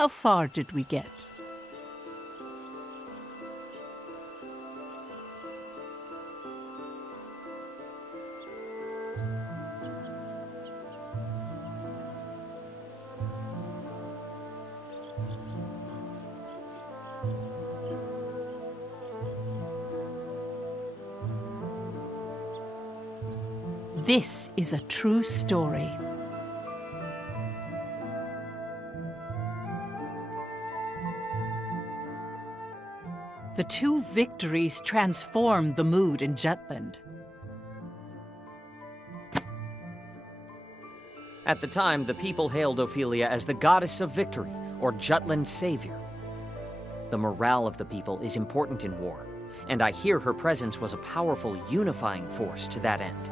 How far did we get? This is a true story. The two victories transformed the mood in Jutland. At the time, the people hailed Ophelia as the goddess of victory, or Jutland's savior. The morale of the people is important in war, and I hear her presence was a powerful unifying force to that end.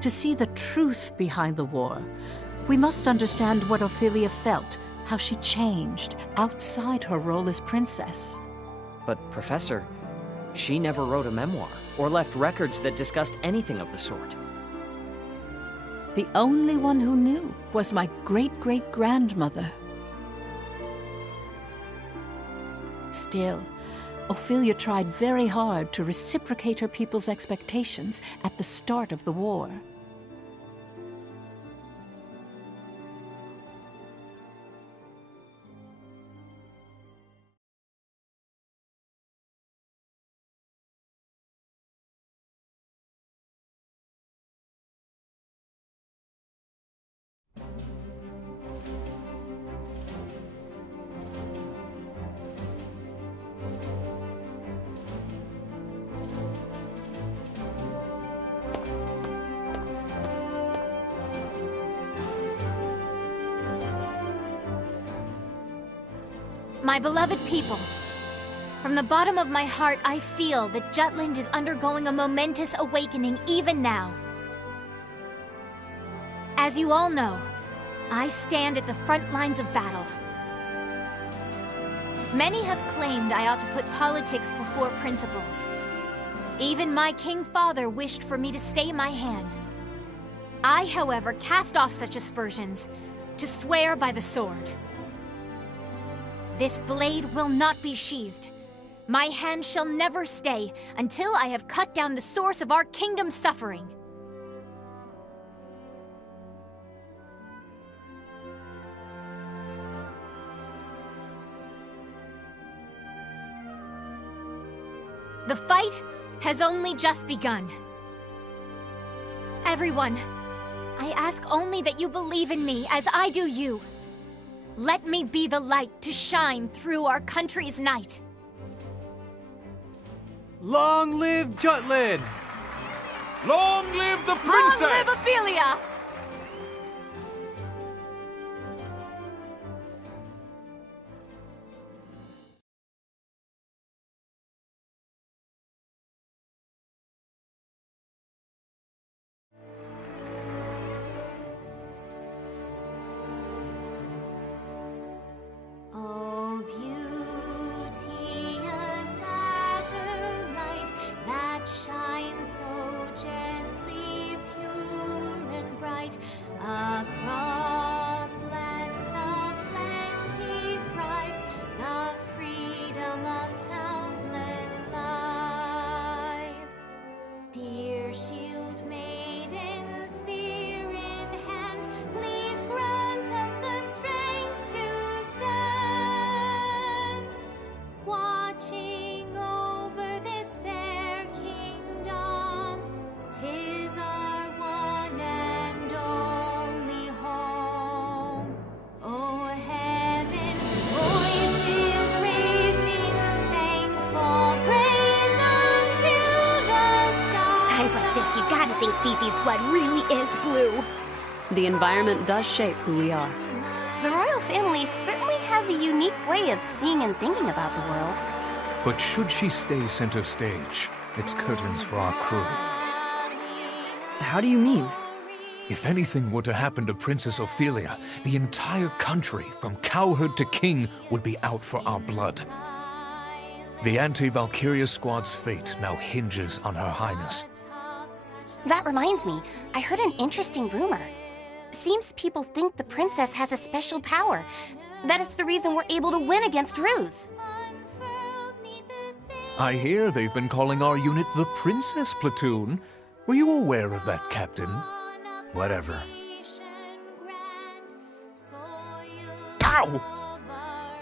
To see the truth behind the war, we must understand what Ophelia felt, how she changed outside her role as princess. But, Professor, she never wrote a memoir or left records that discussed anything of the sort. The only one who knew was my great-great-grandmother. Still, Ophelia tried very hard to reciprocate her people's expectations at the start of the war. My beloved people, from the bottom of my heart, I feel that Jutland is undergoing a momentous awakening even now. As you all know, I stand at the front lines of battle. Many have claimed I ought to put politics before principles. Even my king father wished for me to stay my hand. I, however, cast off such aspersions to swear by the sword. This blade will not be sheathed. My hand shall never stay until I have cut down the source of our kingdom's suffering. The fight has only just begun. Everyone, I ask only that you believe in me as I do you. Let me be the light to shine through our country's night. Long live Jutland! Long live the princess! Long live Ophelia! Oh, beauteous azure light that shines so gently, pure and bright, across lands of plenty thrives the freedom of countless lives. Dear shield maiden, spear in hand, please grant us the strength to stand, watching over this fair kingdom. 'Tis our one and only home. O heaven, voices raised in thankful praise unto the skies. Times like this, you gotta think Fifi's blood really is blue. The environment does shape who we are. The royal family certainly has a unique way of seeing and thinking about the world. But should she stay center stage, it's curtains for our crew. How do you mean? If anything were to happen to Princess Ophelia, the entire country, from cowherd to king, would be out for our blood. The anti-Valkyria squad's fate now hinges on Her Highness. That reminds me, I heard an interesting rumor. seems people think the princess has a special power. That is the reason we're able to win against Ruse. I hear they've been calling our unit the Princess Platoon. Were you aware of that, Captain? Whatever. Ow!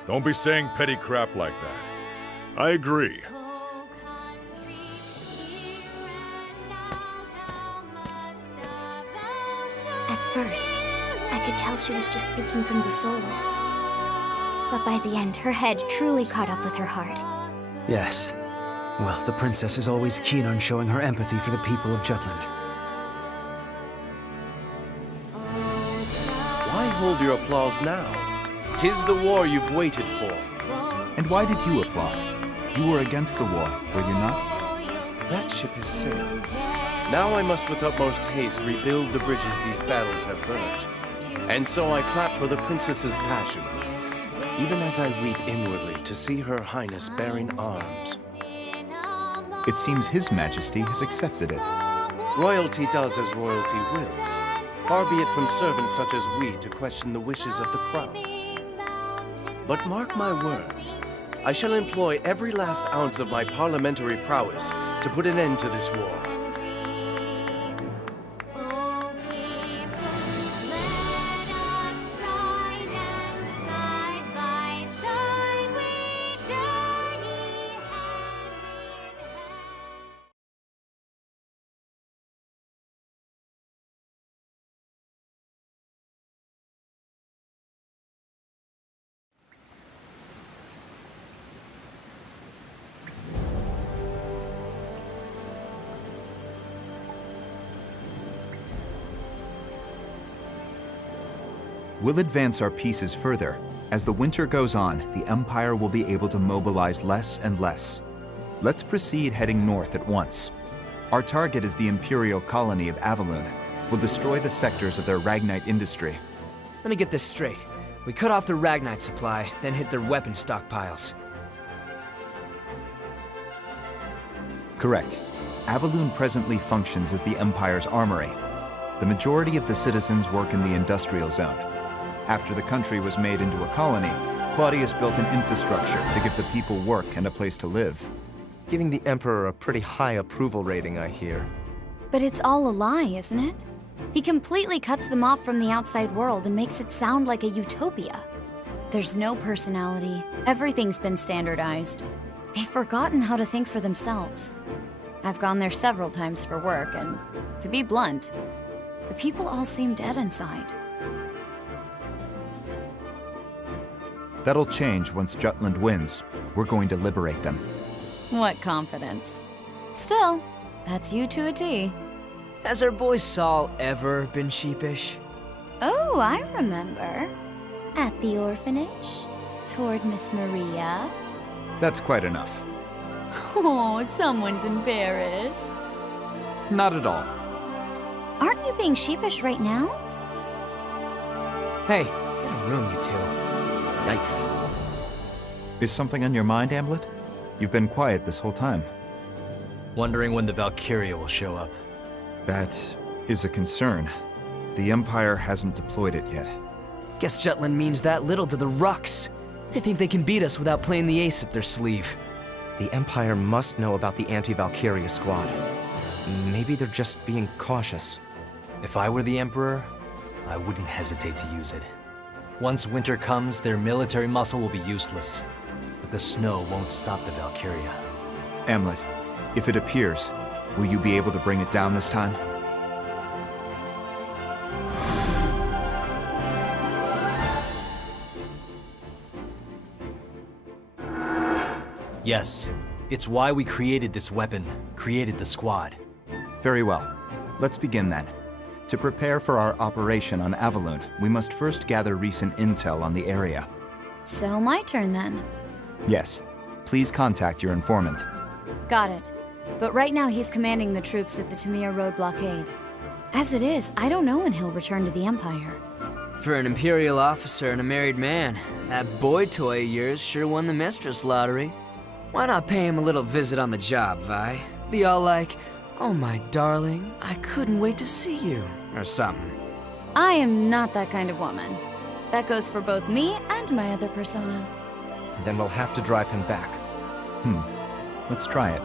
Don't be saying petty crap like that. I agree. At first, I could tell she was just speaking from the soul. But by the end, her head truly caught up with her heart. Yes. Well, the princess is always keen on showing her empathy for the people of Jutland. Why hold your applause now? 'Tis the war you've waited for. And why did you applaud? You were against the war, were you not? That ship has sailed. Now I must with utmost haste rebuild the bridges these battles have burnt. And so I clap for the princess's passion, even as I weep inwardly to see her highness bearing arms. It seems His Majesty has accepted it. Royalty does as royalty wills. Far be it from servants such as we to question the wishes of the crown. But mark my words, I shall employ every last ounce of my parliamentary prowess to put an end to this war. We'll advance our pieces further. As the winter goes on, the Empire will be able to mobilize less and less. Let's proceed heading north at once. Our target is the Imperial colony of Avaloon. We'll destroy the sectors of their Ragnite industry. Let me get this straight. We cut off their Ragnite supply, then hit their weapon stockpiles. Correct. Avaloon presently functions as the Empire's armory. The majority of the citizens work in the industrial zone. After the country was made into a colony, Claudius built an infrastructure to give the people work and a place to live. Giving the Emperor a pretty high approval rating, I hear. But it's all a lie, isn't it? He completely cuts them off from the outside world and makes it sound like a utopia. There's no personality. Everything's been standardized. They've forgotten how to think for themselves. I've gone there several times for work, and to be blunt, the people all seem dead inside. That'll change once Jutland wins. We're going to liberate them. What confidence. Still, that's you to a T. Has our boy Saul ever been sheepish? Oh, I remember. At the orphanage, toward Miss Maria. That's quite enough. Oh, someone's embarrassed. Not at all. Aren't you being sheepish right now? Hey, get a room, you two. Yikes. Is something on your mind, Amulet? You've been quiet this whole time. Wondering when the Valkyria will show up. That is a concern. The Empire hasn't deployed it yet. Guess Jutland means that little to the Rucks. They think they can beat us without playing the ace up their sleeve. The Empire must know about the anti-Valkyria squad. Maybe they're just being cautious. If I were the Emperor, I wouldn't hesitate to use it. Once winter comes, their military muscle will be useless. But the snow won't stop the Valkyria. Amulet, if it appears, will you be able to bring it down this time? Yes, it's why we created this weapon, created the squad. Very well. Let's begin then. To prepare for our operation on Avaloon, we must first gather recent intel on the area. So my turn then. Yes. Please contact your informant. Got it. But right now he's commanding the troops at the Tamir Road blockade. As it is, I don't know when he'll return to the Empire. For an Imperial officer and a married man, that boy toy of yours sure won the mistress lottery. Why not pay him a little visit on the job, Vi? Be all like, "Oh my darling, I couldn't wait to see you," or something. I am not that kind of woman. That goes for both me and my other persona. Then we'll have to drive him back. Let's try it.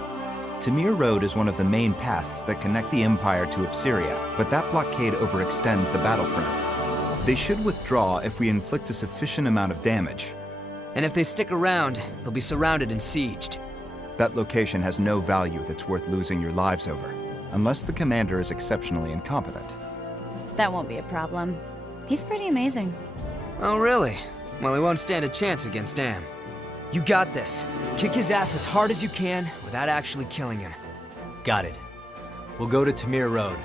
Tamir Road is one of the main paths that connect the Empire to Ipsiria, but that blockade overextends the battlefront. They should withdraw if we inflict a sufficient amount of damage. And if they stick around, they'll be surrounded and sieged. That location has no value that's worth losing your lives over, unless the commander is exceptionally incompetent. That won't be a problem. He's pretty amazing. Oh, really? Well, he won't stand a chance against Am. You got this. Kick his ass as hard as you can without actually killing him. Got it. We'll go to Tamir Road.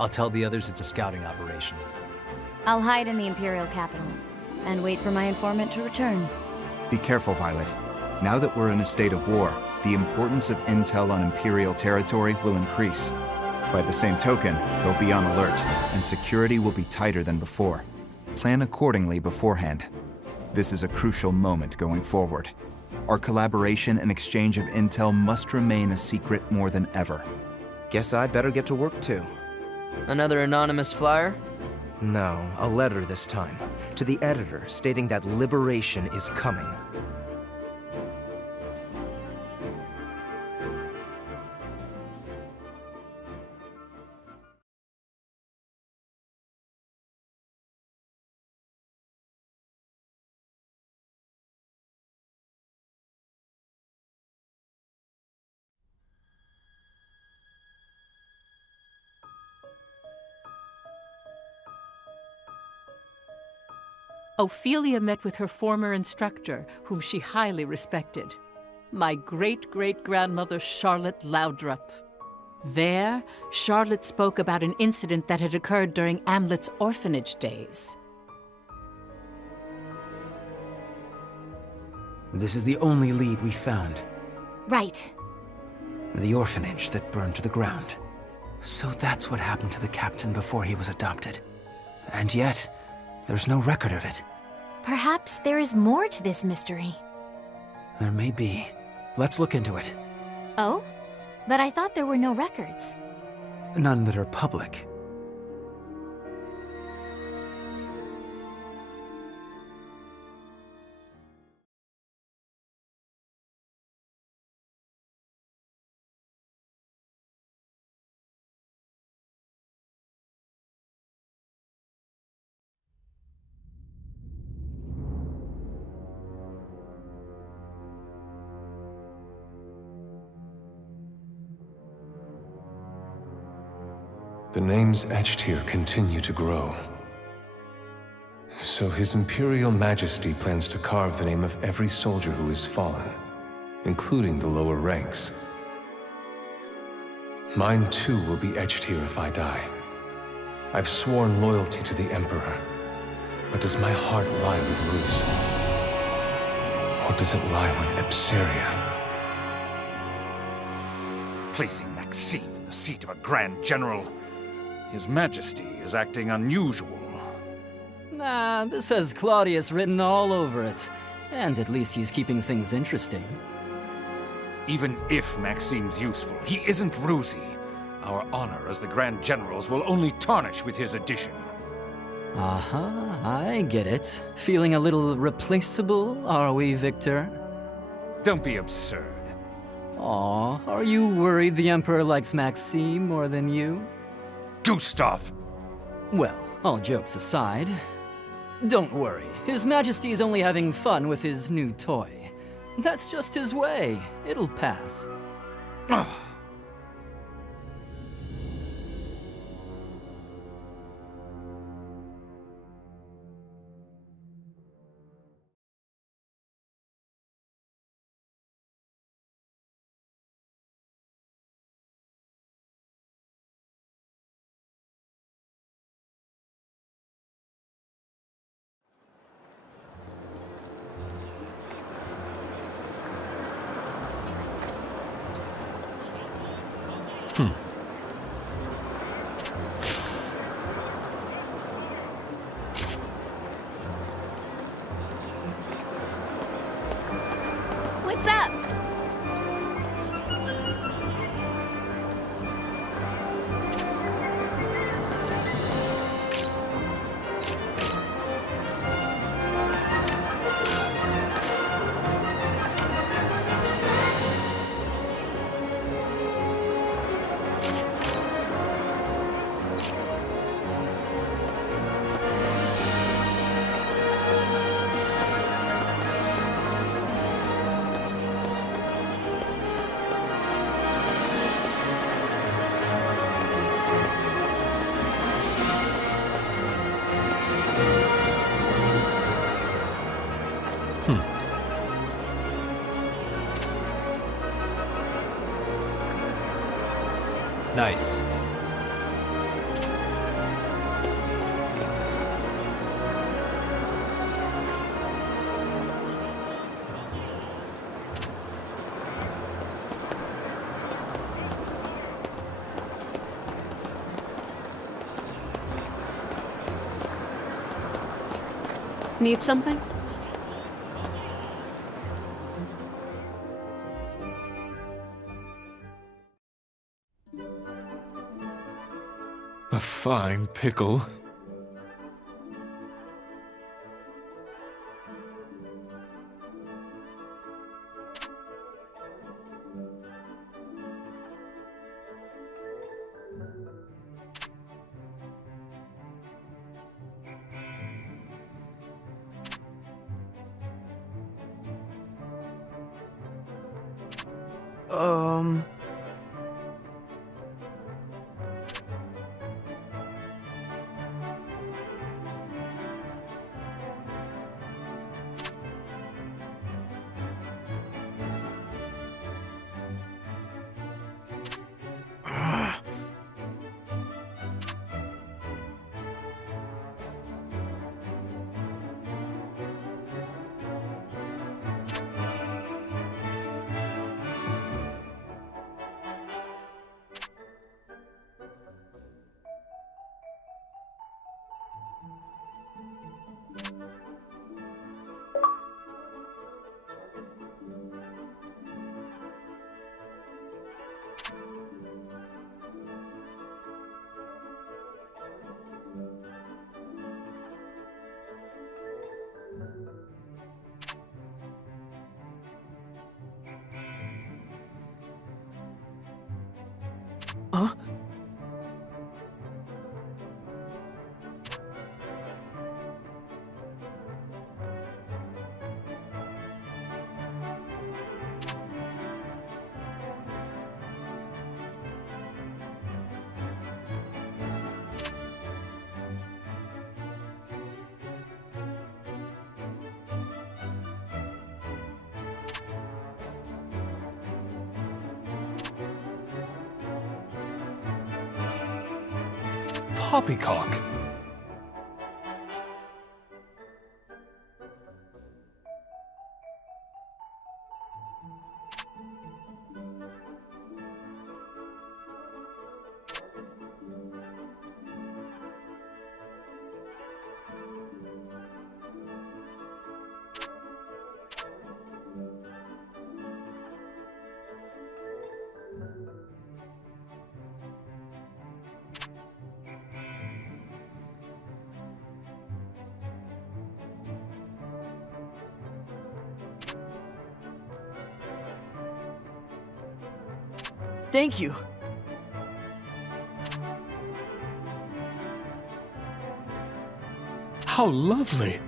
I'll tell the others it's a scouting operation. I'll hide in the Imperial capital and wait for my informant to return. Be careful, Violet. Now that we're in a state of war, the importance of intel on Imperial territory will increase. By the same token, they'll be on alert, and security will be tighter than before. Plan accordingly beforehand. This is a crucial moment going forward. Our collaboration and exchange of intel must remain a secret more than ever. Guess I better get to work too. Another anonymous flyer? No, a letter this time. To the editor, stating that liberation is coming. Ophelia met with her former instructor, whom she highly respected, my great-great-grandmother Charlotte Laudrup. There, Charlotte spoke about an incident that had occurred during Amlet's orphanage days. This is the only lead we found. Right. The orphanage that burned to the ground. So that's what happened to the captain before he was adopted. And yet, there's no record of it. Perhaps there is more to this mystery. There may be. Let's look into it. Oh? But I thought there were no records. None that are public. The names etched here continue to grow. So His Imperial Majesty plans to carve the name of every soldier who has fallen, including the lower ranks. Mine too will be etched here if I die. I've sworn loyalty to the Emperor, but does my heart lie with Ruse? Or does it lie with Ipsiria? Placing Maxime in the seat of a Grand General. His Majesty is acting unusual. Nah, this has Claudius written all over it. And at least he's keeping things interesting. Even if Maxime's useful, he isn't Ruzi. Our honor as the Grand Generals will only tarnish with his addition. Uh-huh, I get it. Feeling a little replaceable, are we, Victor? Don't be absurd. Aw, are you worried the Emperor likes Maxime more than you? Gustav! Well, all jokes aside, don't worry. His Majesty is only having fun with his new toy. That's just his way. It'll pass. What's up? Nice. Need something? A fine pickle. Huh? Poppycock. Thank you. How lovely.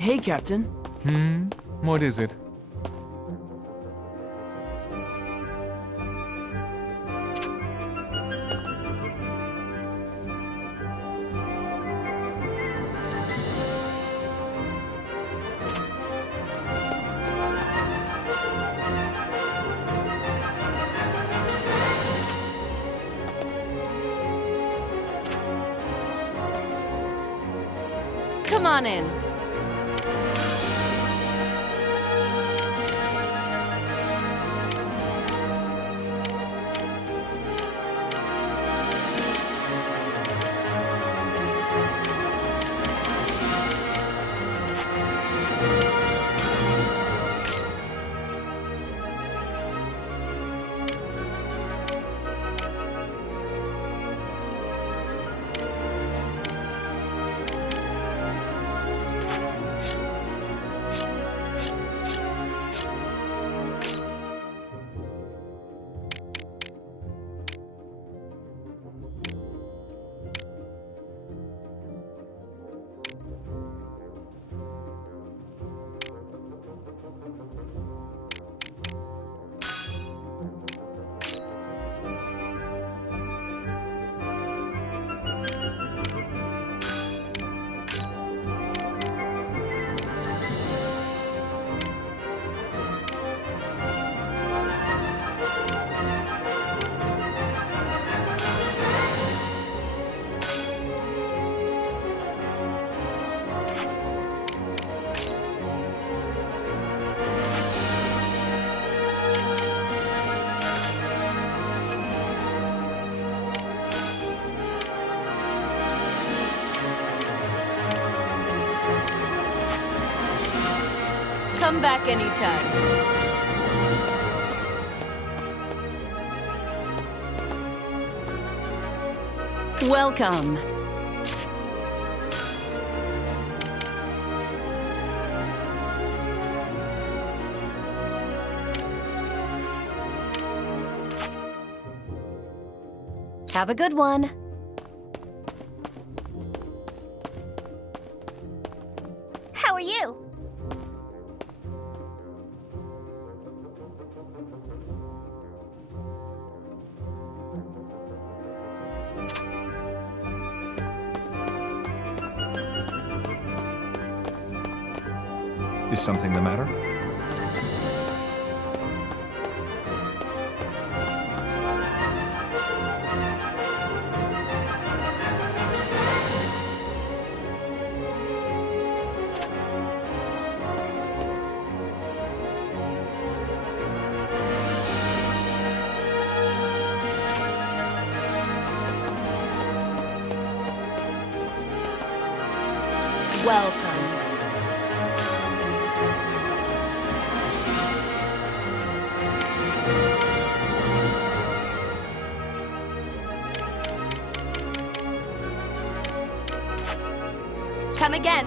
Hey, Captain. What is it? Come on in. Come back anytime. Welcome. Have a good one. How are you? Is something the matter? Welcome. Come again.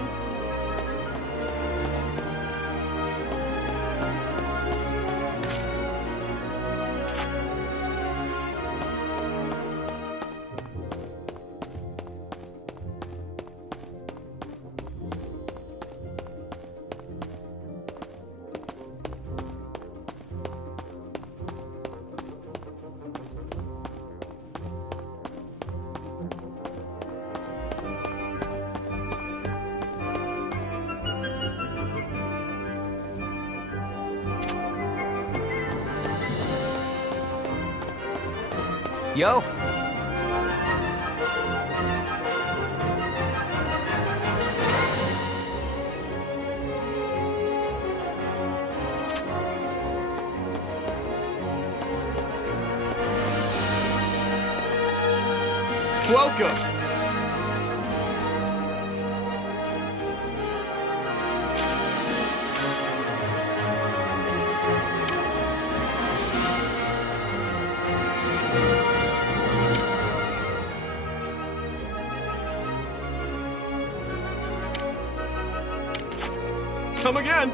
Yo! Welcome! Come again!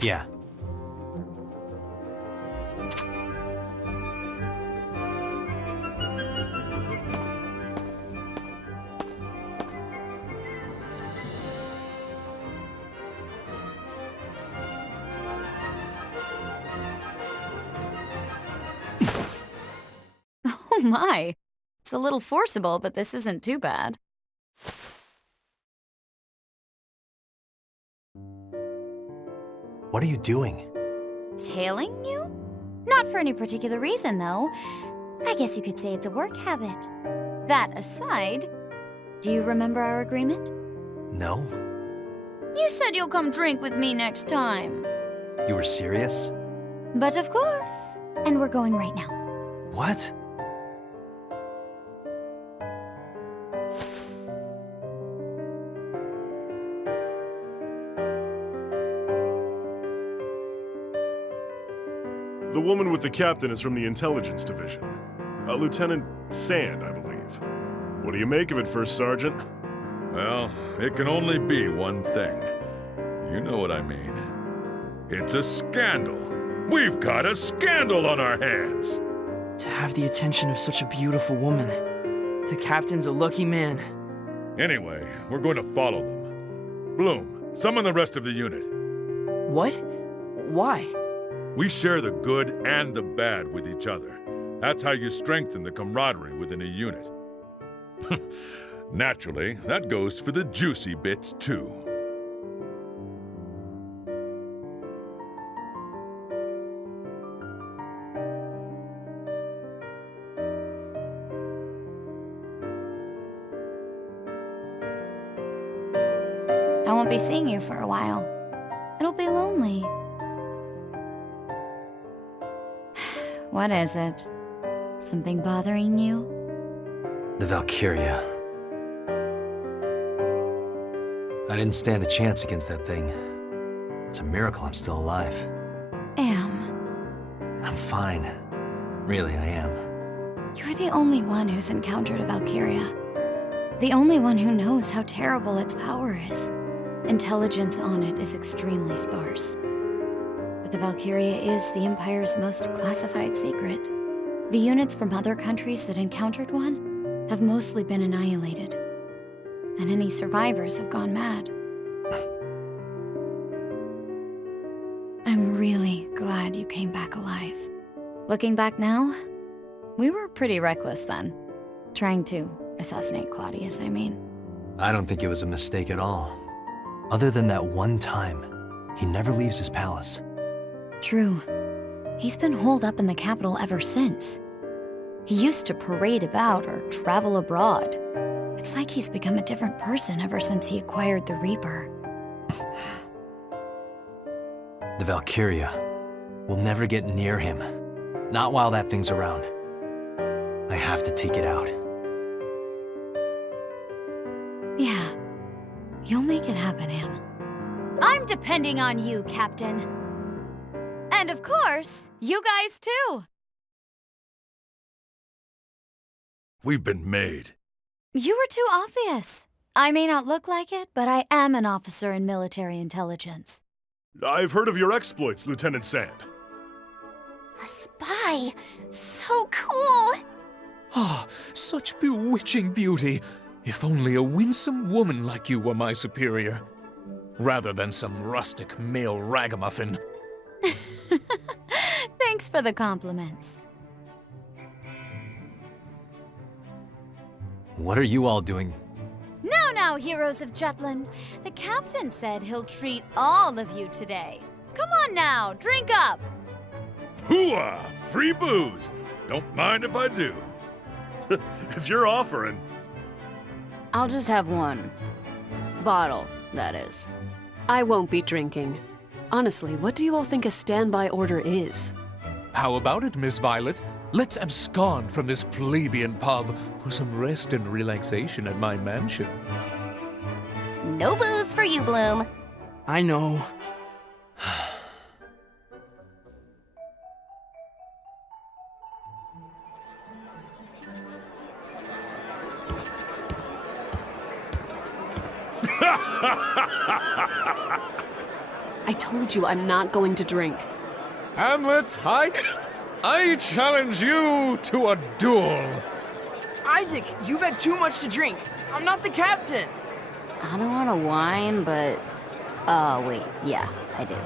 Yeah. Oh my. It's a little forcible, but this isn't too bad. What are you doing? Tailing you? Not for any particular reason, though. I guess you could say it's a work habit. That aside, do you remember our agreement? No? You said you'll come drink with me next time. You were serious? But of course. And we're going right now. What? The woman with the captain is from the intelligence division. Lieutenant Sand, I believe. What do you make of it, First Sergeant? Well, it can only be one thing. You know what I mean. It's a scandal. We've got a scandal on our hands. To have the attention of such a beautiful woman. The captain's a lucky man. Anyway, we're going to follow them. Bloom, summon the rest of the unit. What? Why? We share the good and the bad with each other. That's how you strengthen the camaraderie within a unit. Naturally, that goes for the juicy bits, too. won't be seeing you for a while. It'll be lonely. What is it? Something bothering you? The Valkyria. I didn't stand a chance against that thing. It's a miracle I'm still alive. I'm fine. Really, I am. You're the only one who's encountered a Valkyria. The only one who knows how terrible its power is. Intelligence on it is extremely sparse. But the Valkyria is the Empire's most classified secret. The units from other countries that encountered one have mostly been annihilated. And any survivors have gone mad. I'm really glad you came back alive. Looking back now, we were pretty reckless then. Trying to assassinate Claudius, I mean. I don't think it was a mistake at all. Other than that one time, he never leaves his palace. True. He's been holed up in the capital ever since. He used to parade about or travel abroad. It's like he's become a different person ever since he acquired the Reaper. The Valkyria will never get near him. Not while that thing's around. I have to take it out. Yeah, you'll make it happen, Am. I'm depending on you, Captain. And of course, you guys too. We've been made. You were too obvious. I may not look like it, but I am an officer in military intelligence. I've heard of your exploits, Lieutenant Sand. A spy! So cool! Ah, such bewitching beauty. If only a winsome woman like you were my superior. Rather than some rustic male ragamuffin. Thanks for the compliments. What are you all doing? Now, heroes of Jutland. The captain said he'll treat all of you today. Come on now, drink up! Hooah! Free booze! Don't mind if I do. If you're offering. I'll just have one. Bottle, that is. I won't be drinking. Honestly, what do you all think a standby order is? How about it, Miss Violet? Let's abscond from this plebeian pub for some rest and relaxation at my mansion. No booze for you, Bloom. I know. I told you I'm not going to drink. Hamlet, I challenge you to a duel. Isaac, you've had too much to drink. I'm not the captain. I don't want to whine, but... Oh, wait, yeah, I do.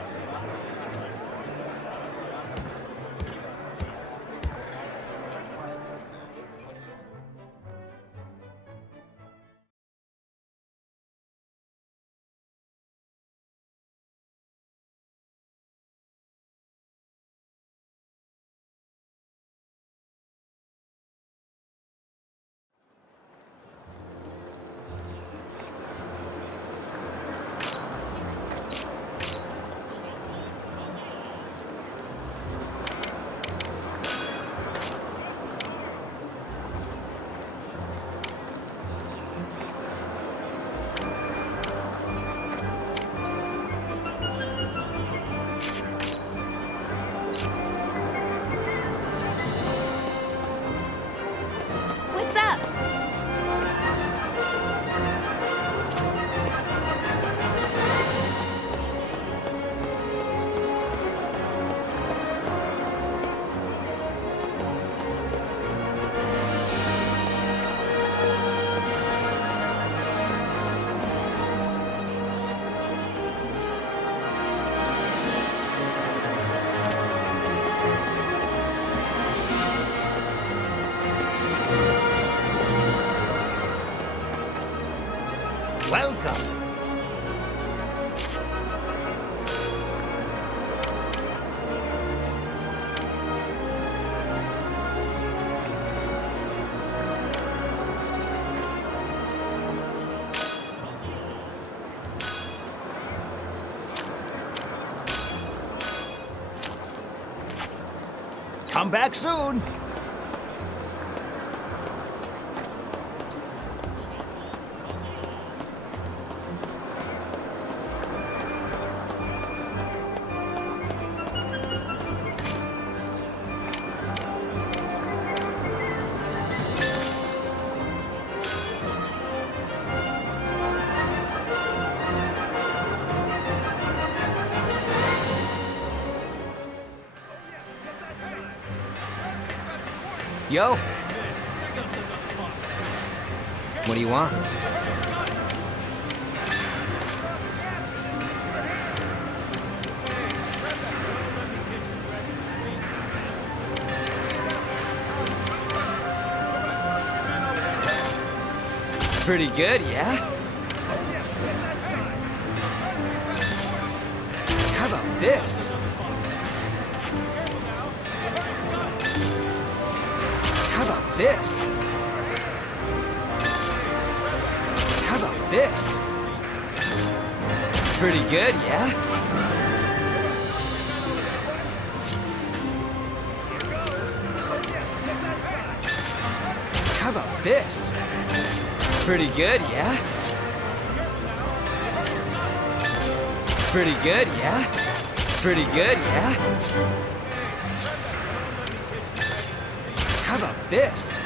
What's up? Welcome. Come back soon. Yo! What do you want? Pretty good, yeah? How about this? How about this? How about this? Pretty good, yeah? How about this? Pretty good, yeah? Pretty good, yeah? Pretty good, yeah? How about this?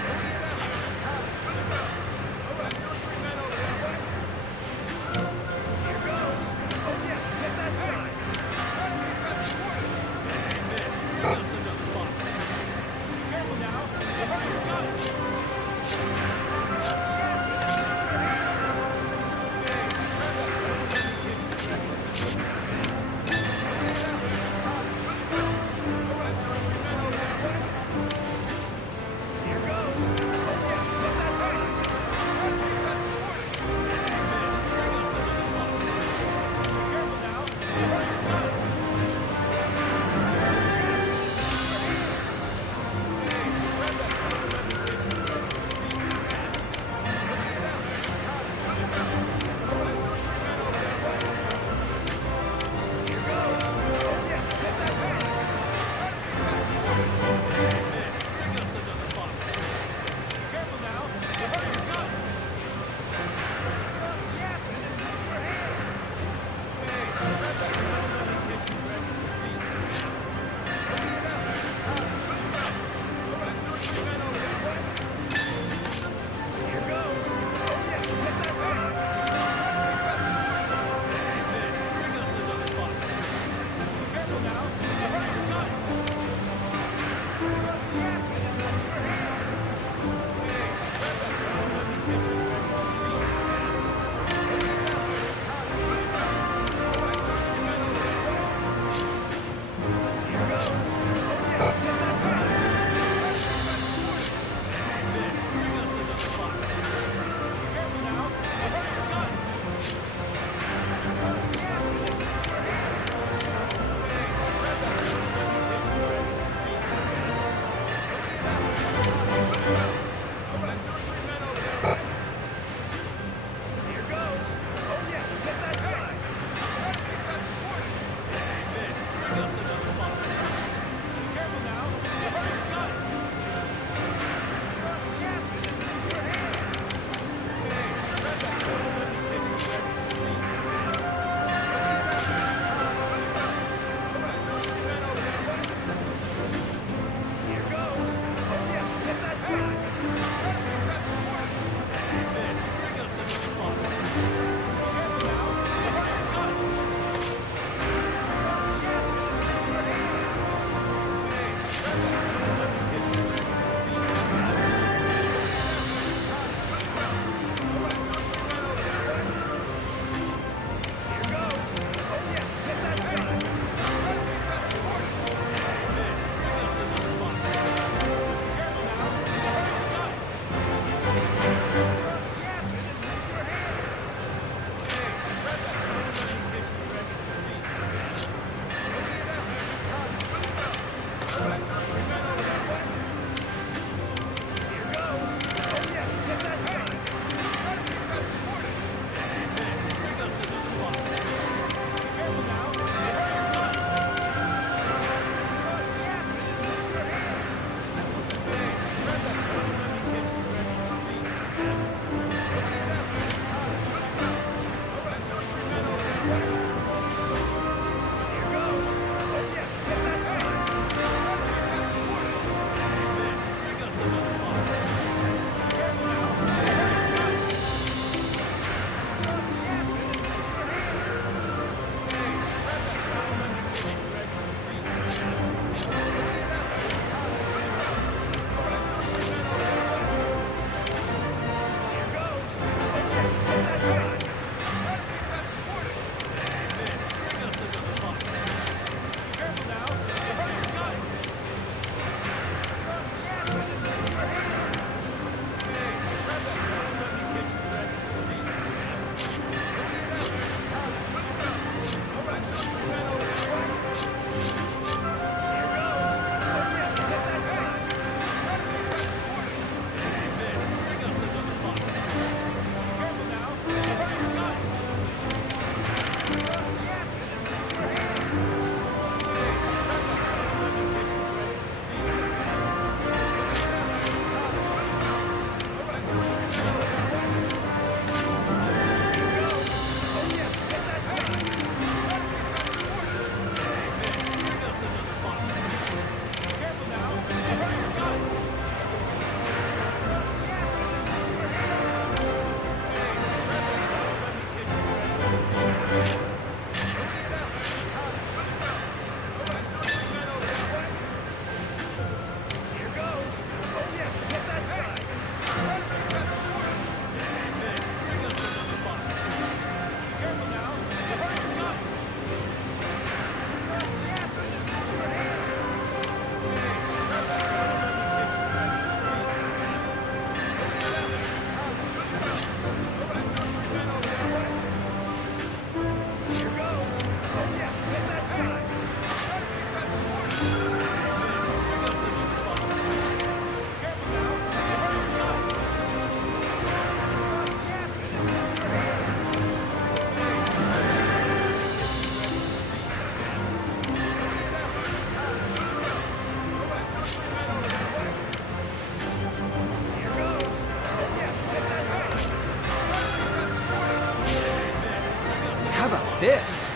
this?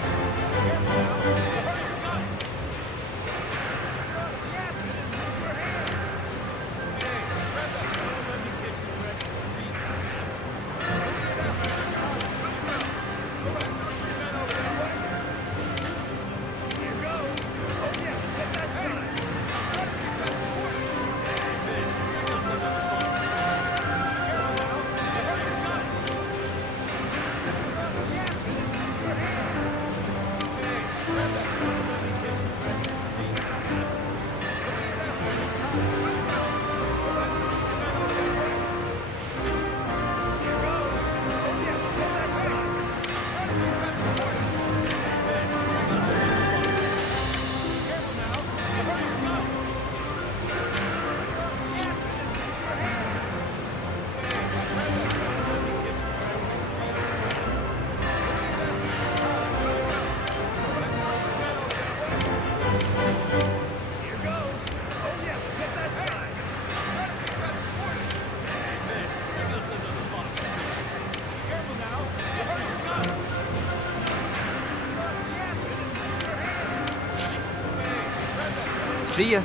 See ya.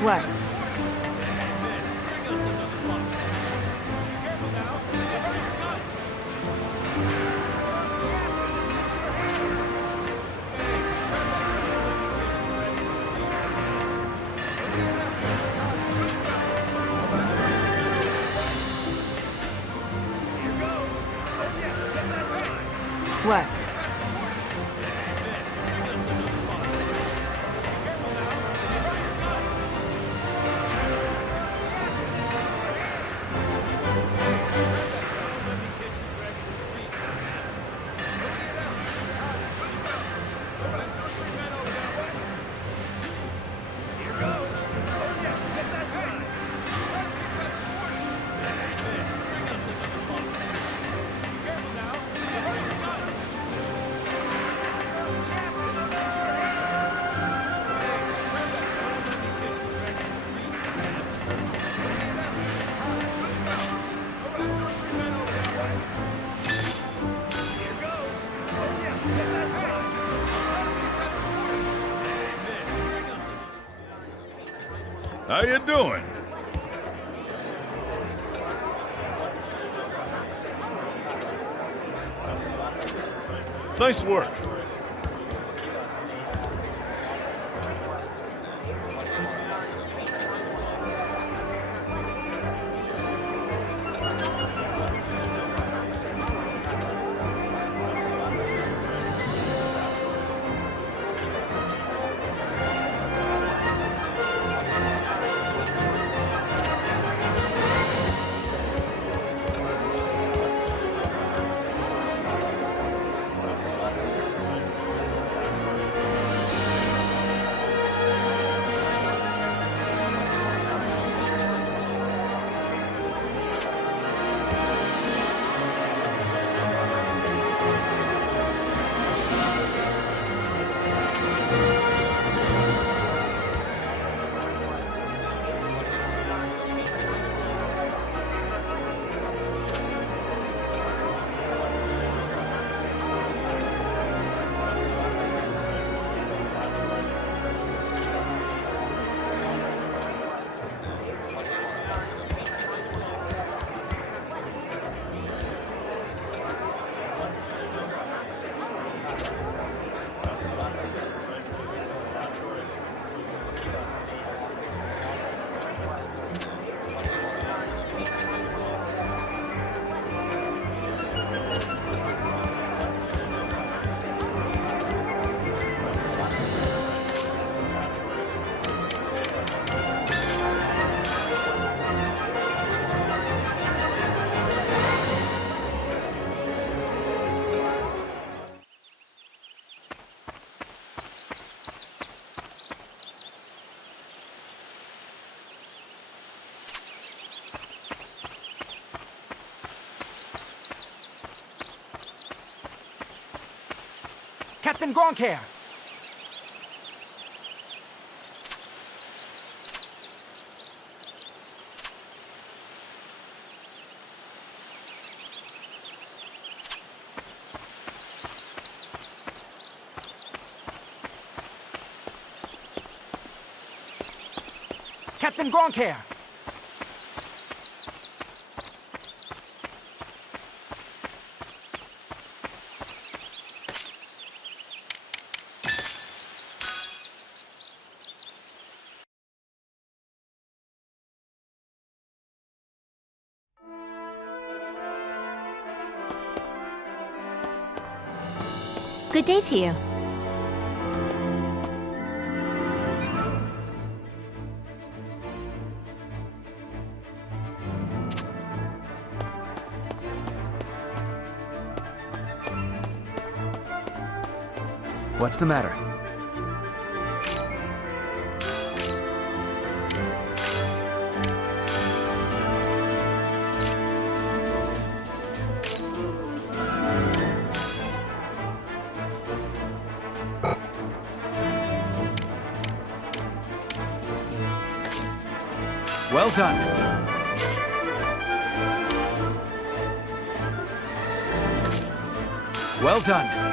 What? What? How you doing? Nice work. Captain Gronkair! Captain Gronkair! Good day to you. What's the matter? Well done. Well done.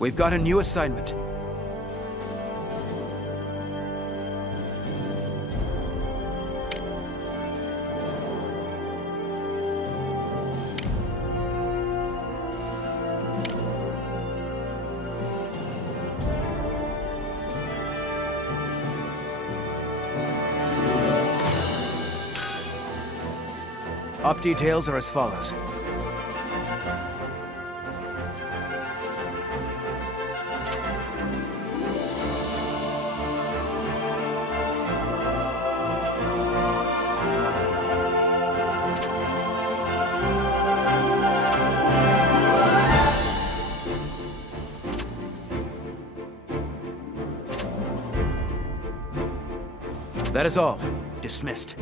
We've got a new assignment. Op details are as follows. That is all. Dismissed.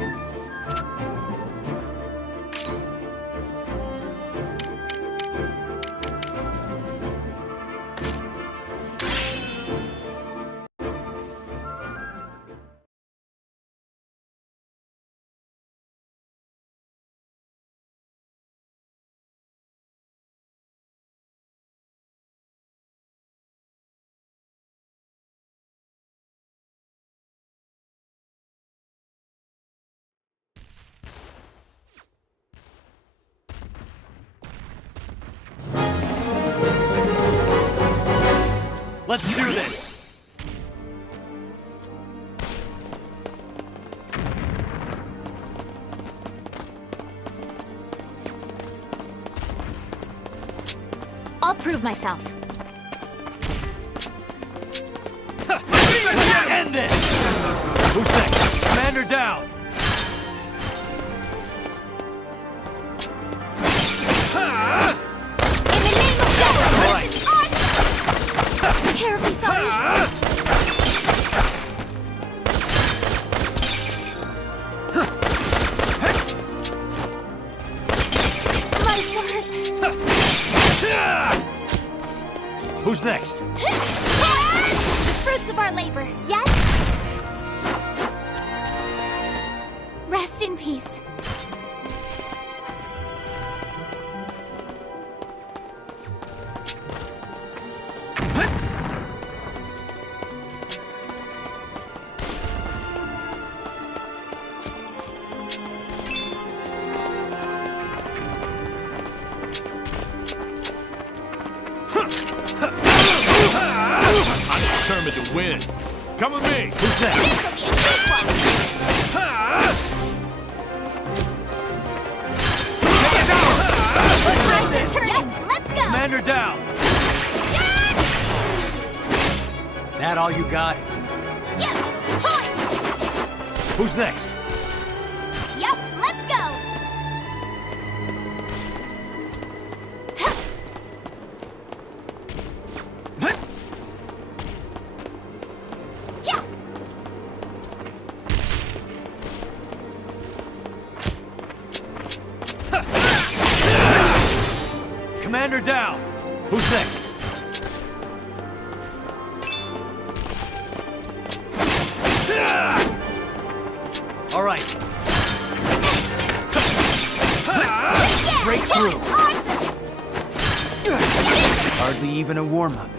Let's do this! I'll prove myself. End this! Who's next? Commander down! Terribly sorry. My word. Who's next? The fruits of our labor, yes? Rest in peace. Determined to win. Come with me. Who's next? Let's go. Commander down. That all you got? Yes. Point. Who's next? Yep. Let's go. Commander down. Who's next? even a warm-up.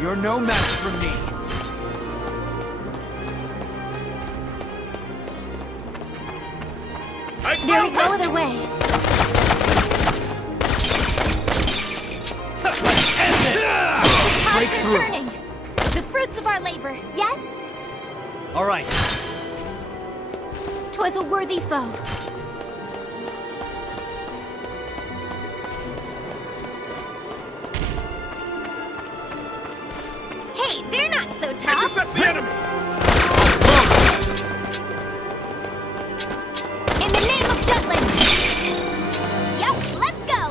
You're no match for me. There is no other way. Let's end this! The tides Break are through. turning. The fruits of our labor, yes? All right. 'Twas a worthy foe. Hey, they're not so tough. Intercept the enemy! In the name of Jutland! Yep, let's go!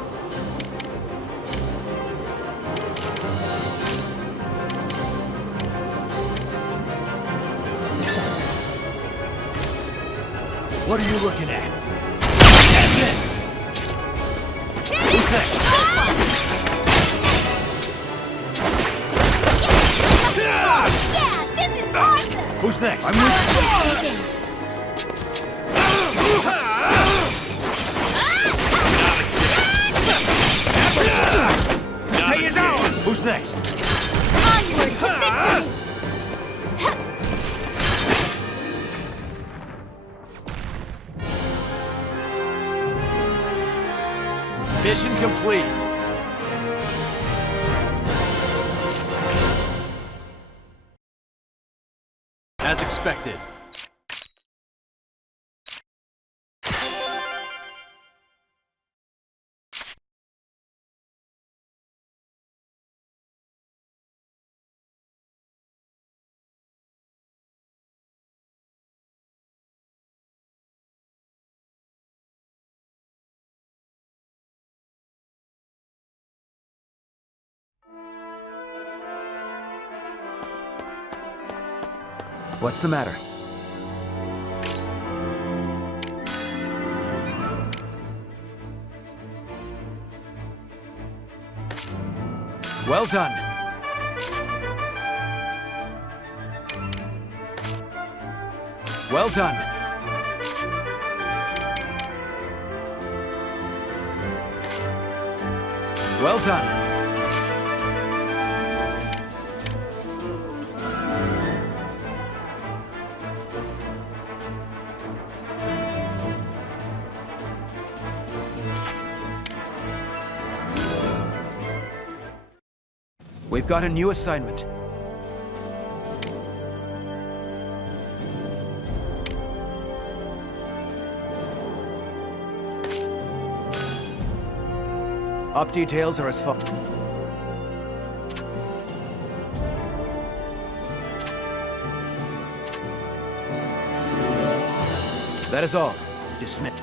What are you looking at? Get this! Who's next? Yeah, this is awesome! Who's next? I'm with you. Day is ours! Who's next? Onward to victory! Mission complete. As expected. What's the matter? Well done. Well done. Well done. We've got a new assignment. Op details are as follows. That is all. Dismiss.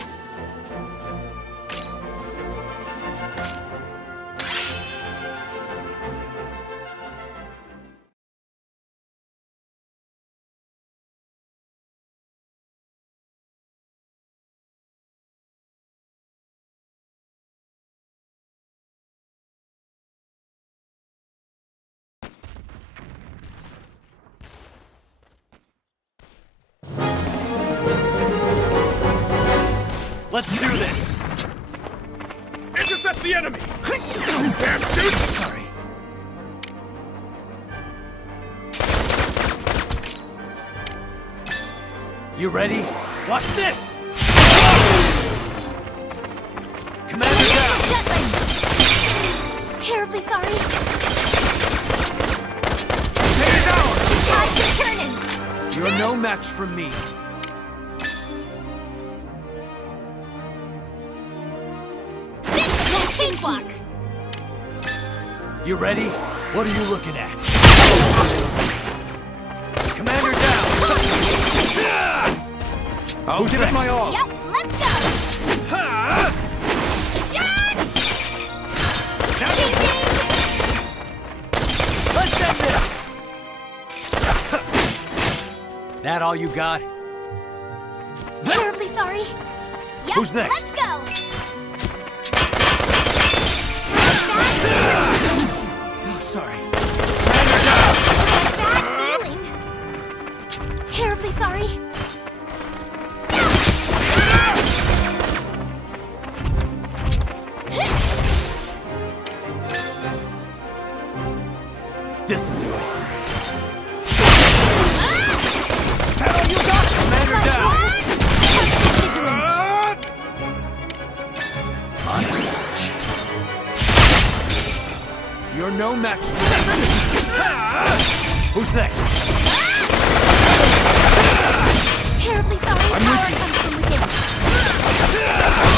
Let's do this! Intercept the enemy! Damn dude! Sorry. You ready? Watch this! Commander down! Jutland! Terribly sorry. Take it down! The tides are turning! You're no match for me. Peace. You ready? What are you looking at? Commander down! I'll give it my all. Yep, let's go! Let's end this! That all you got? Terribly sorry. Yep, Who's next? Let's go! Sorry. Bad feeling. Terribly sorry. This'll do it. Tell you got Commander down! On a search. You're no match for Who's next? Terribly sorry, power comes from within.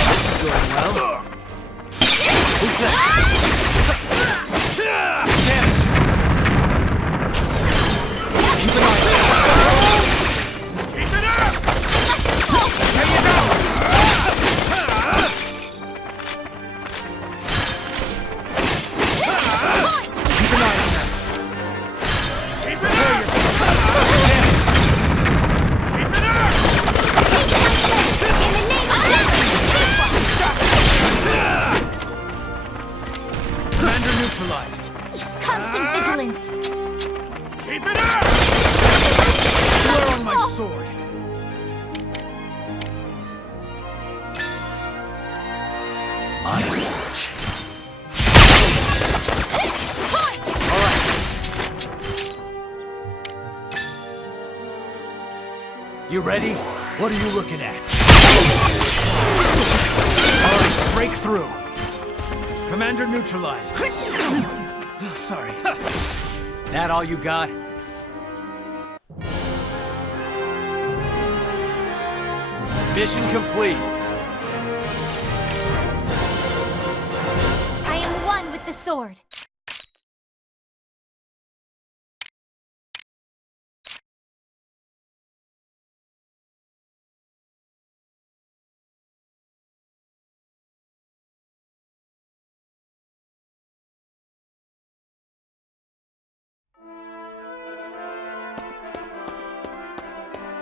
This is going well. Who's next? Damage! Keep an eye on it! Keep it up! Here you go! Keep an eye on that! Keep it up! Keep it up! In the name of justice! Commander neutralized. Constant vigilance. Keep it up! Swear on my sword. On a search. All right. You ready? What are you looking at? All right, break through. Commander neutralized. Sorry. That all you got? Mission complete. I am one with the sword.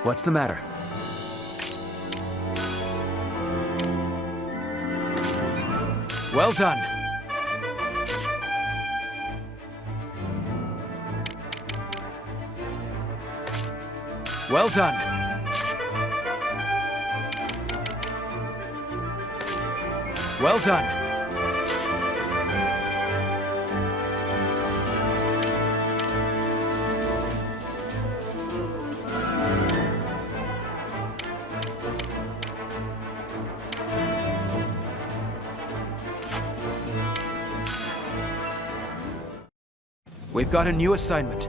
What's the matter? Well done. Well done. Well done. We've got a new assignment.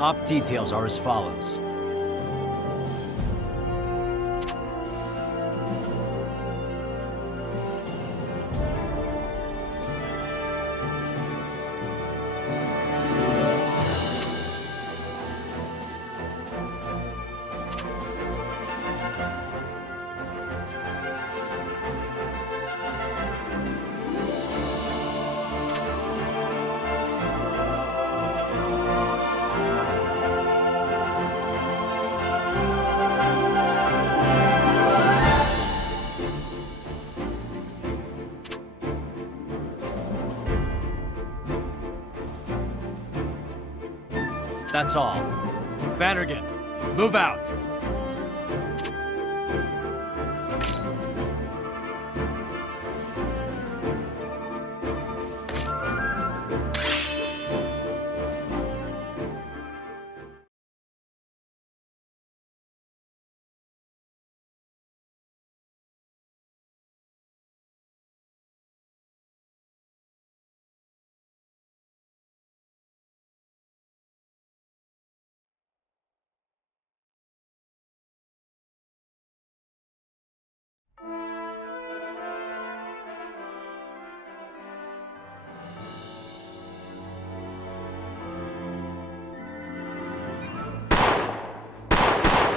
Op details are as follows. That's all. Vandergen, move out.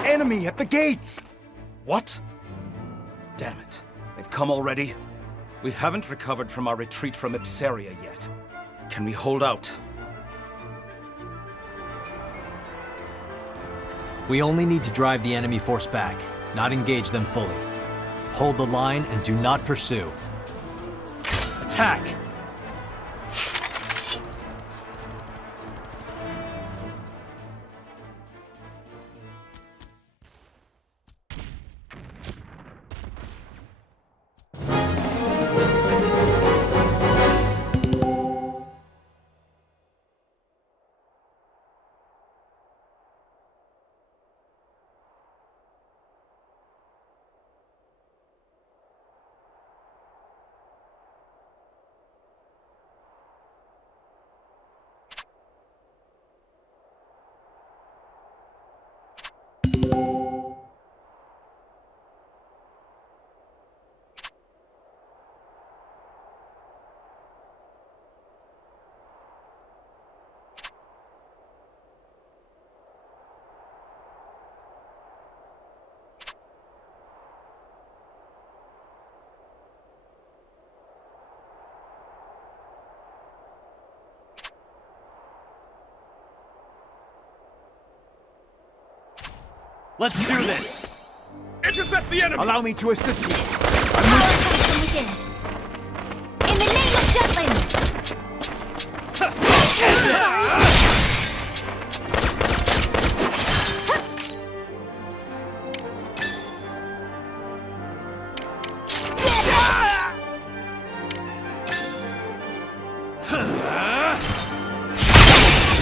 Enemy at the gates! What? Damn it. They've come already? We haven't recovered from our retreat from Ipsaria yet. Can we hold out? We only need to drive the enemy force back, not engage them fully. Hold the line and do not pursue. Attack! Let's do this! Intercept the enemy! Allow me to assist you. Power comes from within. In the name of Jutland! Terribly sorry!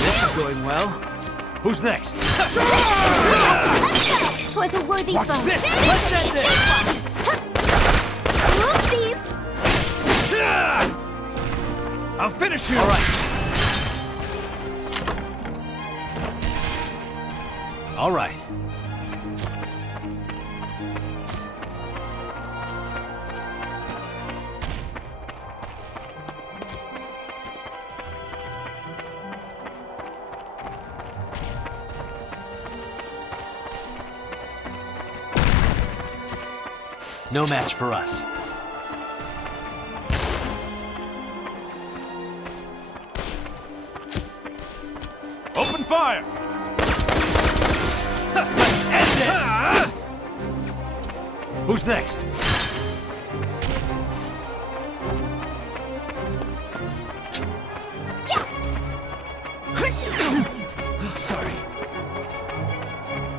This is going well. Who's next? Twas a worthy Watch foe. this! Let's end this! Oopsies! I'll finish you! All right. All right. No match for us. Open fire! Let's end this! Who's next? Sorry.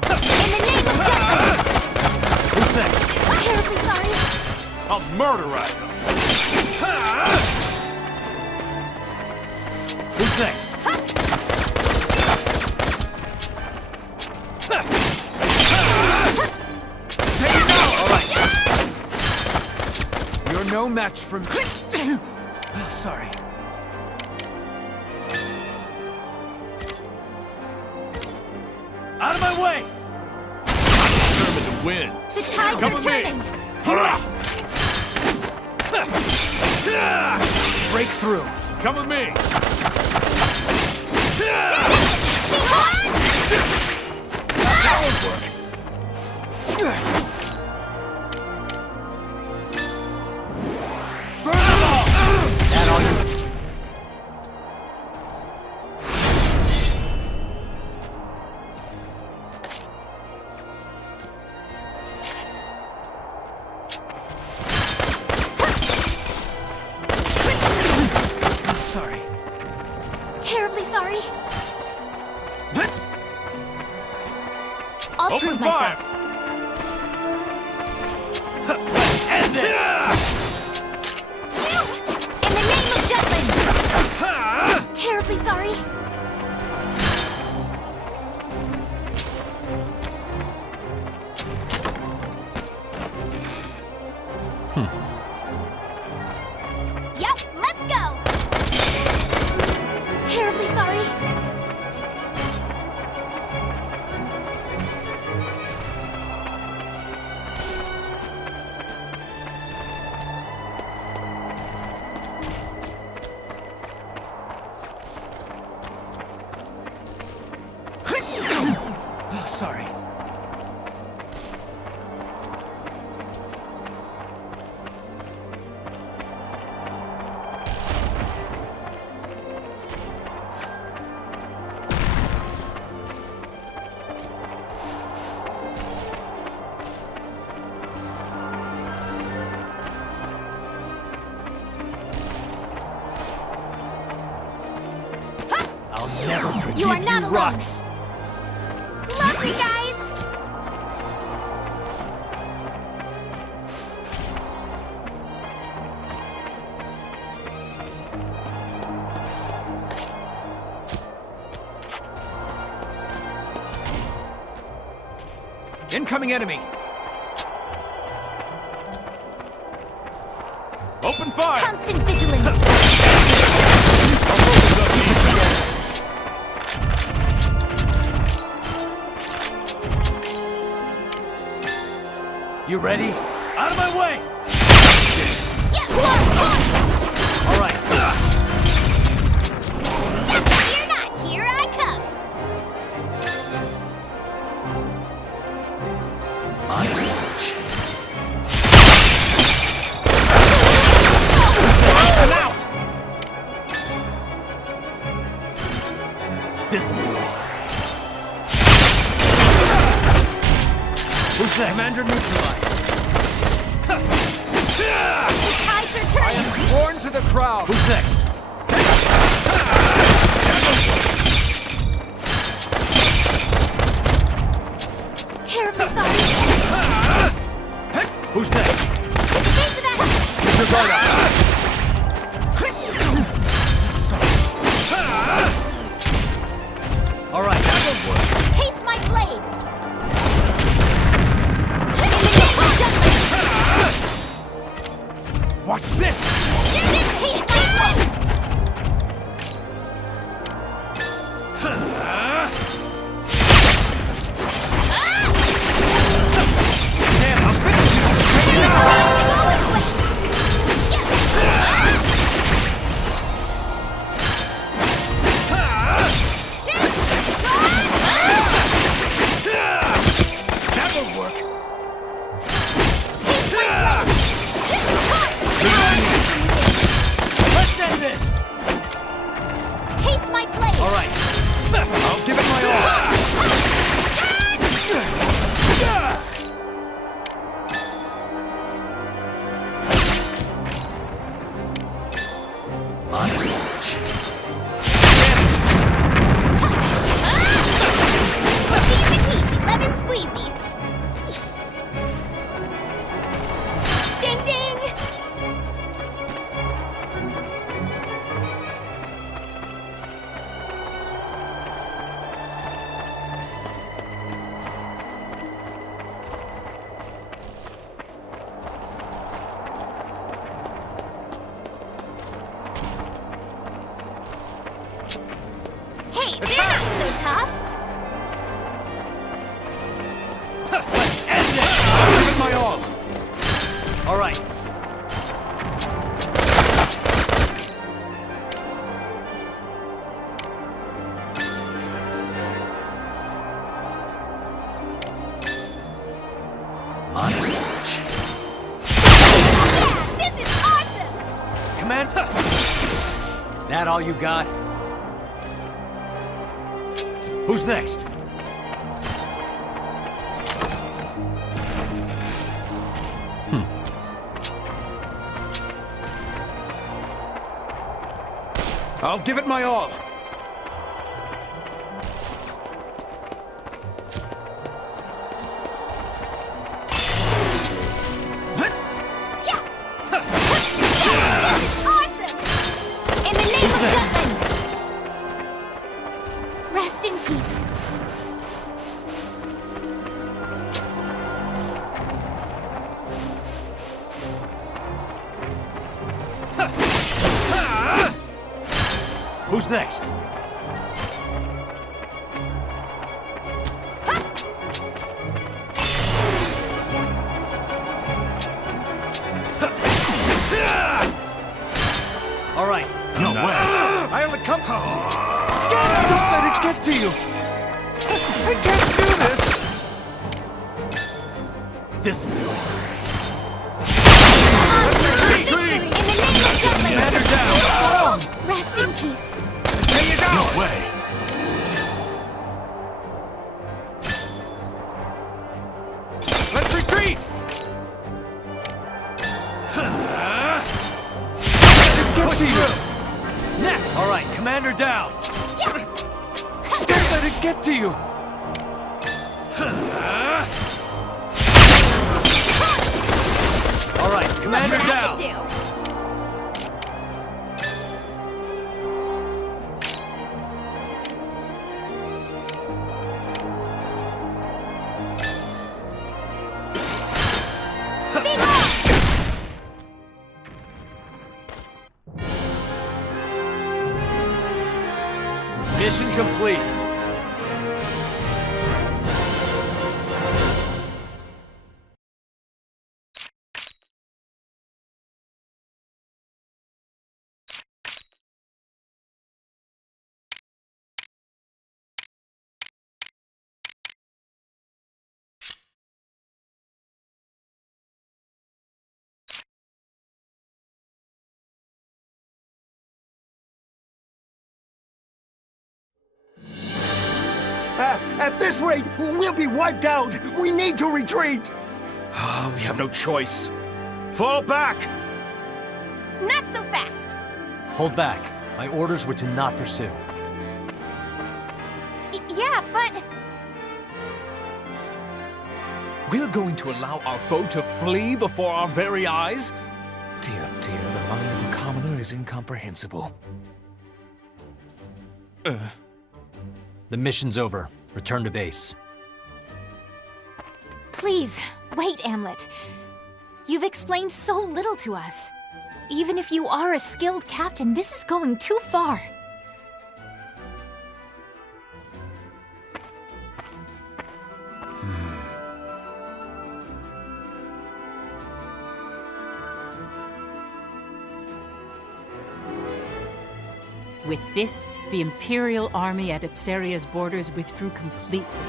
In the name of Jutland! Who's next? Terribly sorry. I'll murderize him! Who's next? Take it out! All right. You're no match for me. Sorry. Out of my way! I'm determined to win. The tides Come are with me. turning. Hurrah! Break through. Come with me. That won't work. Burn them all! That all you... Sorry. Terribly sorry. I'll Open prove fire. myself. Let's end this! In the name of Jutland! Terribly sorry. Yep, let's go! Terribly sorry. Sorry. I'll never forgive You are not alone. Rocks. Lovely, guys! Incoming enemy. Open fire! Constant vigilance. You ready? Out of my way! Yeah, come on! All right. You're not. Here I come. On a search. Get out! This will do. Commander neutralized. The tides are turning! I am sworn to the crowd. Who's next? Terribly sorry. Who's next? To the base of that! Keep your guard up. All right, that will work. Taste my blade! In the name of justice! Watch this! Taste my blade! Damn, I'll finish you! That will work. Taste my blade! Let's end this! Taste my blade! All right. I'll give it my all. Honest. Easy peasy, lemon squeezy. Ding ding! Hey, they're not so tough! Let's end it! I'll give it my all. All right. Honest. This is awesome! Command. That all you got? Who's next? I'll give it my all. In the name of judgment! Rest in peace. Who's next? All right. No way. I only come. Don't let it get to you! I can't do this! This'll do it. Victory! In the name of judgment! Commander down. Rest in peace. Here you go. No way. Let's retreat. Push through. Next. All right, Commander down. Don't let it get to you! All right, Commander Look what I down. can do. Mission complete. At this rate, we'll be wiped out! We need to retreat! We have no choice. Fall back! Not so fast! Hold back. My orders were to not pursue. Yeah, but... We're going to allow our foe to flee before our very eyes? Dear, dear, the mind of a commoner is incomprehensible. The mission's over. Return to base. Please, wait, Amlet. You've explained so little to us. Even if you are a skilled captain, this is going too far. With this, the Imperial army at Ipsaria's borders withdrew completely,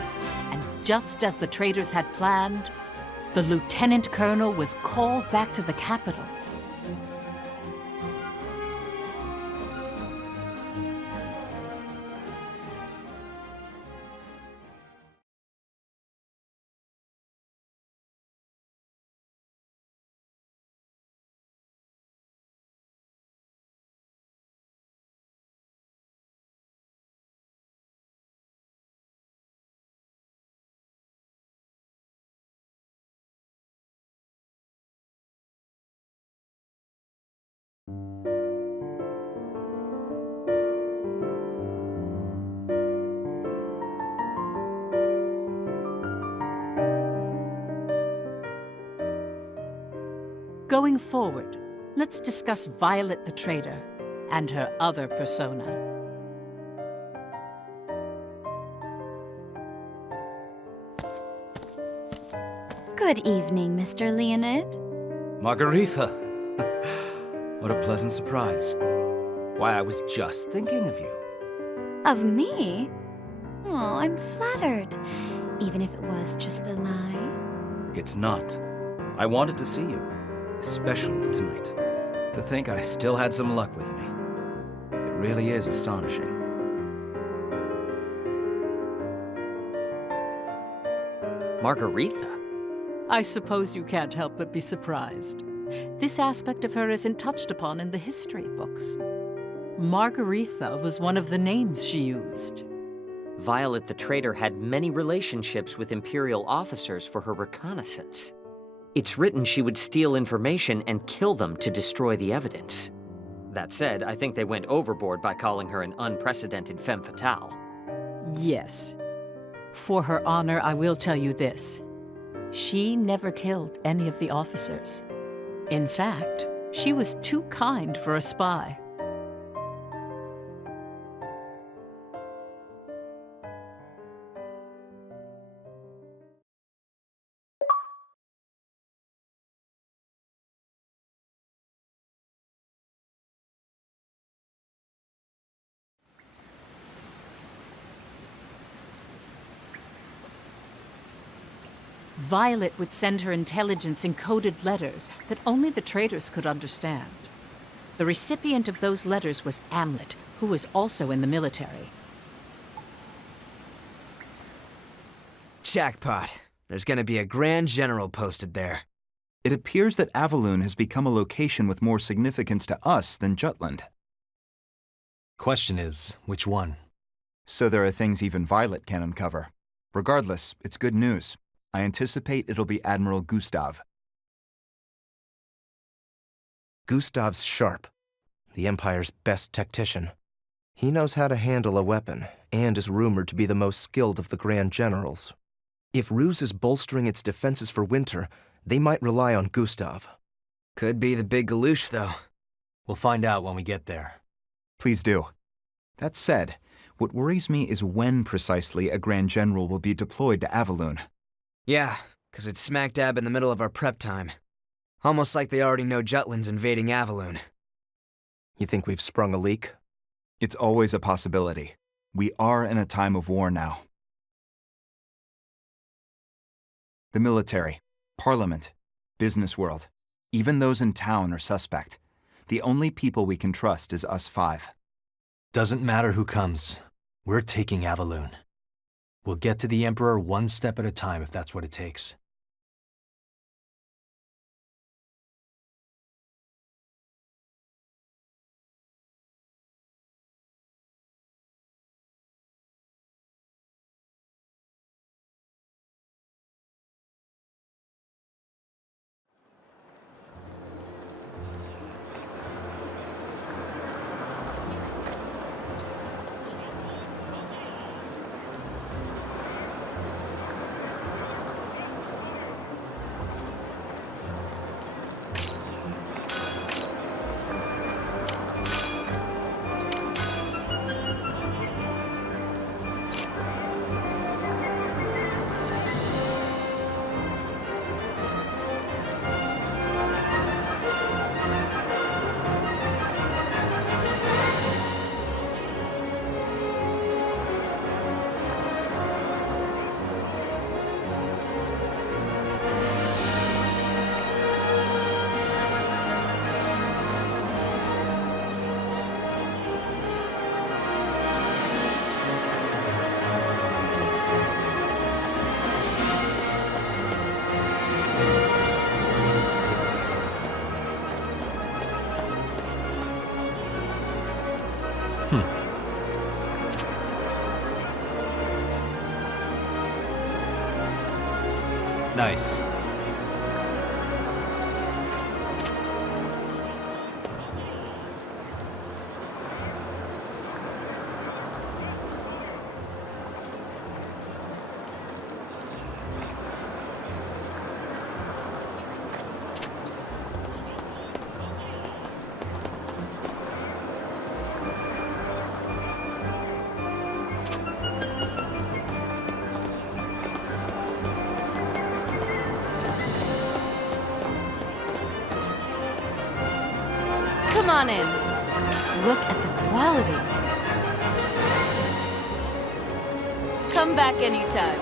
and just as the traitors had planned, the lieutenant colonel was called back to the capital. Going forward, let's discuss Violet the Traitor and her other persona. Good evening, Mr. Leonid. Margaretha! What a pleasant surprise. Why, I was just thinking of you. Of me? Oh, I'm flattered. Even if it was just a lie. It's not. I wanted to see you, especially tonight. To think I still had some luck with me. It really is astonishing. Margaretha? I suppose you can't help but be surprised. This aspect of her isn't touched upon in the history books. Margaretha was one of the names she used. Violet the Traitor had many relationships with Imperial officers for her reconnaissance. It's written she would steal information and kill them to destroy the evidence. That said, I think they went overboard by calling her an unprecedented femme fatale. Yes. For her honor, I will tell you this. She never killed any of the officers. In fact, she was too kind for a spy. Violet would send her intelligence in coded letters that only the traitors could understand. The recipient of those letters was Amlet, who was also in the military. Jackpot. There's gonna be a Grand General posted there. It appears that Avaloon has become a location with more significance to us than Jutland. Question is, which one? So there are things even Violet can uncover. Regardless, it's good news. I anticipate it'll be Admiral Gustav. Gustav's sharp. The Empire's best tactician. He knows how to handle a weapon, and is rumored to be the most skilled of the Grand Generals. If Ruse is bolstering its defenses for winter, they might rely on Gustav. Could be the big Galouche, though. We'll find out when we get there. Please do. That said, what worries me is when precisely a Grand General will be deployed to Avaloon. Yeah, 'cause it's smack dab in the middle of our prep time. Almost like they already know Jutland's invading Avaloon. You think we've sprung a leak? It's always a possibility. We are in a time of war now. The military, parliament, business world, even those in town are suspect. The only people we can trust is us five. Doesn't matter who comes. We're taking Avaloon. We'll get to the Emperor one step at a time if that's what it takes. Nice. Come on in. Look at the quality. Come back anytime.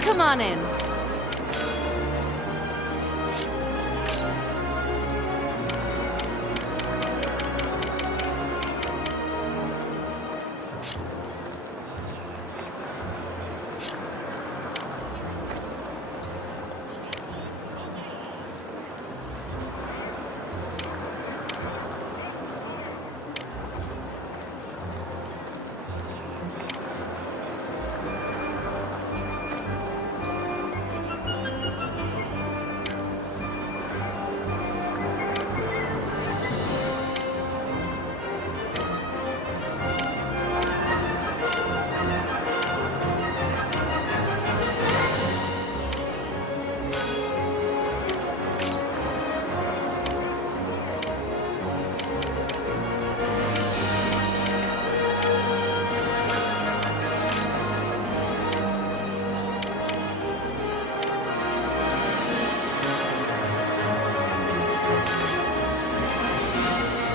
Come on in.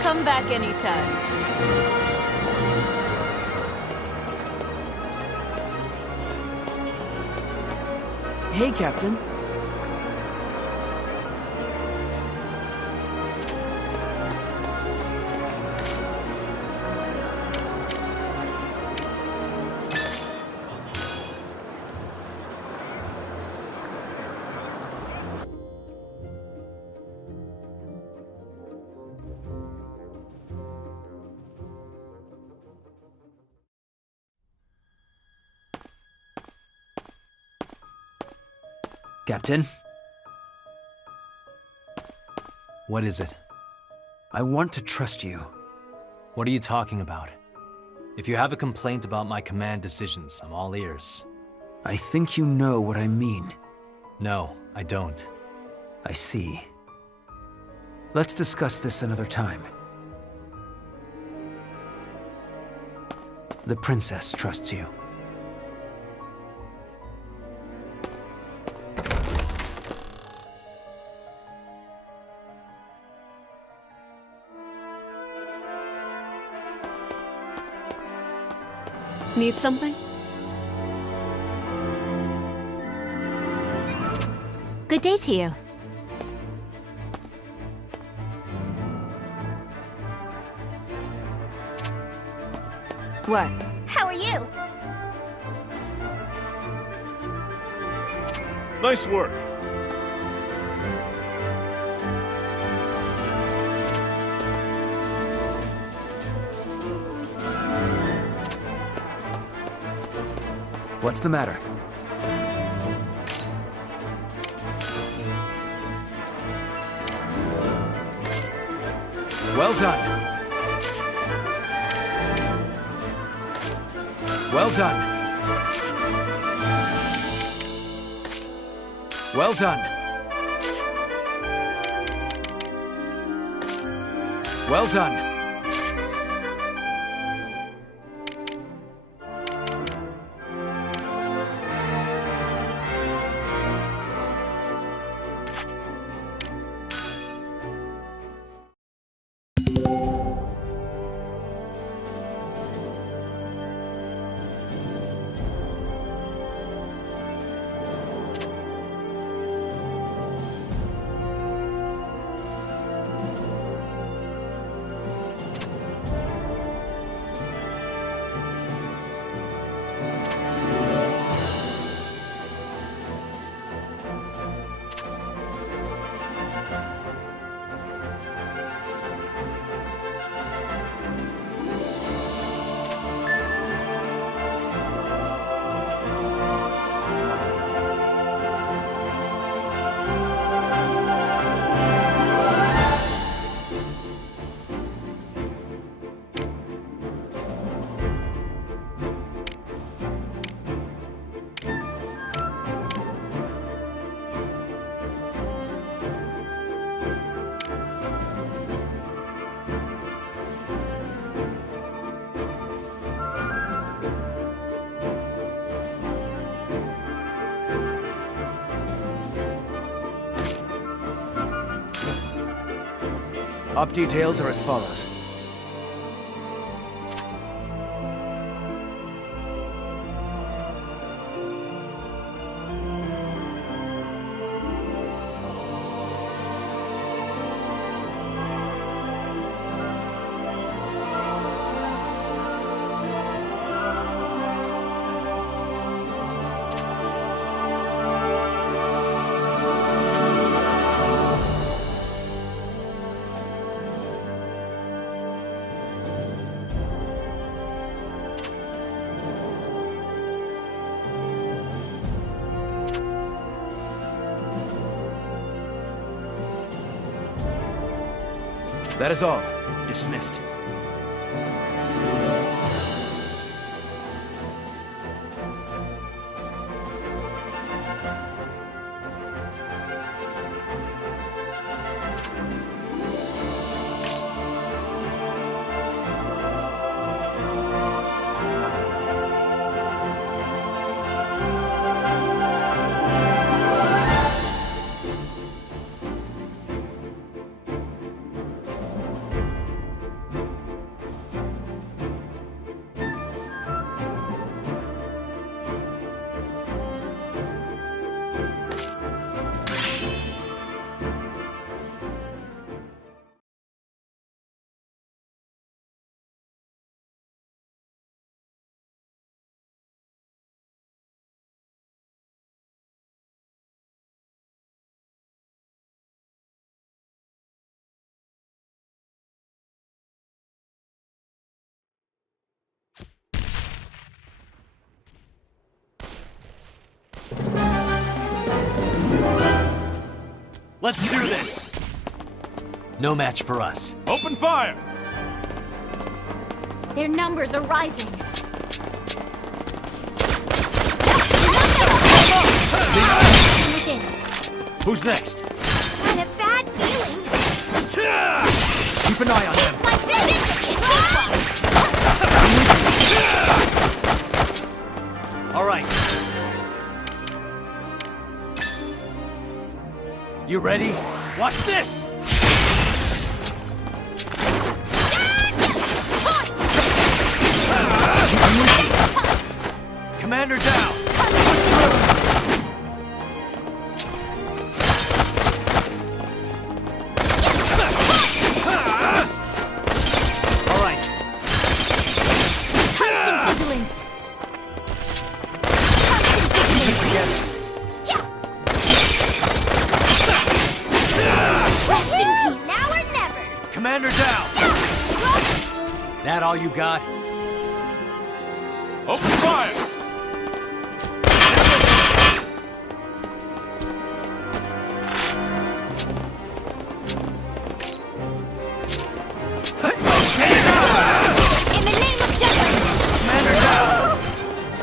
Come back anytime. Hey, Captain. Captain? What is it? I want to trust you. What are you talking about? If you have a complaint about my command decisions, I'm all ears. I think you know what I mean. No, I don't. I see. Let's discuss this another time. The princess trusts you. Need something? Good day to you. What? How are you? Nice work. What's the matter? Well done. Well done. Well done. Well done. Op details are as follows. That is all. Dismissed. Let's do this! No match for us. Open fire! Their numbers are rising. Who's next? Got a bad feeling. Keep an eye on them. My All right. You ready? Watch this! Commander down! All right. Constant vigilance. Together. Rest in peace. Now or never. Commander down! That all you got? Open fire! In the name of justice. Commander down!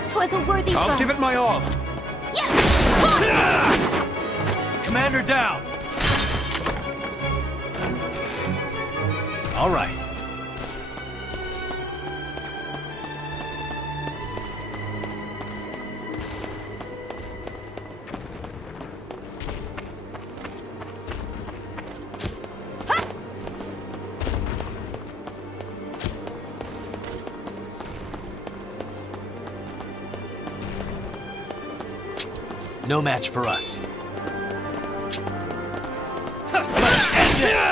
'Twas a worthy I'll foe. give it my all. Commander down! All right. No match for us. Let's end this!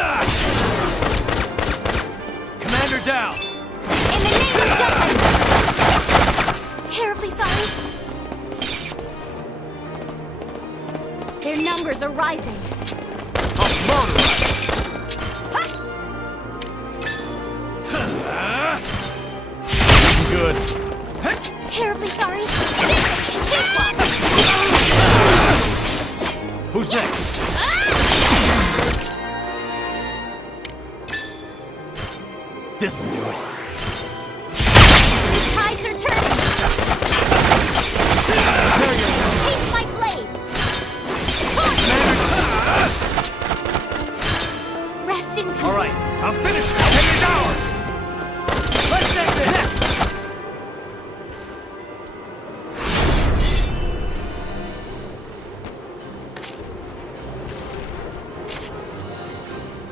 Commander down! In the name of justice. Terribly sorry. Their numbers are rising. Good. Terribly sorry. Who's next? This'll do it. The tides are turning. Taste my blade. Rest in peace. All right, I'll finish it. Take it ours. let's end this!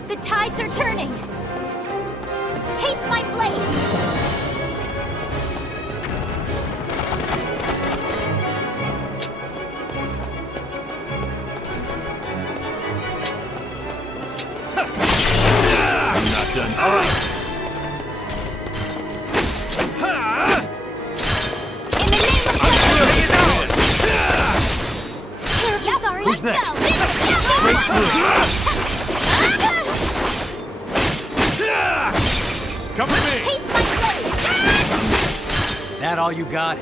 The tides are turning. Come to me! Taste my blade! That all you got?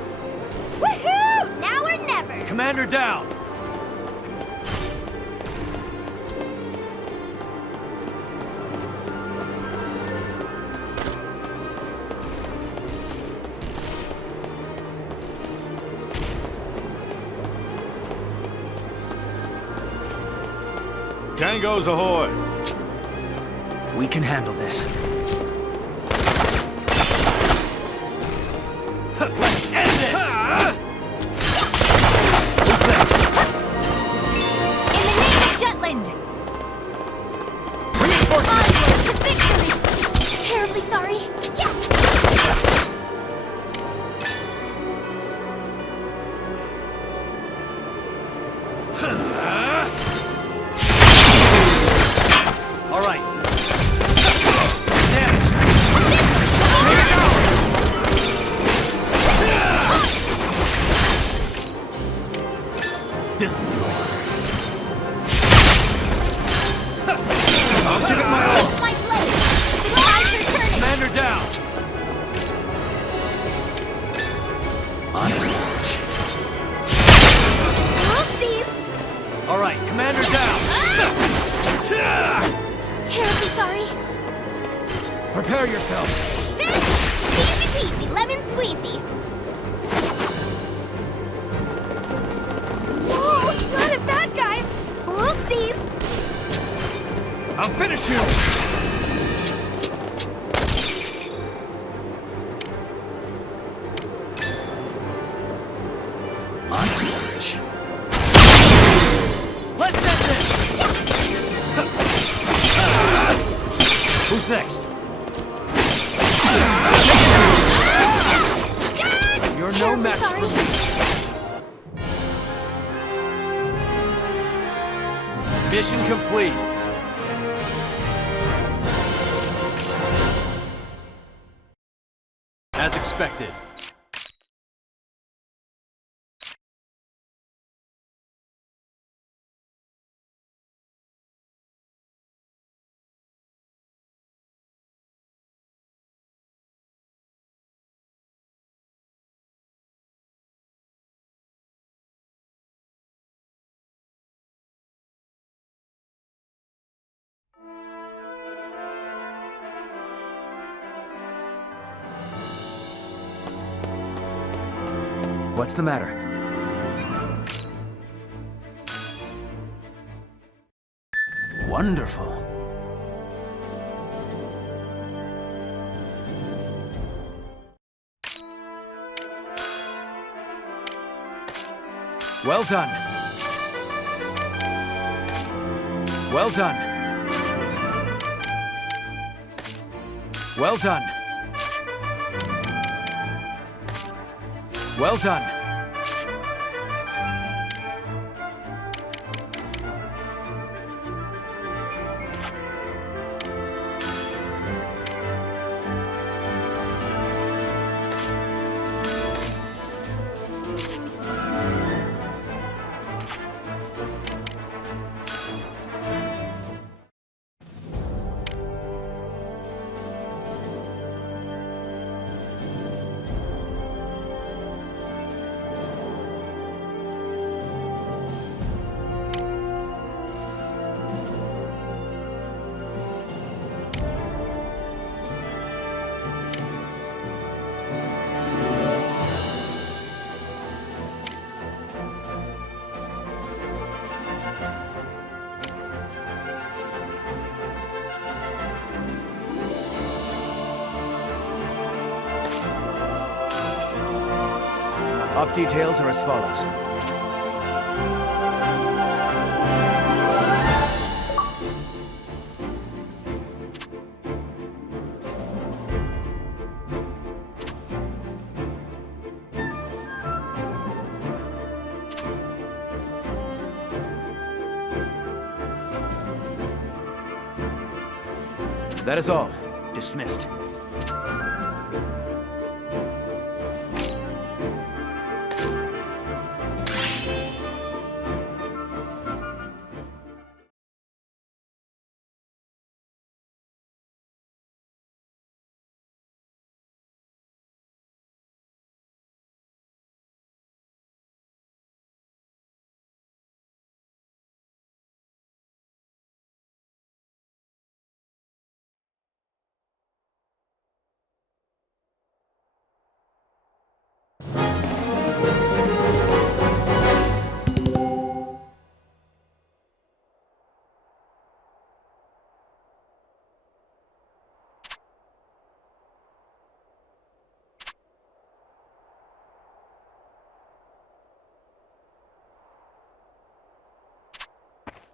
Woohoo! Now or never! Commander down! Tangos ahoy! We can handle this. Let's end this! In the name of Jutland! Reinforcements! Onward to victory! Terribly sorry. Yeah! All right. This'll do it. I'll give it my all. Taste my blade! The tides are turning! Commander down. On a search. Oopsies! All right, Commander down. Terribly sorry. Prepare yourself. Easy peasy, lemon squeezy. Whoa, lot of bad guys. Oopsies. I'll finish you. On a search. Let's end this. Who's next? You're no Terribly match sorry. for me. Mission complete. As expected. What's the matter? Wonderful. Well done. Well done. Well done. Well done. Op details are as follows. That is all. Dismissed.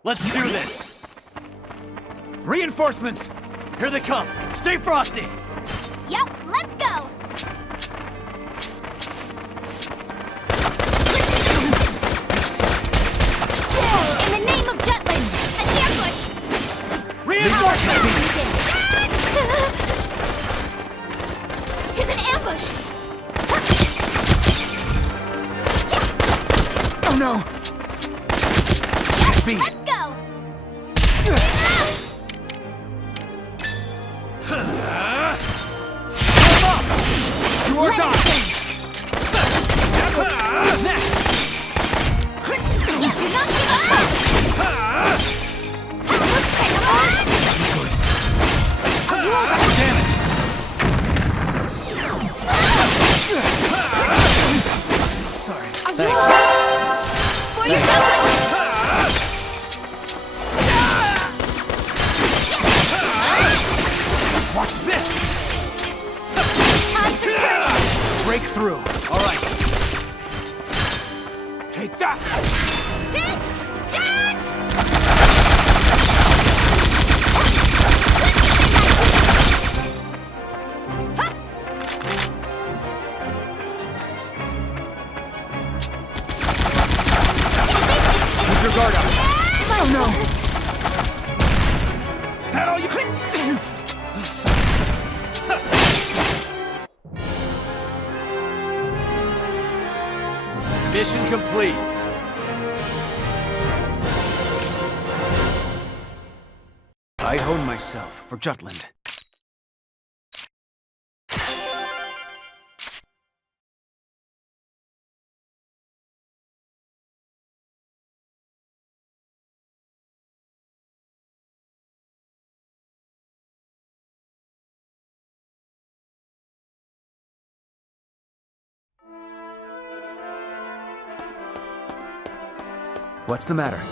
Let's do this! Reinforcements! Here they come! Stay frosty! Yep, let's go! In the name of Jutland, an ambush! Reinforcements! 'Tis an ambush! Oh no! Let's go! You are done! Yeah, do not give up! Are you alright? Damn it! Sorry. Are you alright? For your Watch this! tides are turning! Break through. All right. Take that! Keep your guard up. Oh no! That all you can? Mission complete. I hone myself for Jutland. What's the matter?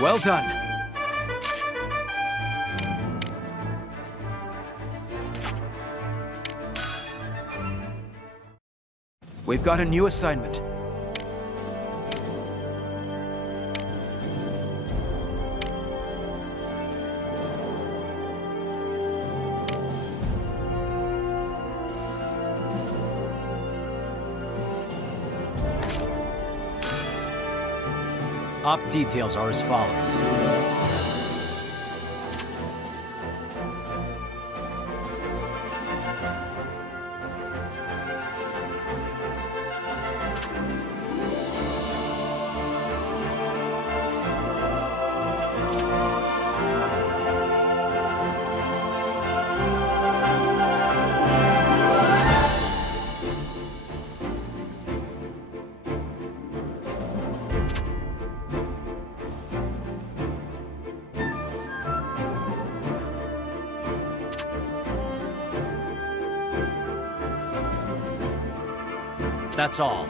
Well done. We've got a new assignment. Op details are as follows. That's all.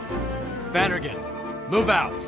Vandergen, move out.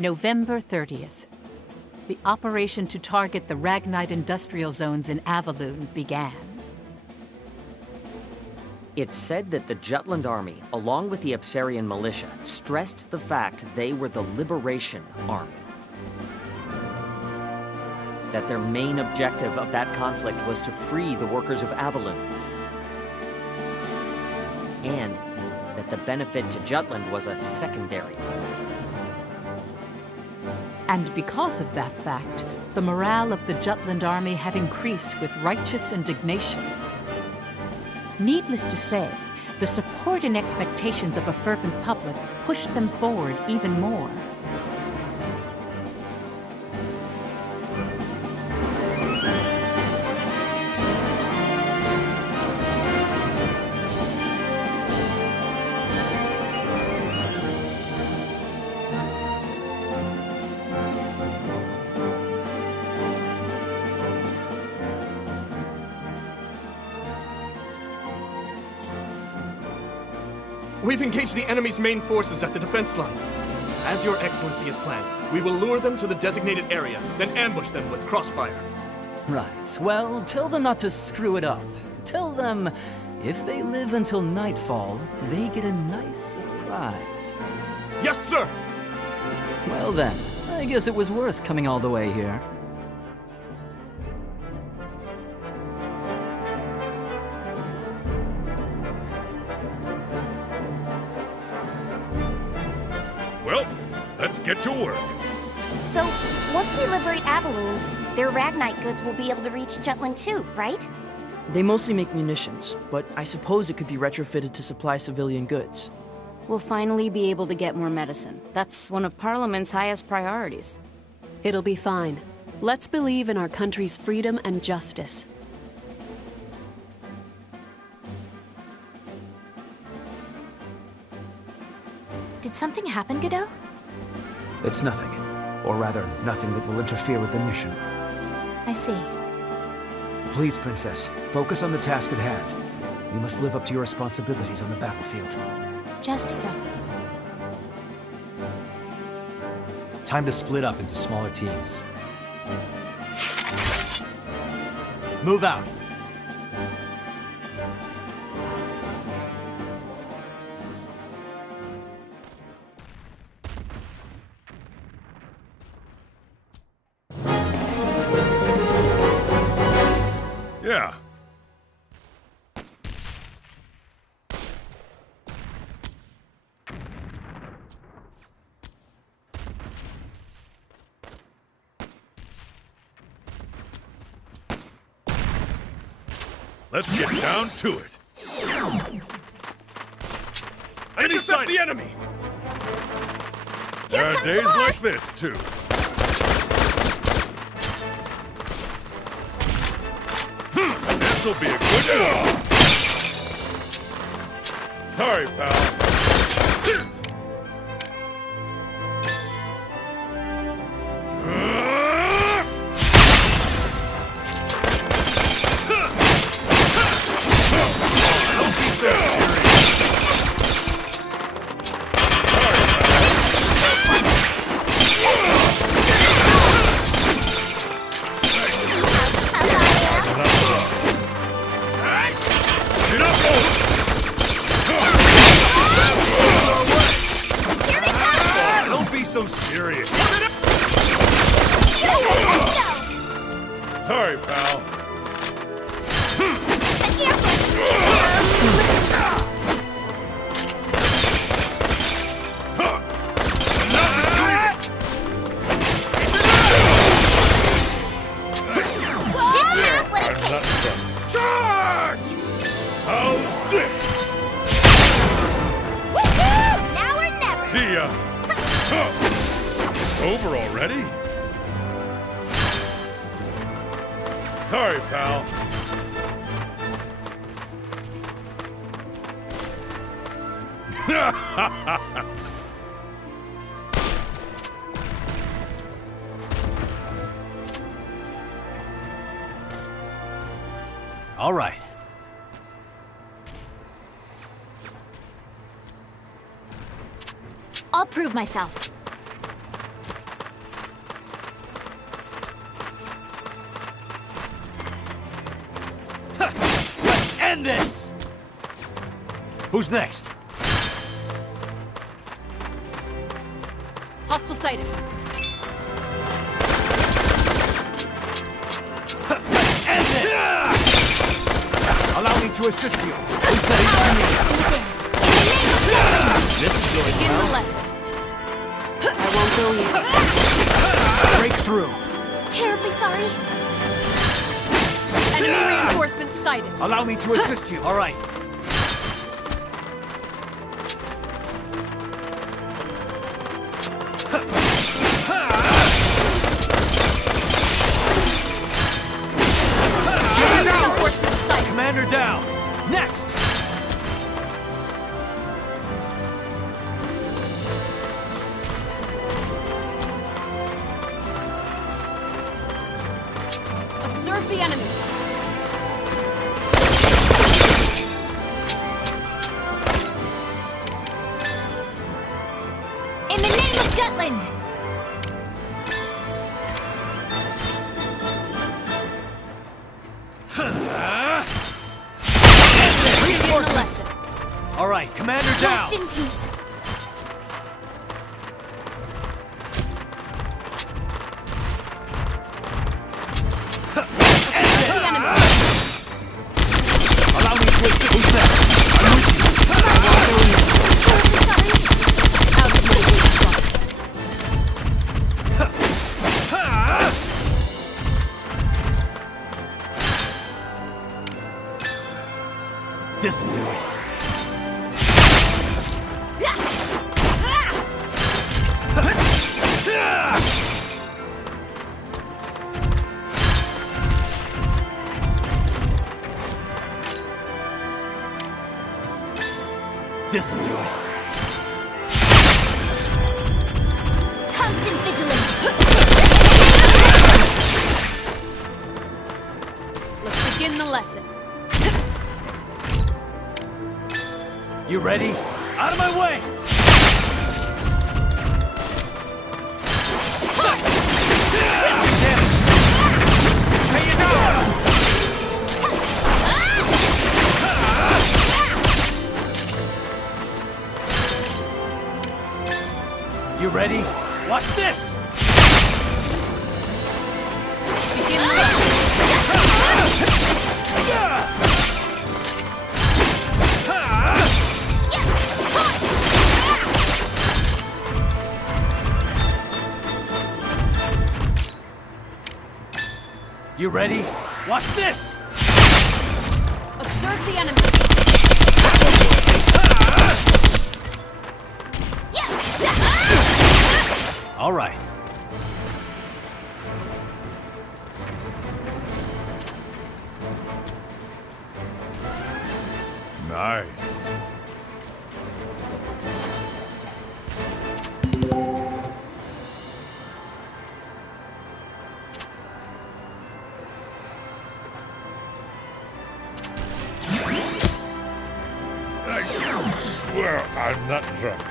November 30th. The operation to target the Ragnite industrial zones in Avaloon began. It's said that the Jutland army, along with the Apsarian militia, stressed the fact they were the Liberation Army. That their main objective of that conflict was to free the workers of Avaloon. And that the benefit to Jutland was a secondary. And because of that fact, the morale of the Jutland army had increased with righteous indignation. Needless to say, the support and expectations of a fervent public pushed them forward even more. We've engaged the enemy's main forces at the defense line. As Your Excellency has planned, we will lure them to the designated area, then ambush them with crossfire. Right. Well, tell them not to screw it up. Tell them if they live until nightfall, they get a nice surprise. Yes, sir! Well then, I guess it was worth coming all the way here. Well, let's get to work. So, once we liberate Avaloon, their Ragnite goods will be able to reach Jutland too, right? They mostly make munitions, but I suppose it could be retrofitted to supply civilian goods. We'll finally be able to get more medicine. That's one of Parliament's highest priorities. It'll be fine. Let's believe in our country's freedom and justice. Did something happen, Godot? It's nothing. Or rather, nothing that will interfere with the mission. I see. Please, Princess, focus on the task at hand. You must live up to your responsibilities on the battlefield. Just so. Time to split up into smaller teams. Move out! Yeah. Let's get down to it. Intercept the enemy! There are days like this, too. This'll be a good job. Sorry, pal. Don't be so serious. Don't be so serious. Sorry, pal. Charge! How's this? Now or never! See ya. It's over already? Sorry, pal. All right. I'll prove myself. End this! Who's next? Hostile sighted. Let's end this! Allow me to assist you. Who's next to me? This is going Begin the well. lesson. I won't go easy. Break through. Terribly sorry. Enemy reinforcements sighted. Allow me to assist you. All right. Commander down. Next. Observe the enemy. In the name of Jutland! Reinforcements. All right, Commander down. Rest in peace. Allow me to assist. Who's next? I'm with you. Terribly sorry. Out of my This'll do it. This'll do it. Constant vigilance. Let's begin the lesson. You ready? Out of my way! Pay it down! You ready? Watch this! Begin the lesson. You ready? Watch this! Observe the enemy. All right. Nice. I swear I'm not drunk.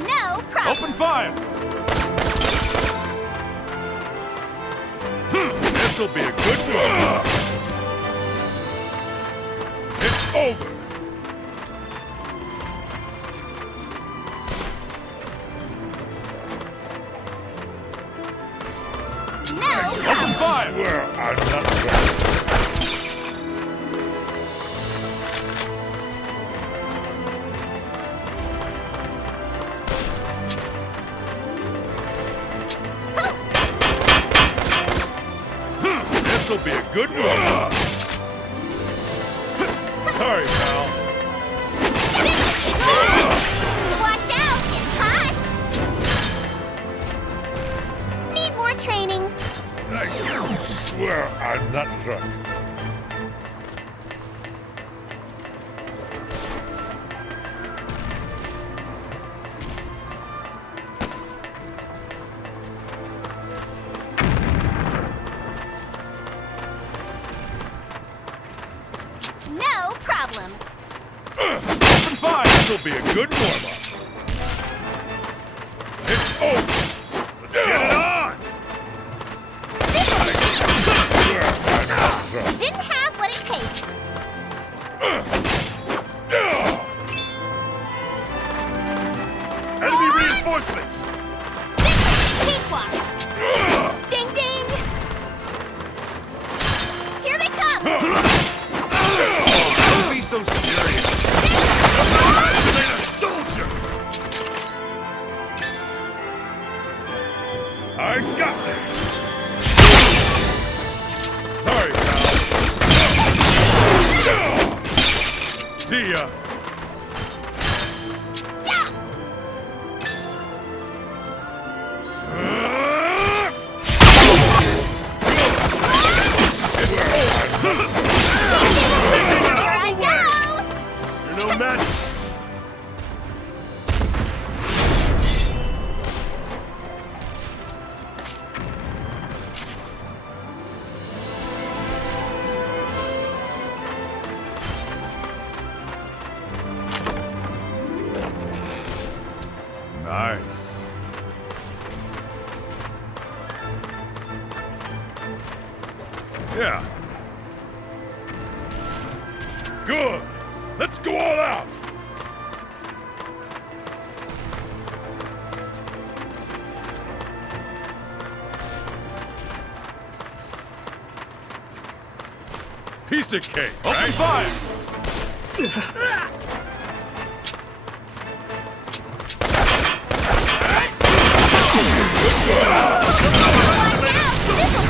No problem. Open fire! This'll be a good one. It's over. No Open problem. fire! I swear I'm not drunk. This'll be a good one. Sorry, pal. Watch out, it's hot. Need more training. I swear I'm not drunk. No problem. Open fire! This'll be a good warm-up. It's over. Let's get it on! Didn't have what it takes. Enemy reinforcements! Cakewalk! Ding ding! Here they come! Don't be so serious! Underestimate a soldier! I got this! Sorry, pal. See ya! You're no match! Nice. Yeah. Good. Let's go all out. Piece of cake, right? Open fire!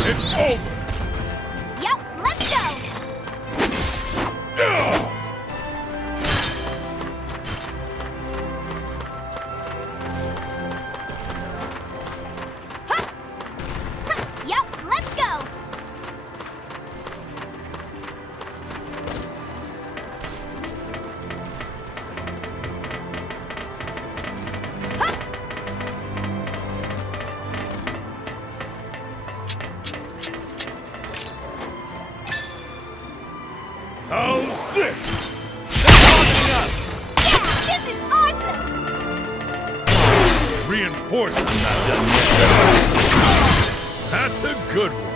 It's over. Yep, let's go! Yep, let's go! How's this? Yeah, this is awesome! Reinforcement. Not done yet. That's a good one.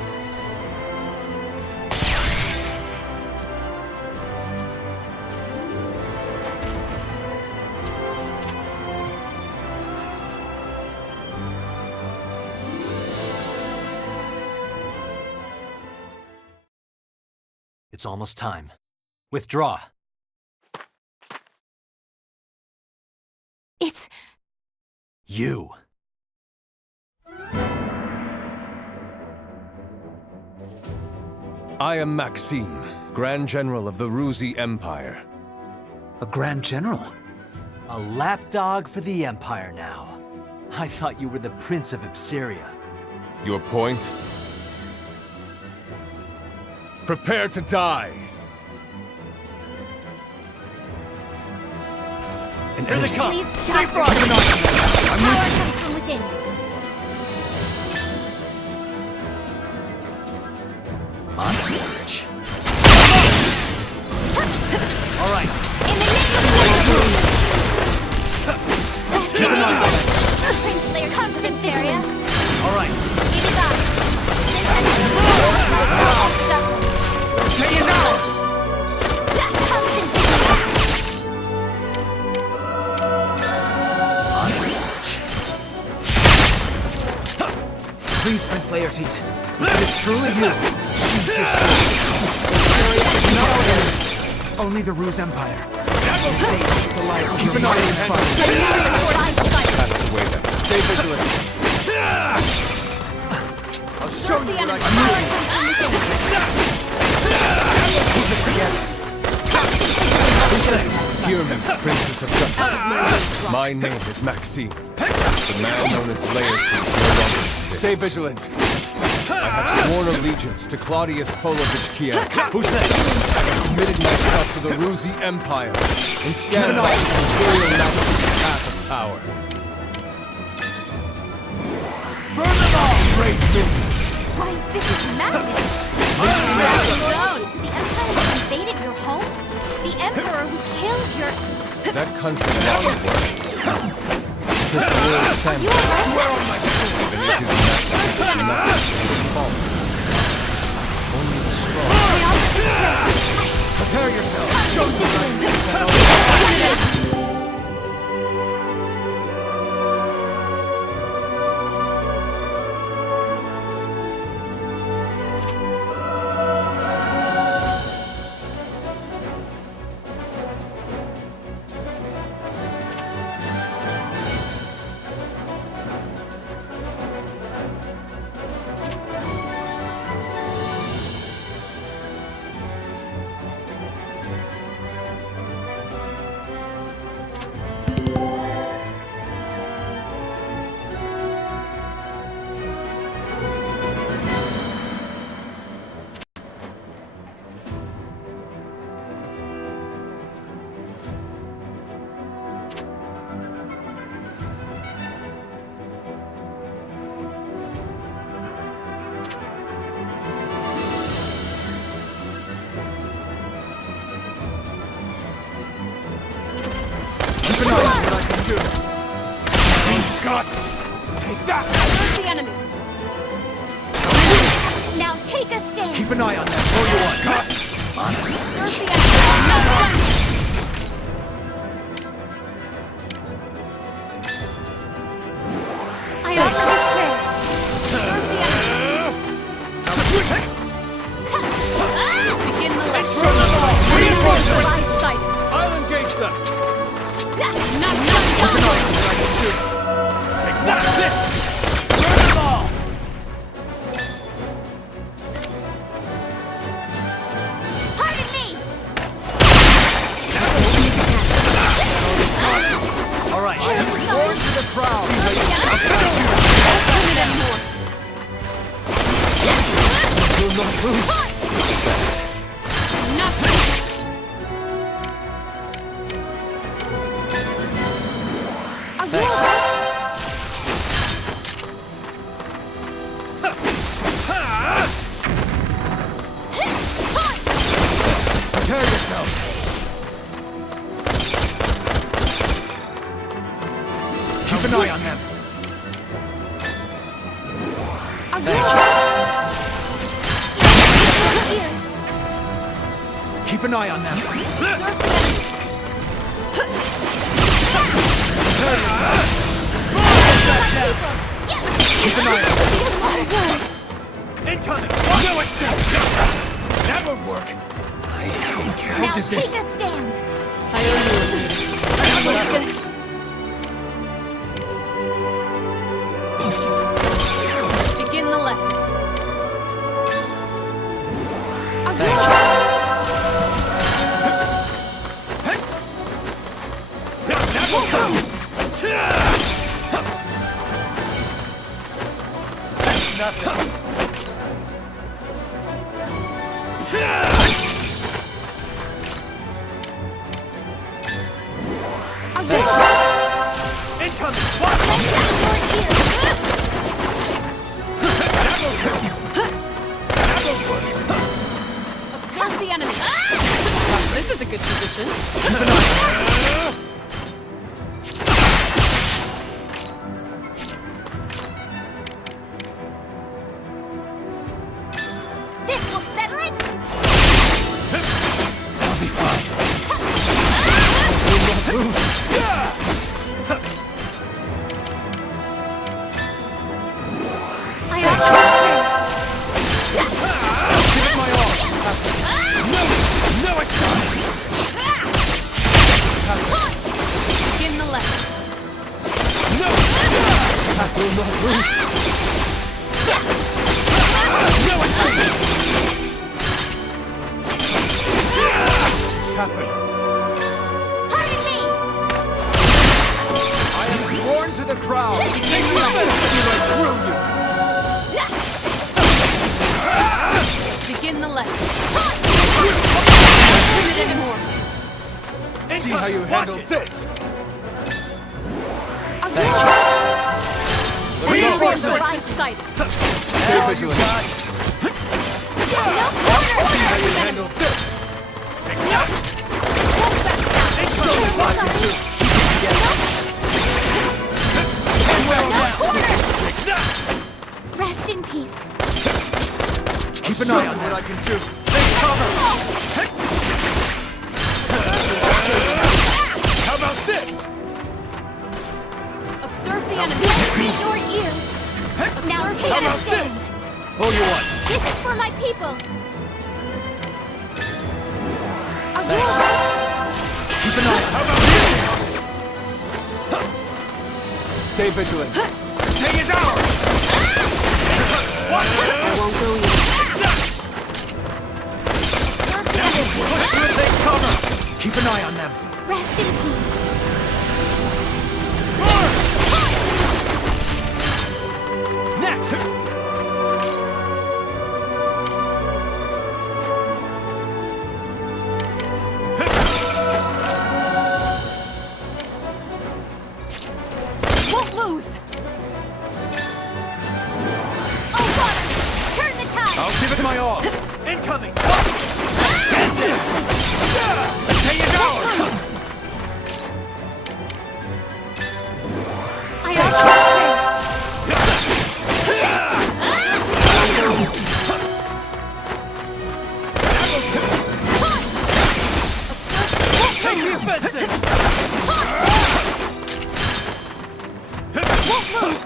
It's almost time. Withdraw. It's... You. I am Maxime, Grand General of the Ruzi Empire. A Grand General? A lapdog for the Empire now. I thought you were the Prince of Ipsyria. Your point? Prepare to die! Here they come! Please stop. Stay frosty! Power comes from within. On the surge. All right. In the name of Prince Lear, customs areas. All right. It is I. It is us. Constant vigilance. On the surge. Please, Prince Laertes. If it is truly you, sheathe your sword. Syria is not our enemy. Only the Ruse Empire. Stay the lives of your mother and father. That's the way then. Stay vigilant. I'll show you what I can do. Hear me, Princess of Justice. My name is Maxime. The man known as Laertes no longer exists. Stay vigilant. I have sworn allegiance to Claudius Polovich Kiev. Who's next? I have committed myself to the Ruzi Empire and stand by the Imperial Majesty's path of power. Burn them all! Rage me! Why, this is madness. To the Empire that invaded your home? The Emperor who killed your... That country never worked. his royal family. Swear on my soul. Even if his majesty does not fall. Only the strong. Prepare yourself. Show me Take that! Serve the enemy! Now take a stand! Keep an eye on them. Throw you on. Cut! Honest. Serve the enemy! I offer this prayer. Serve the enemy! Let's begin the lesson. Reinforcements! Line sighted. I'll engage them! Not Take that! This! Burn them all! Pardon me! All right. I am sworn to the crowd. Will not lose. Are you alright? Prepare yourself. Keep an eye on them. Are you alright? Ears. Keep an eye on them. serve the enemy! Prepare yourself. Keep an eye on them. Incoming! No escape! That won't work! I don't care. Now How did take this? a stand! I owe you a lead. Let's look at this. Let's begin the lesson. Are you alright? That won't come! That's nothing. Are you alright? Incoming! Watch! That won't work! Observe the enemy. This is a good position. This will settle it! I'll be fine. Will not lose. I offer this prayer. Give it my all. No escape! Begin the lesson. Sap will not lose. No escape! Happen. Pardon me! I am sworn to the crowd. Begin the lesson. Begin the lesson. Don't it anymore. See how you handle this. Are you alright? Reinforcements. Line sighted. Stay vigilant. No corners! See how you handle this. Take that! Show me what you do. Keep it together. you one. This is for my people. Are you alright? Keep an eye on. How about this? Stay vigilant. King is ours! What? I won't go easy. Push through, take cover! Keep an eye on them. Rest in peace. Next! Won't lose. Oh, water! Turn the tide! I'll give it my all. Incoming! Let's get this! The king is ours! I almost Take the offensive! won't lose.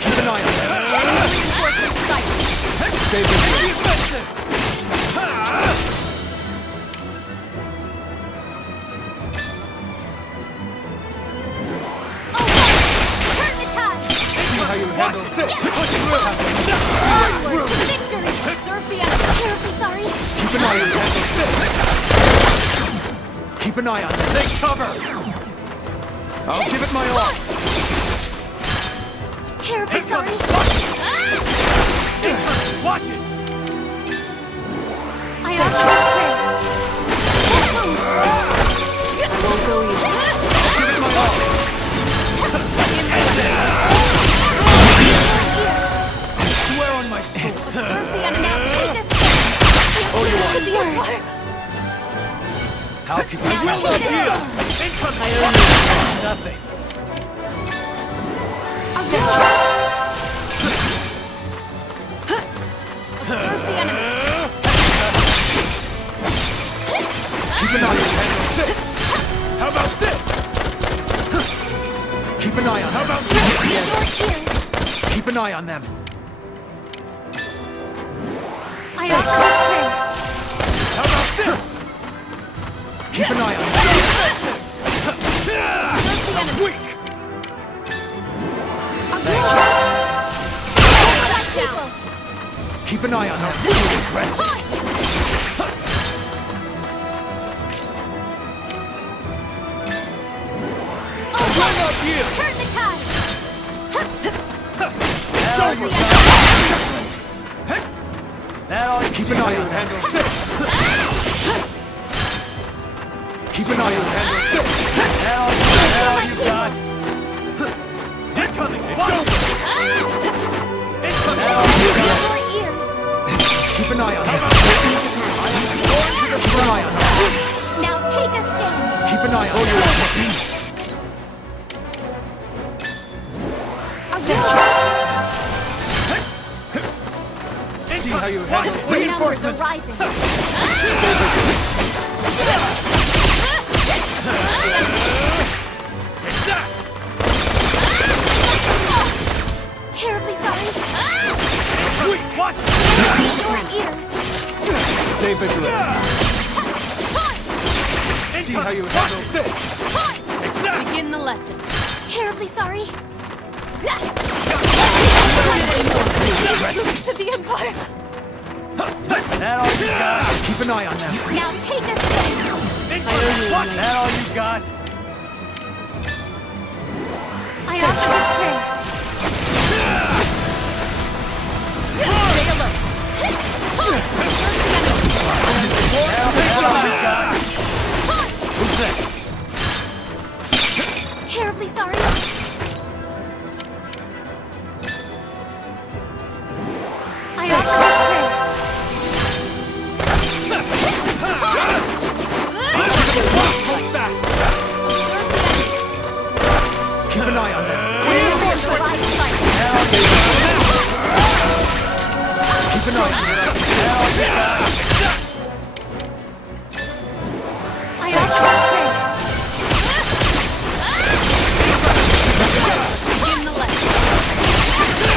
Keep an eye on them. Enemy reinforcement sighted. Stay vigilant. Defensive! Oh, turn the tide. See how you handle this. Push through! Onward to victory. Serve the enemy. Terribly sorry. Keep an eye on them. Keep an eye on them. Take cover! I'll give it my all. Terribly sorry. Watch it! I almost prey. I won't go easy. Give it my all. I swear on my soul. Serve the enemy. Now take us. Oh, you To the earth. How could this Now happen? take us down. Incoming! That's nothing. Are you alright? Observe the enemy. Keep an eye on handle this. How about this? Keep an eye on How them. about this? Your ears. Keep an eye on them. I almost prey. How about this? Keep an eye on them. Serve the enemy. Weak! Are you alright? My people. Keep an eye on them. Regret this! Oh, Bring up you! turn the tide. Serve the enemy. That all you Keep see an how eye you on them. handle this! Keep an eye on handle this. That all you got! Incoming! It's over! Incoming! That all you got! Your ears. Keep an eye on them. Keep an eye on them. Now take a stand. Keep an eye on them. Are you alright? See how you handle Numbers are reinforcements. rising. Take that! Terribly sorry. Wait, watch! Your ears. Stay vigilant. See how you handle this. Let's begin the lesson. Terribly sorry. To the Empire. That all you got! Keep an eye on them. Now take a stand. Incoming! Watch! That all you got! I almost prey. Stay alert. Who's next? Terribly sorry. I almost prey. Hold fast! Keep an eye on them. Reinforcements. Keep an eye on them. I almost prey. Begin the lesson.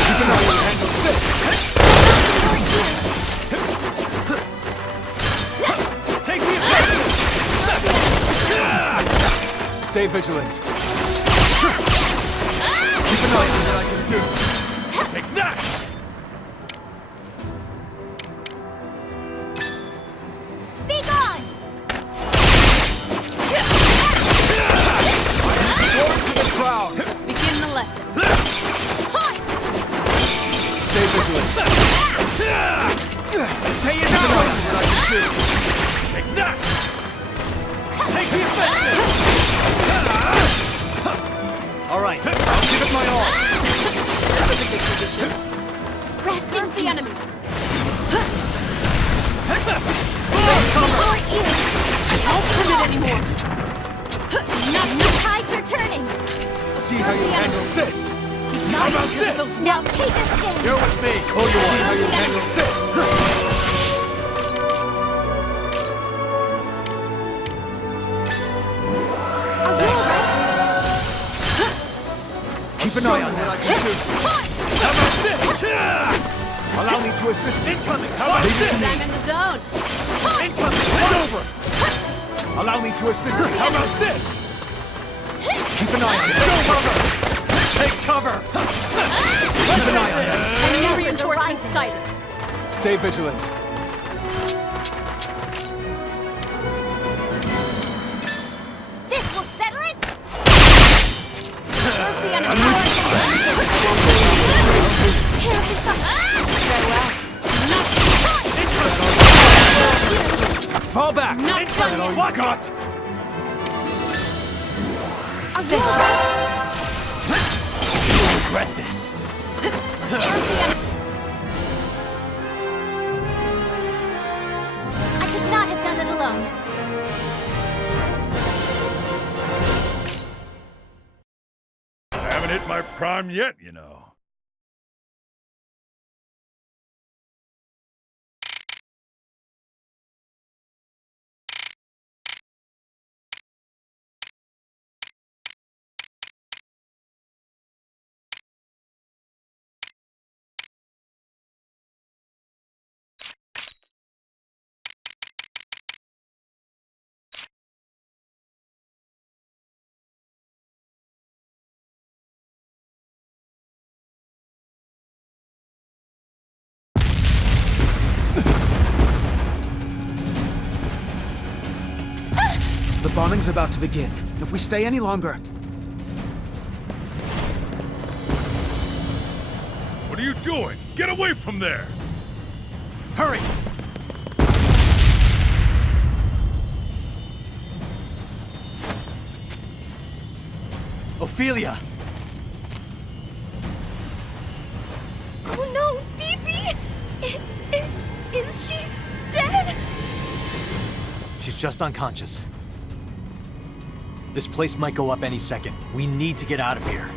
Keep Stay vigilant. Keep an eye on what I can do. Take that! Be gone! Sword to the crowd. Let's begin the lesson. Stay vigilant. Pay it Keep an eye down! on what I can do. Take that! Take the offensive! All right, I'll give it my all. This is a good position. Rest in Serve the peace. enemy. Your ears. Don't trim it anymore. The tides are turning. See how you handle this. How about this? Now take a stand. You're with me. Oh, you see how you handle this. Keep an eye on what I can do. How about this? Allow me to assist you. Incoming! How about Leave it this? to me. I'm in the zone. Incoming! It's over! Allow me to assist you. How about this? Keep an eye on it. Take cover! Keep an eye on it. Enemy reinforcements sighted. Stay vigilant. This will settle it. Serve the enemy. Tear this up. Fall back. Not done yet. Watch out! You'll regret this. I could not have done it alone. I haven't hit my prime yet, you know. The bombing's about to begin. If we stay any longer... What are you doing? Get away from there! Hurry! Ophelia! Oh no, Phoebe! Is she dead? She's just unconscious. This place might go up any second. We need to get out of here.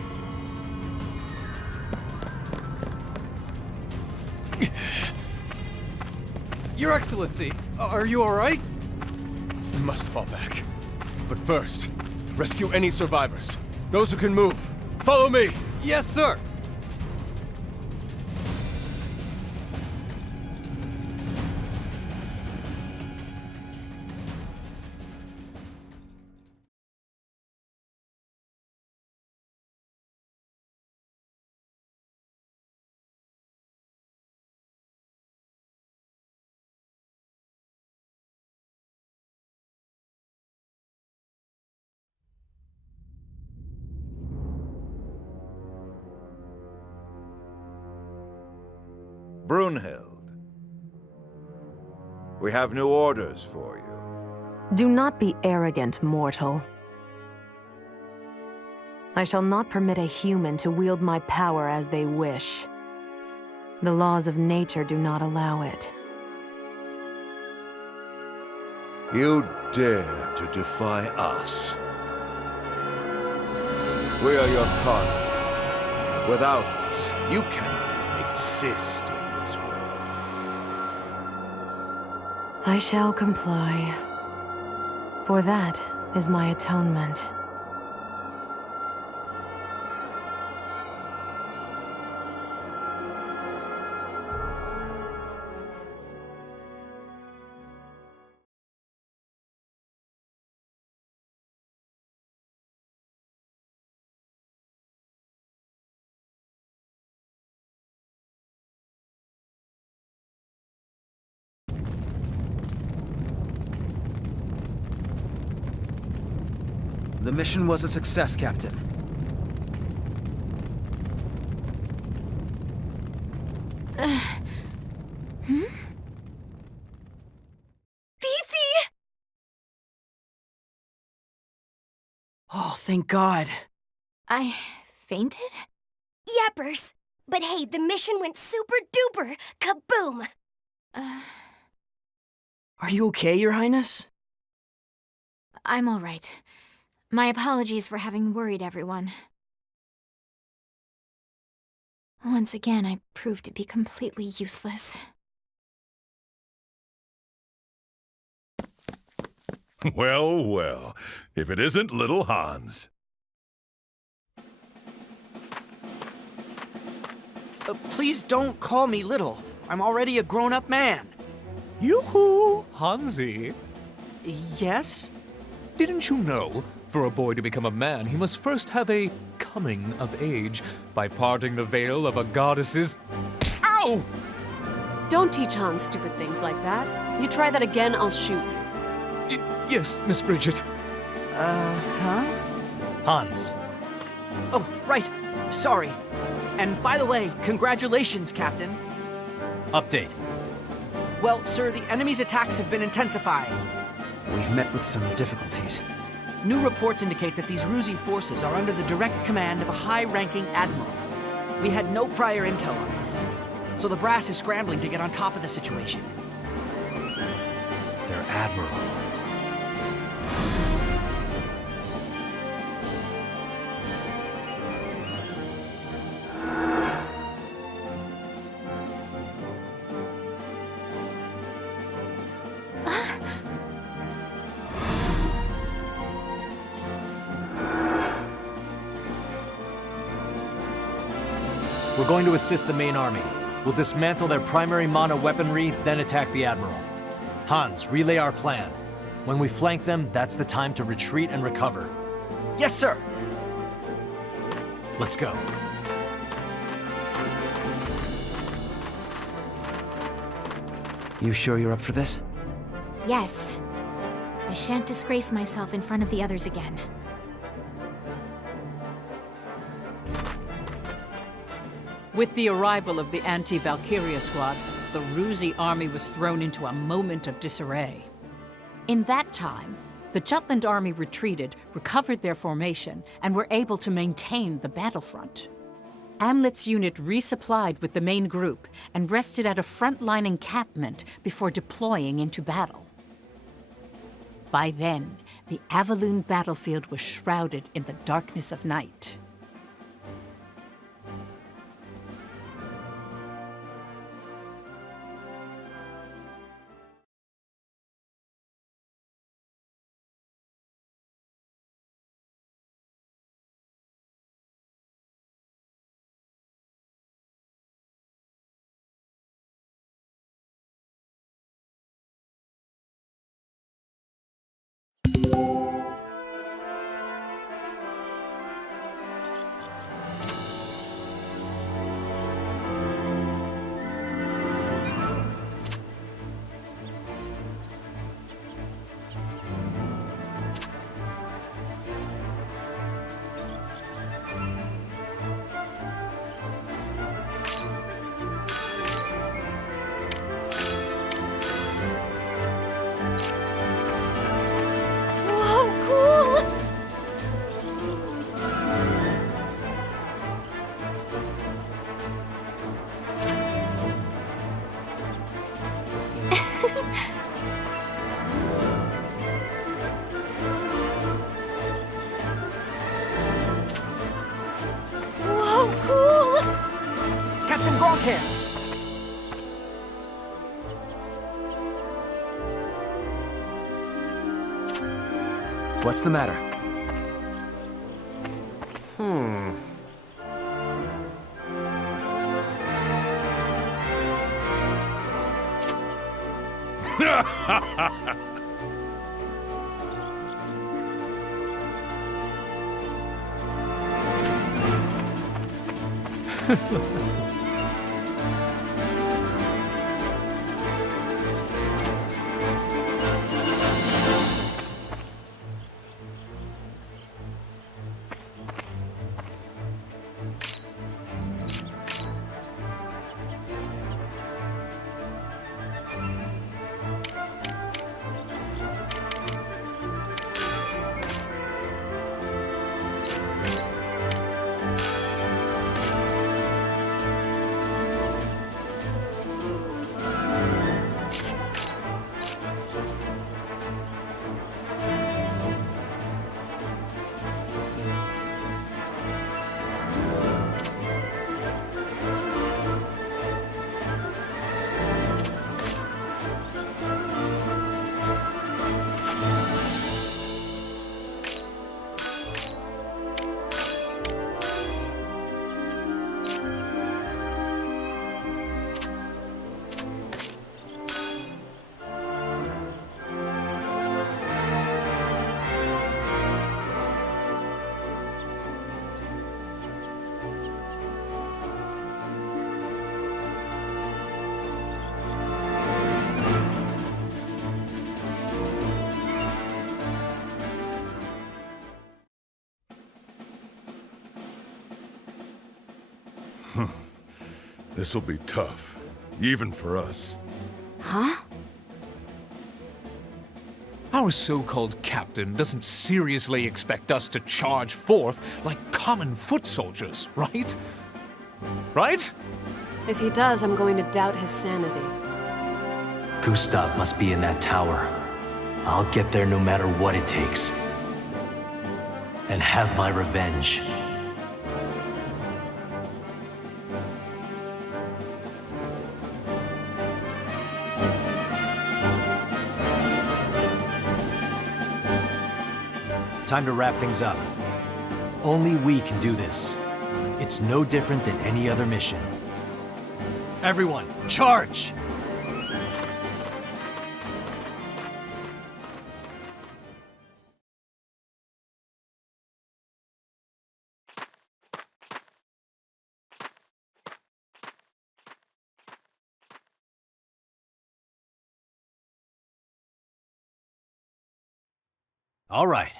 Your Excellency, are you all right? We must fall back. But first, rescue any survivors. Those who can move. Follow me! Yes, sir! Brunhild, we have new orders for you. Do not be arrogant, mortal. I shall not permit a human to wield my power as they wish. The laws of nature do not allow it. You dare to defy us. We are your conquerors. Without us, you cannot even exist in this world. I shall comply. For that is my atonement. The mission was a success, Captain. Fifi! Oh, thank God. I fainted? Yappers! But hey, the mission went super duper! Kaboom! Are you okay, Your Highness? I'm all right. My apologies for having worried everyone. Once again, I proved to be completely useless. Well, well, if it isn't little Hans. Please don't call me little. I'm already a grown-up man. Yoo-hoo, Hansi. Yes? Didn't you know, for a boy to become a man, he must first have a coming of age by parting the veil of a goddess's... Ow! Don't teach Hans stupid things like that. You try that again, I'll shoot you. Yes, Miss Bridget. Huh? Hans. Oh, right. Sorry. And by the way, congratulations, Captain. Update. Well, sir, the enemy's attacks have been intensifying. We've met with some difficulties. New reports indicate that these Ruzi forces are under the direct command of a high-ranking admiral. We had no prior intel on this, so the brass is scrambling to get on top of the situation. Their admiral. We're going to assist the main army. We'll dismantle their primary mono weaponry, then attack the Admiral. Hans, relay our plan. When we flank them, that's the time to retreat and recover. Yes, sir! Let's go. You sure you're up for this? Yes. I shan't disgrace myself in front of the others again. With the arrival of the anti-Valkyria squad, the Ruzi army was thrown into a moment of disarray. In that time, the Jutland army retreated, recovered their formation, and were able to maintain the battlefront. Amlet's unit resupplied with the main group and rested at a frontline encampment before deploying into battle. By then, the Avaloon battlefield was shrouded in the darkness of night. What's the matter? This'll be tough, even for us. Huh? Our so-called captain doesn't seriously expect us to charge forth like common foot soldiers, right? Right? If he does, I'm going to doubt his sanity. Gustav must be in that tower. I'll get there no matter what it takes. And have my revenge. Time to wrap things up. Only we can do this. It's no different than any other mission. Everyone, charge! All right.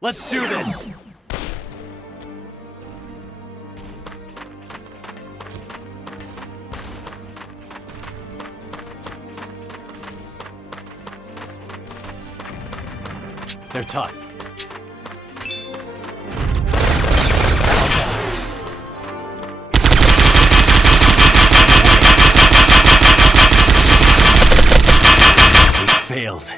Let's do this! They're tough. Failed.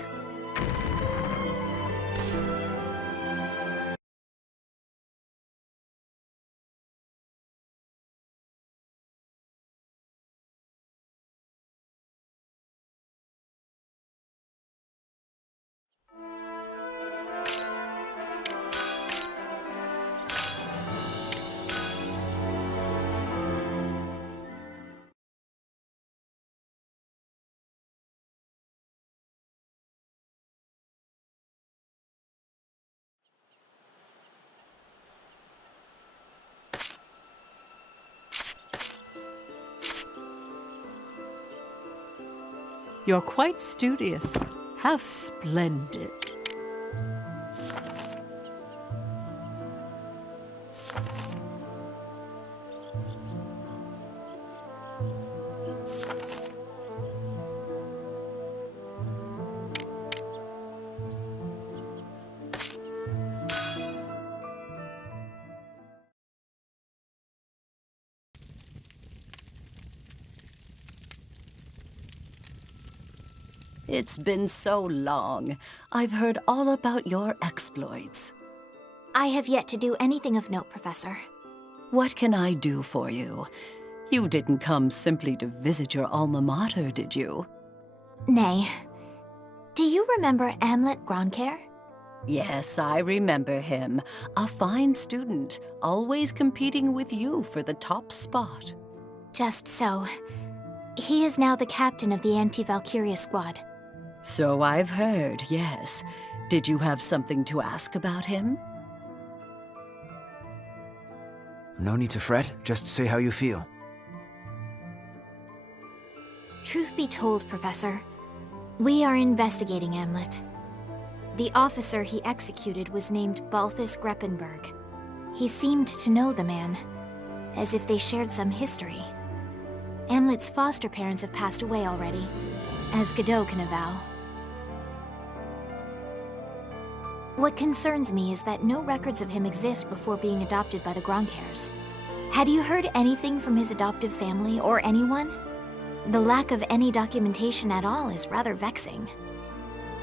You're quite studious. How splendid. It's been so long. I've heard all about your exploits. I have yet to do anything of note, Professor. What can I do for you? You didn't come simply to visit your alma mater, did you? Nay. Do you remember Amlet Gronkaer? Yes, I remember him. A fine student, always competing with you for the top spot. Just so. He is now the captain of the anti-Valkyria squad. So I've heard, yes. Did you have something to ask about him? No need to fret, just say how you feel. Truth be told, Professor, we are investigating Amlet. The officer he executed was named Balthus Greppenberg. He seemed to know the man, as if they shared some history. Amlet's foster parents have passed away already, as Godot can avow. What concerns me is that no records of him exist before being adopted by the Gronkaers. Had you heard anything from his adoptive family or anyone? The lack of any documentation at all is rather vexing.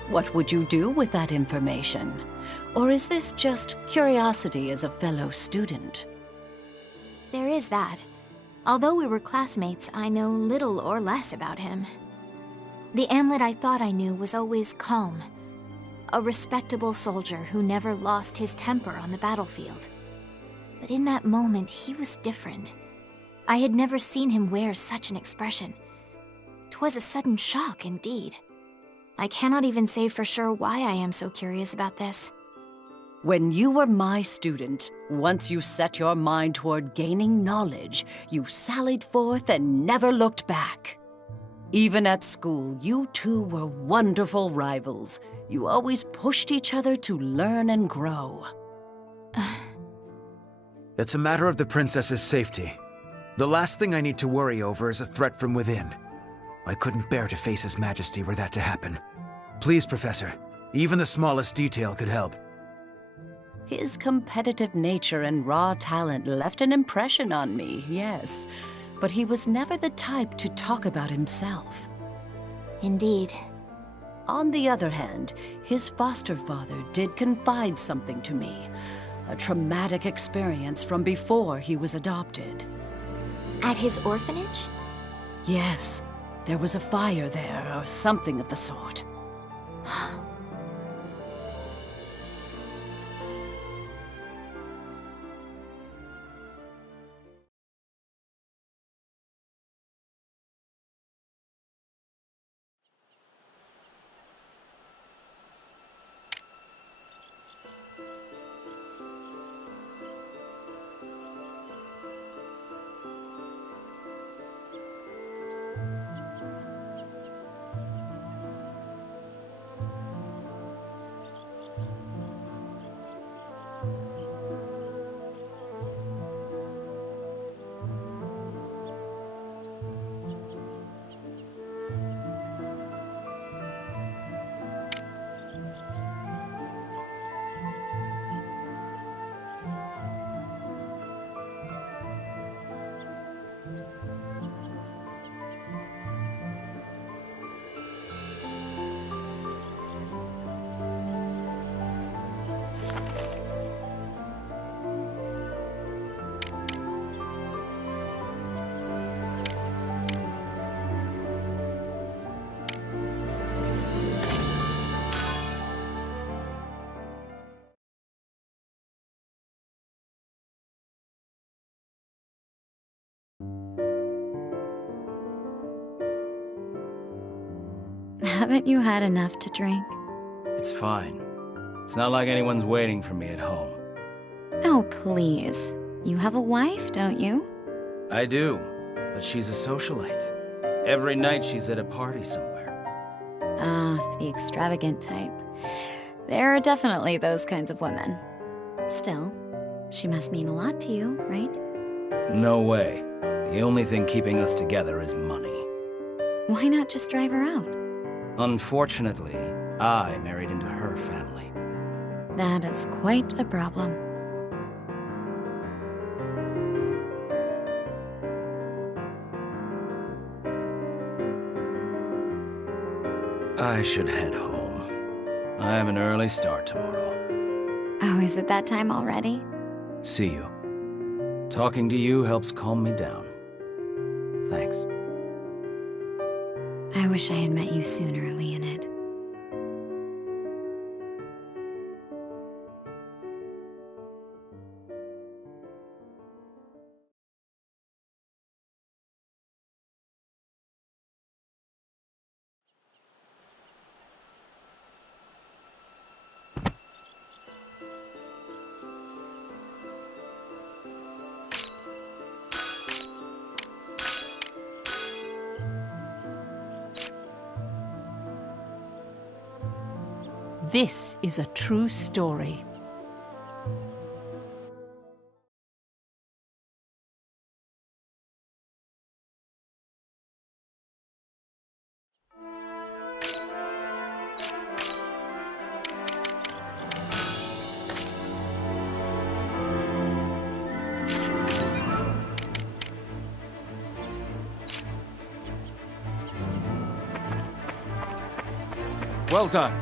What would you do with that information? Or is this just curiosity as a fellow student? There is that. Although we were classmates, I know little or less about him. The Amlet I thought I knew was always calm. A respectable soldier who never lost his temper on the battlefield. But in that moment, he was different. I had never seen him wear such an expression. 'Twas a sudden shock, indeed. I cannot even say for sure why I am so curious about this. When you were my student, once you set your mind toward gaining knowledge, you sallied forth and never looked back. Even at school, you two were wonderful rivals. You always pushed each other to learn and grow. It's a matter of the princess's safety. The last thing I need to worry over is a threat from within. I couldn't bear to face His Majesty were that to happen. Please, Professor, even the smallest detail could help. His competitive nature and raw talent left an impression on me, yes. But he was never the type to talk about himself. Indeed. On the other hand, his foster father did confide something to me. A traumatic experience from before he was adopted. At his orphanage? Yes. There was a fire there, or something of the sort. Haven't you had enough to drink? It's fine. It's not like anyone's waiting for me at home. Oh, please. You have a wife, don't you? I do, but she's a socialite. Every night she's at a party somewhere. Ah, the extravagant type. There are definitely those kinds of women. Still, she must mean a lot to you, right? No way. The only thing keeping us together is money. Why not just drive her out? Unfortunately, I married into her family. That is quite a problem. I should head home. I have an early start tomorrow. Oh, is it that time already? See you. Talking to you helps calm me down. Thanks. I wish I had met you sooner, Leonid. This is a true story. Well done.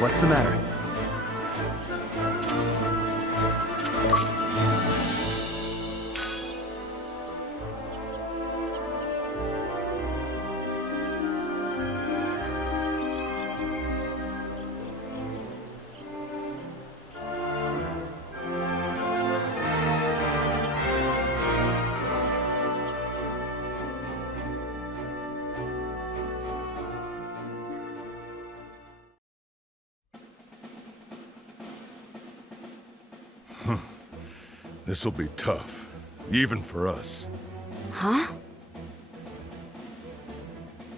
What's the matter? This'll be tough, even for us. Huh?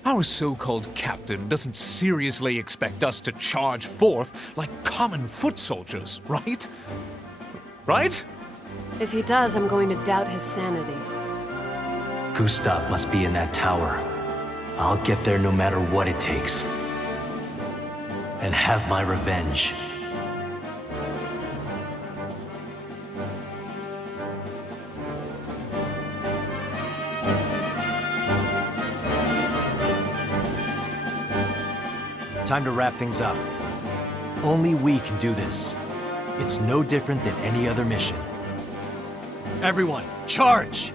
Our so-called captain doesn't seriously expect us to charge forth like common foot soldiers, right? Right? If he does, I'm going to doubt his sanity. Gustav must be in that tower. I'll get there no matter what it takes. And have my revenge. Time to wrap things up. Only we can do this. It's no different than any other mission. Everyone, charge!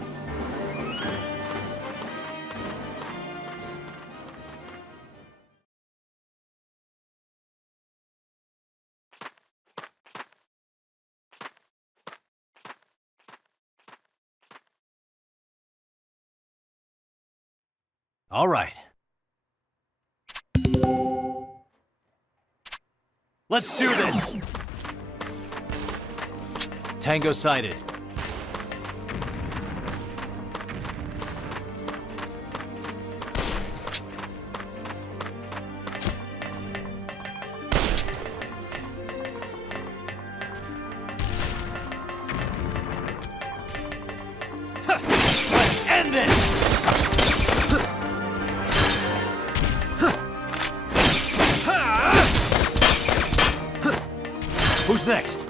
All right. Let's do this! Tango sighted. Let's end this! Who's next?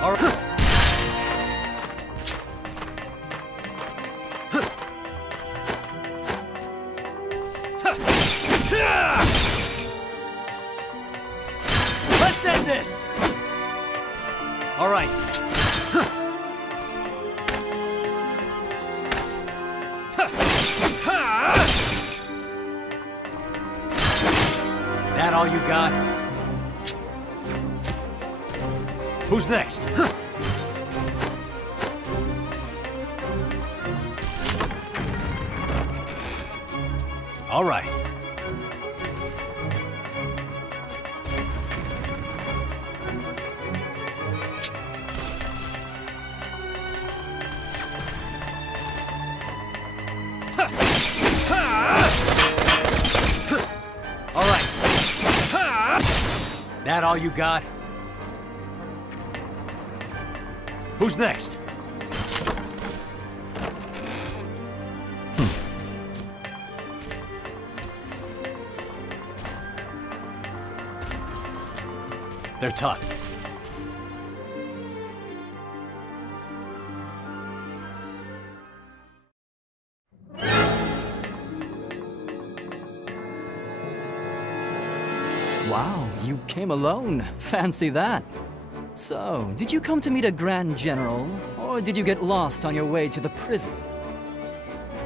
All right. Let's end this! All right. That all you got? Who's next? All right. All right. That all you got? Who's next? They're tough. Wow, you came alone. Fancy that. So, did you come to meet a Grand General, or did you get lost on your way to the Privy?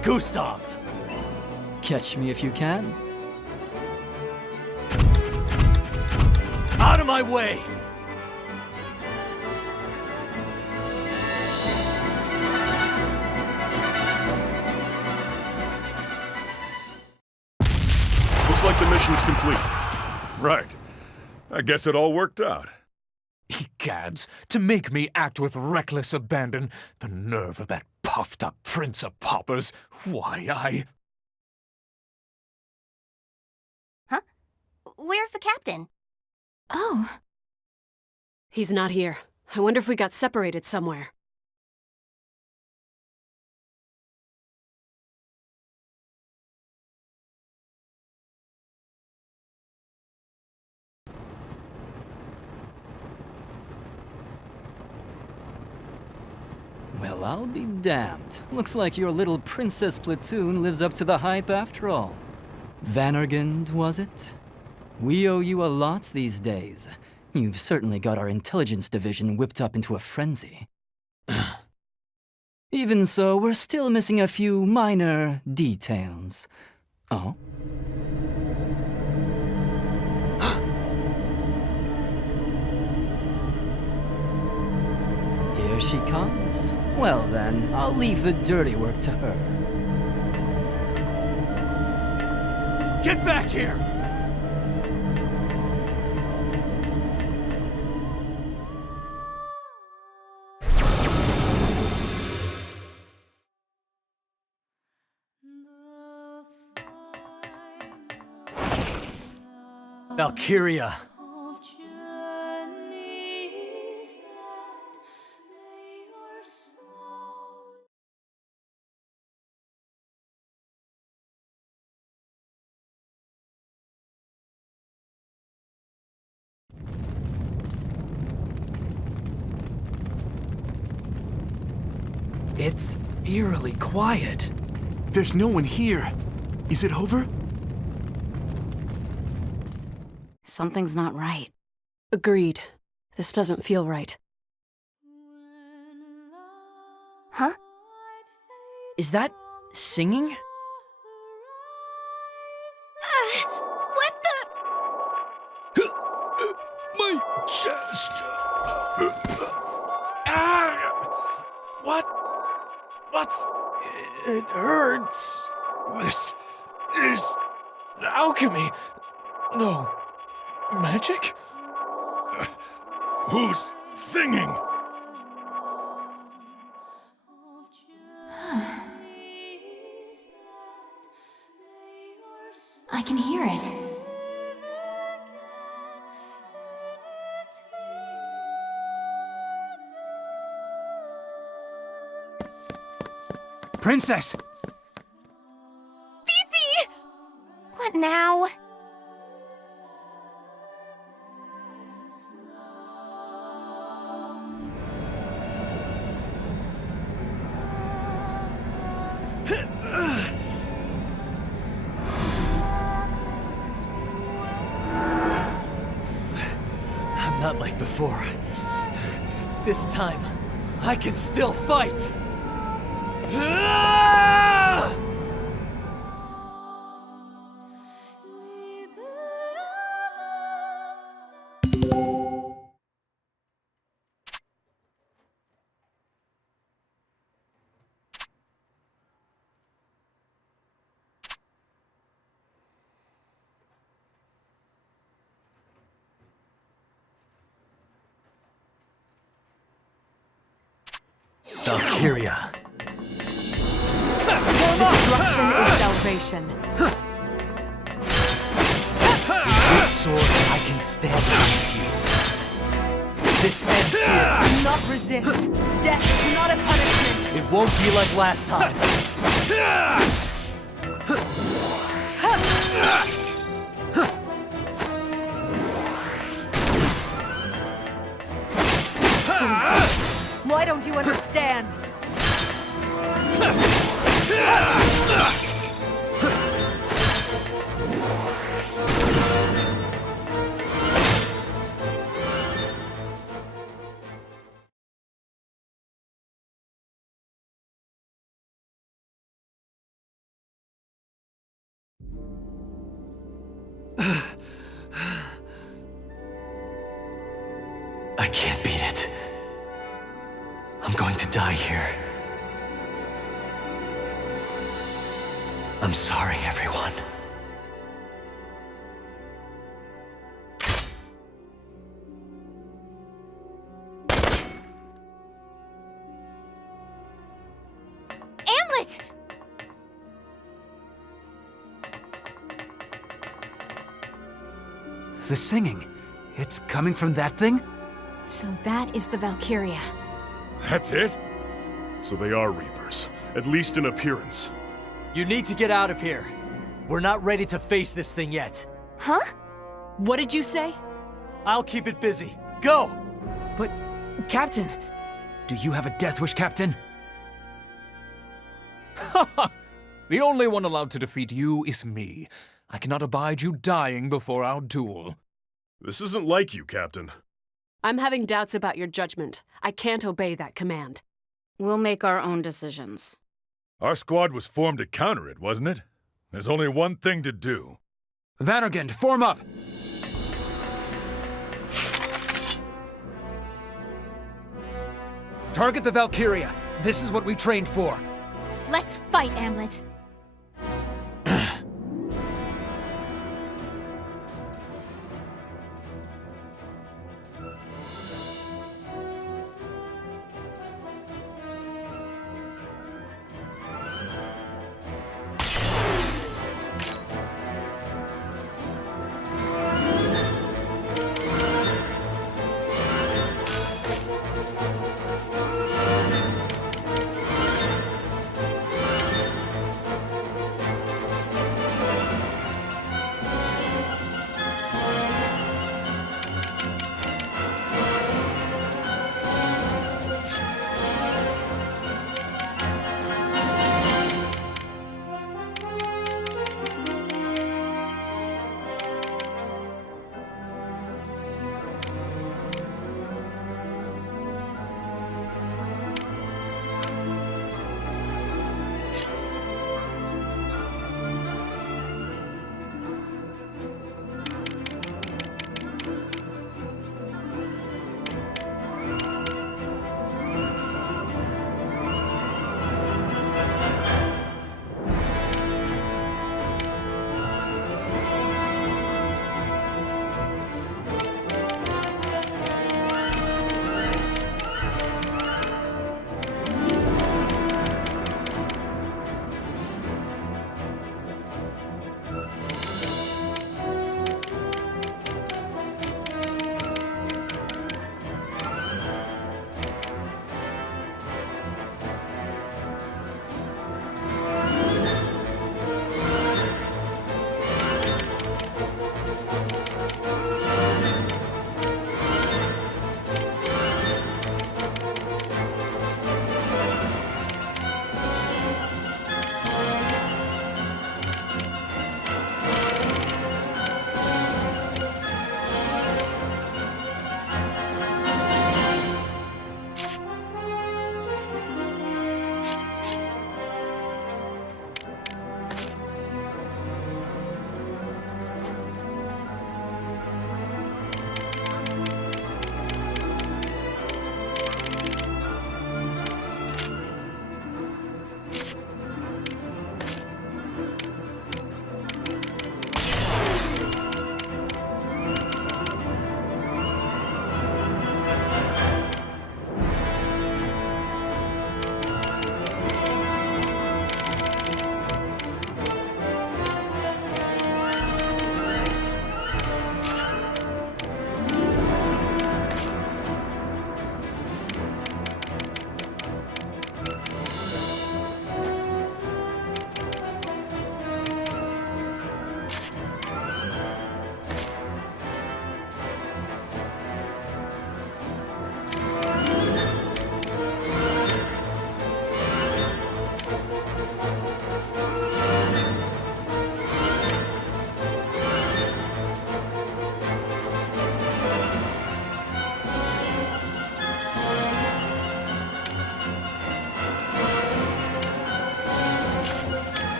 Gustav! Catch me if you can. Out of my way! Looks like the mission's complete. Right. I guess it all worked out. Egads, to make me act with reckless abandon, the nerve of that puffed-up Prince of Paupers. Why, Huh? Where's the captain? Oh. He's not here. I wonder if we got separated somewhere. Well, I'll be damned. Looks like your little princess platoon lives up to the hype after all. Vannergund, was it? We owe you a lot these days. You've certainly got our intelligence division whipped up into a frenzy. Even so, we're still missing a few minor details. Oh? Here she comes. Well then, I'll leave the dirty work to her. Get back here! Valkyria. It's eerily quiet. There's no one here. Is it over? Something's not right. Agreed. This doesn't feel right. Huh? Is that singing? What the? My chest! What's... It hurts. This is... alchemy. No. Magic? Who's singing? I can hear it. Princess! Fifi! What now? I'm not like before. This time, I can still fight! Valkyria. Destruction is salvation. With this sword, I can stand against you. This ends here. Do not resist. Death is not a punishment. It won't be like last time. Why don't you understand? I can't beat it. I'm going to die here. I'm sorry, everyone. Amlet! The singing. It's coming from that thing? So that is the Valkyria. That's it? So they are Reapers, at least in appearance. You need to get out of here. We're not ready to face this thing yet. Huh? What did you say? I'll keep it busy. Go! But, Captain... Do you have a death wish, Captain? The only one allowed to defeat you is me. I cannot abide you dying before our duel. This isn't like you, Captain. I'm having doubts about your judgment. I can't obey that command. We'll make our own decisions. Our squad was formed to counter it, wasn't it? There's only one thing to do. Vanargand, form up! Target the Valkyria. This is what we trained for. Let's fight, Amlet.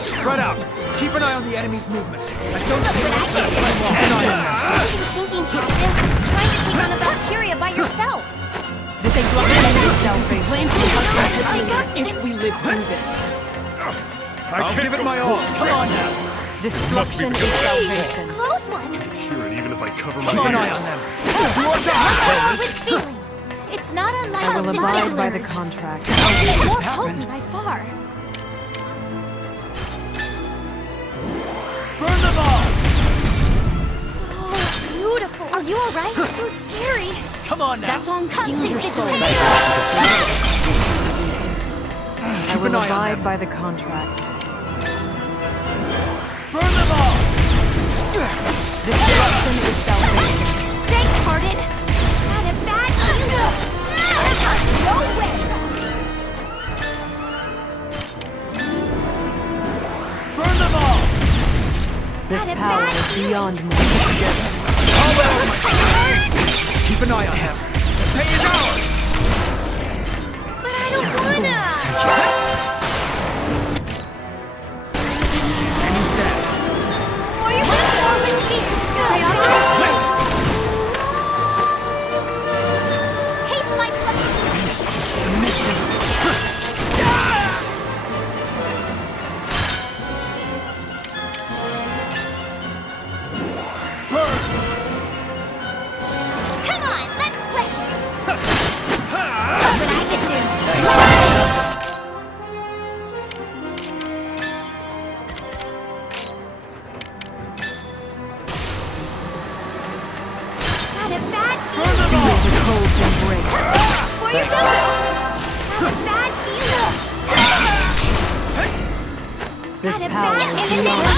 Spread out. Keep an eye on the enemy's movements. And don't stay on top. What are you thinking, Captain? Trying to take on a Valkyria by yourself. This ain't If we live through this. I'll give it my all. Come on now. Destruction is salvation. Close one! Hear it even if I cover my Keep an eye ears. on them. With feeling. It's not unlike I will constant abide by the vigilance. contract. More potent by far. Burn them all! So beautiful. Are you alright? So scary. Come on now. That song steals Constant your soul. vigilance. I will abide by the contract. Burn them all! Destruction is salvation. Beg pardon. Had a bad feeling. Burn them all! This power is beyond me. Keep an eye on him. The day is ours! But I don't wanna. Can you stand? For your war with me. Taste my punishment. The mission. Burn! Come on, let's play. Something I can do. Had a bad feeling. Feel the cold embrace. For your good. Had a bad feeling. This Had a power bad is feeling. beyond me.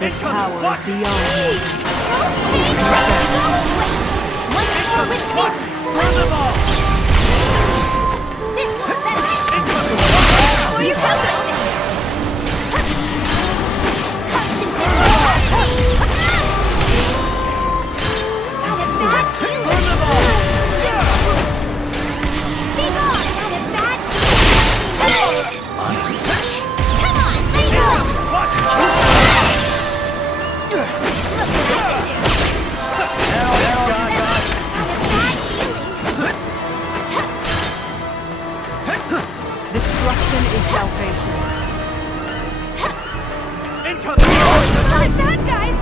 This power is beyond me. Once more with me. Burn them all! This will settle it. For your good. Constant vigilance. Had a bad feeling. Burn them all! Be gone. Had a bad feeling. Honest. Come on, lay down. Watch it! Look what I can do. Destruction is salvation. Incoming! Time's out, guys.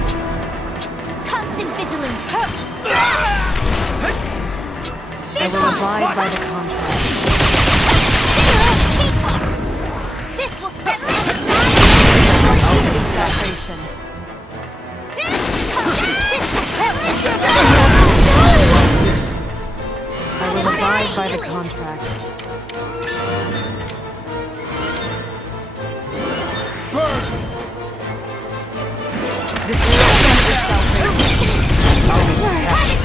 Constant vigilance. I will abide by the contract. This will settle it. Salvation. This will settle it. Yes. I will abide by the contract. Burn! Destruction is salvation.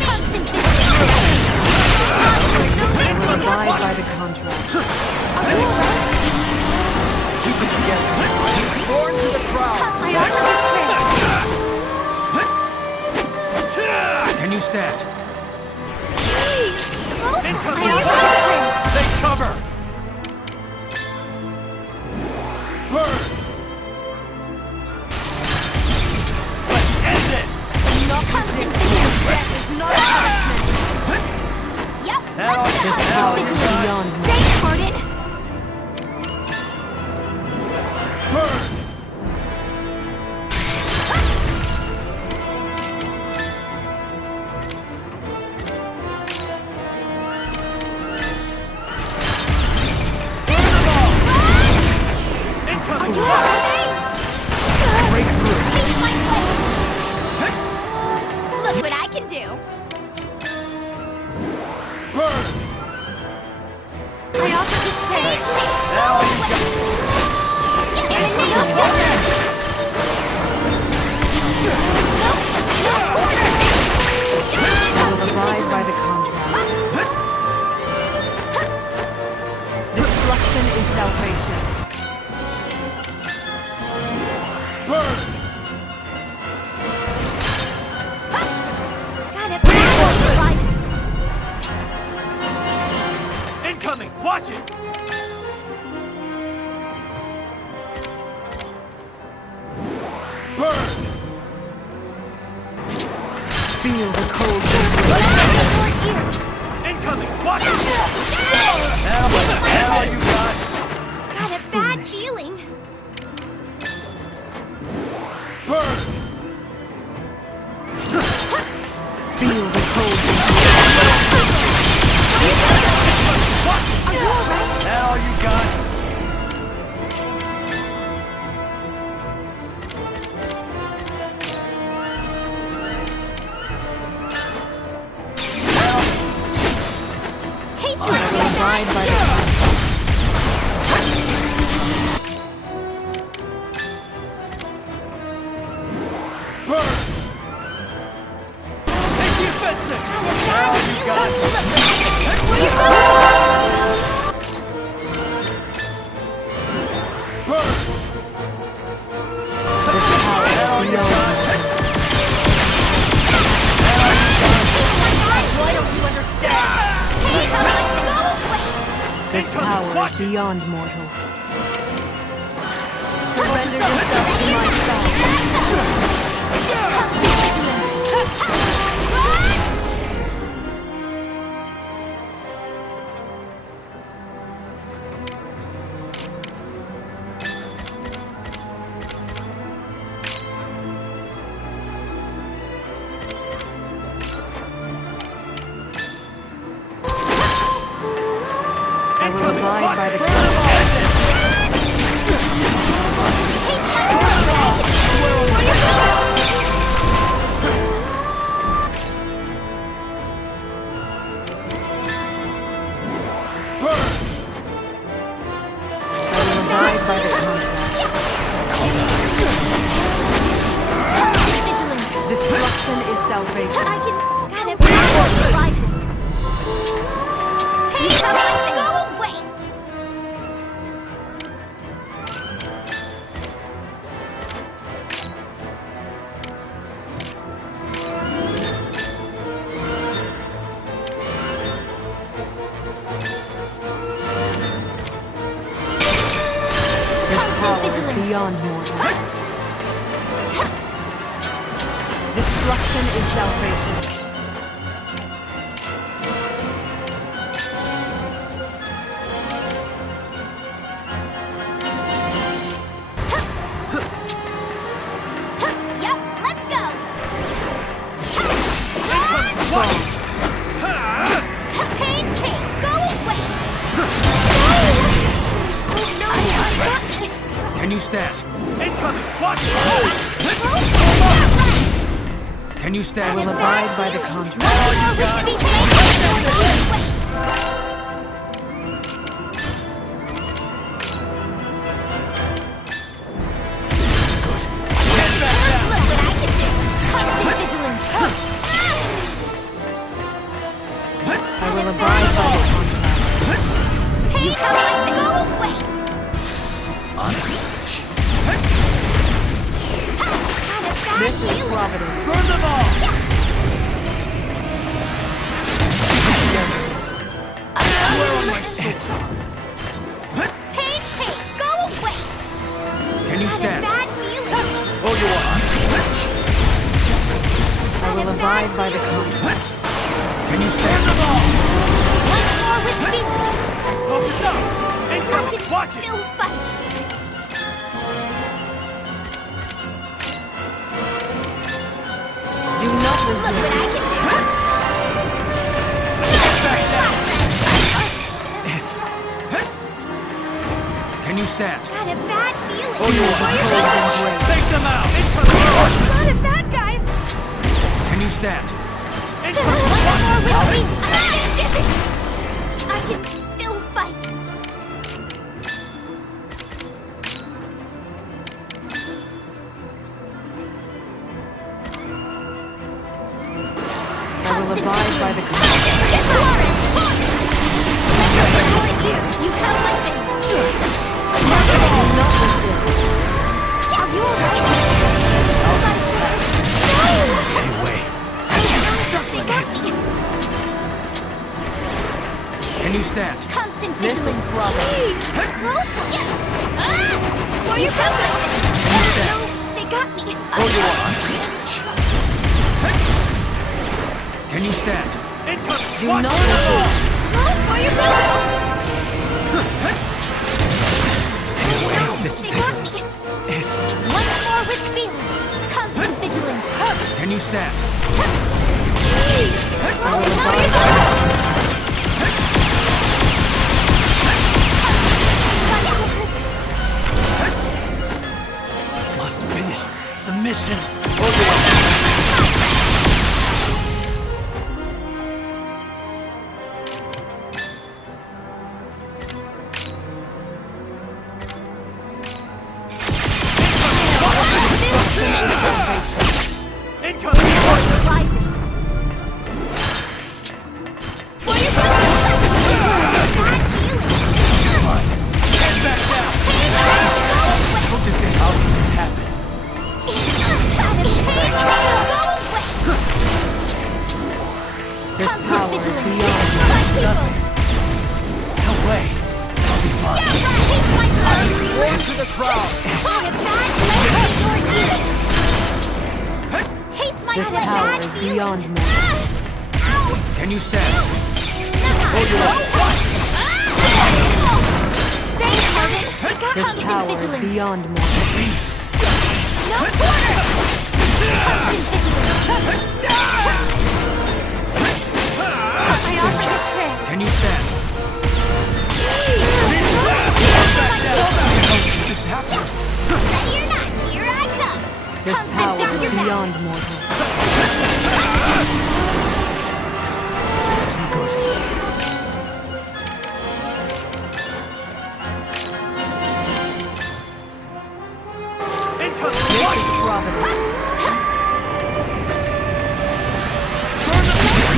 Constant vigilance. I will abide by the contract. Keep it together. He's sworn to the crowd. I always Can you stand? Incoming! I always Take cover! Burn! Let's end this! constant vigilance. Yep. Now Let's this constant power is vigilance. beyond me. Beg pardon. Burn! Abide by the contract. Destruction is salvation. Burn! Incoming! Watch it! Burn! Feel the cold Incoming! Watch it! Now what the hell you got? Got a bad feeling. Burn! Feel the cold Are you alright? Now you got. Taste it. Abide by the Burn! Take the offensive! Now you got. Burn! Now you got. Why don't you understand? This power is beyond mortals. Surrender yourself to my side. I will abide by the Destruction is salvation. I can still feel it rising. Hey, go away! This power is beyond mortal. Destruction is salvation. Yep, let's go! Pain, pain, go away! Oh no, Can you stand? Incoming! Watch! Can you stand? I will abide by the contract. I will abide by the contract. Hey, go away! Honestly. This is Providence. Burn them all! Hey, hey, go away! Can you stand? Bad feeling. Oh, you are. I will abide by the contract. Can you stand? Burn them all! Once more with me! Focus up! I Incoming! can Watch it! still fight! Do not Look what resist. I can do! Can you stand? Got a bad feeling. Oh, you are. Take them out! Got it bad, guys. Can you stand? Once more with me! I can still fight! Can you stand? Constant vigilance. Jeez, close one. Yeah. Where you going? No, they got me. Hold your arms. Can you stand? Do not move. Close, where you going? Stay away from it. It's... Once more with feeling. Constant vigilance. Can you stand? Jeez, close, where you going? Must finish the mission. Rising. Where you going? Stand back down. How did this happen? Constant vigilance. No way. I'll be fine. Into the crowd. Taste my This power is beyond me. Can you stand? This Constant power is vigilance. beyond me. No quarter. Constant vigilance. I offer this prayer. Can you stand? How did this happen? Ready or not, here I come. This Constant power is vigilance. beyond mortal. This isn't good.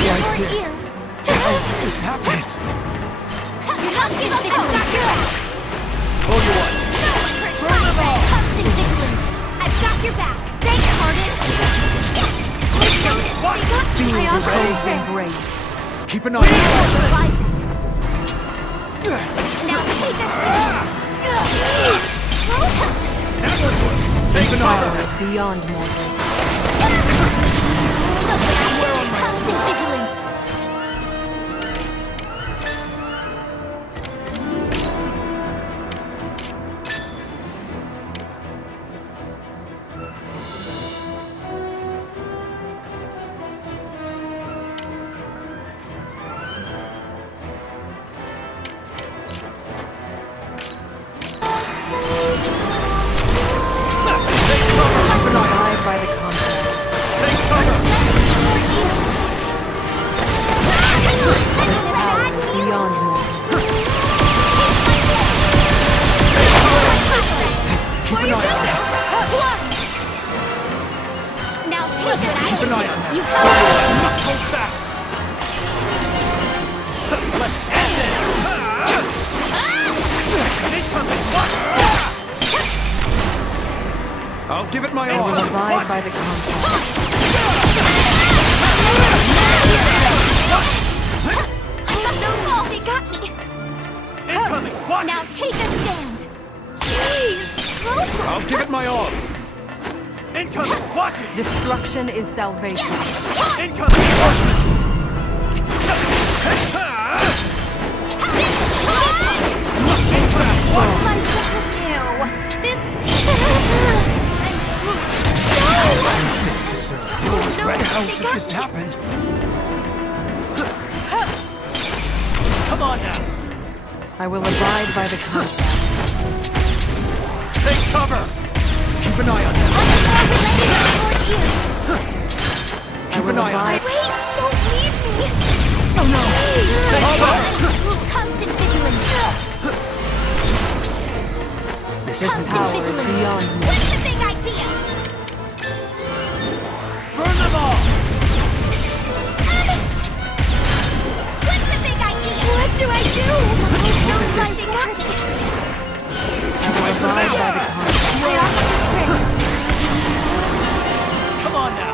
Like this. How did this happen? Do not give up. Hold your one. Constant vigilance. I've got your back. Beg pardon. I offer this prayer. Keep an eye on Rising. Now take a stand. Keep an eye on it. Beyond mortal. Constant vigilance. Abide by the compact. Take cover. Beyond mortal. Keep an eye on that. Now take it. Keep an eye on that. You have Hold fast. Let's end this. I'll give it my all. Abide by the compact. They got me. Incoming. Watch Now it. take a stand. Jeez, close one. I'll give it my all. Incoming. Watch it. Destruction is salvation. Incoming. Reinforcements. Watch my ew. This. How did this happen? Come on now. I will abide by the compact. Take cover. Keep an eye on them. Keep an eye on them. Wait, don't leave me. Oh no. Take cover. Constant vigilance. This Constant isn't vigilance. beyond me. What's the big idea? Burn them all. What's the big idea? What do I do? Don't let it go. I will abide by the compact. Come on now.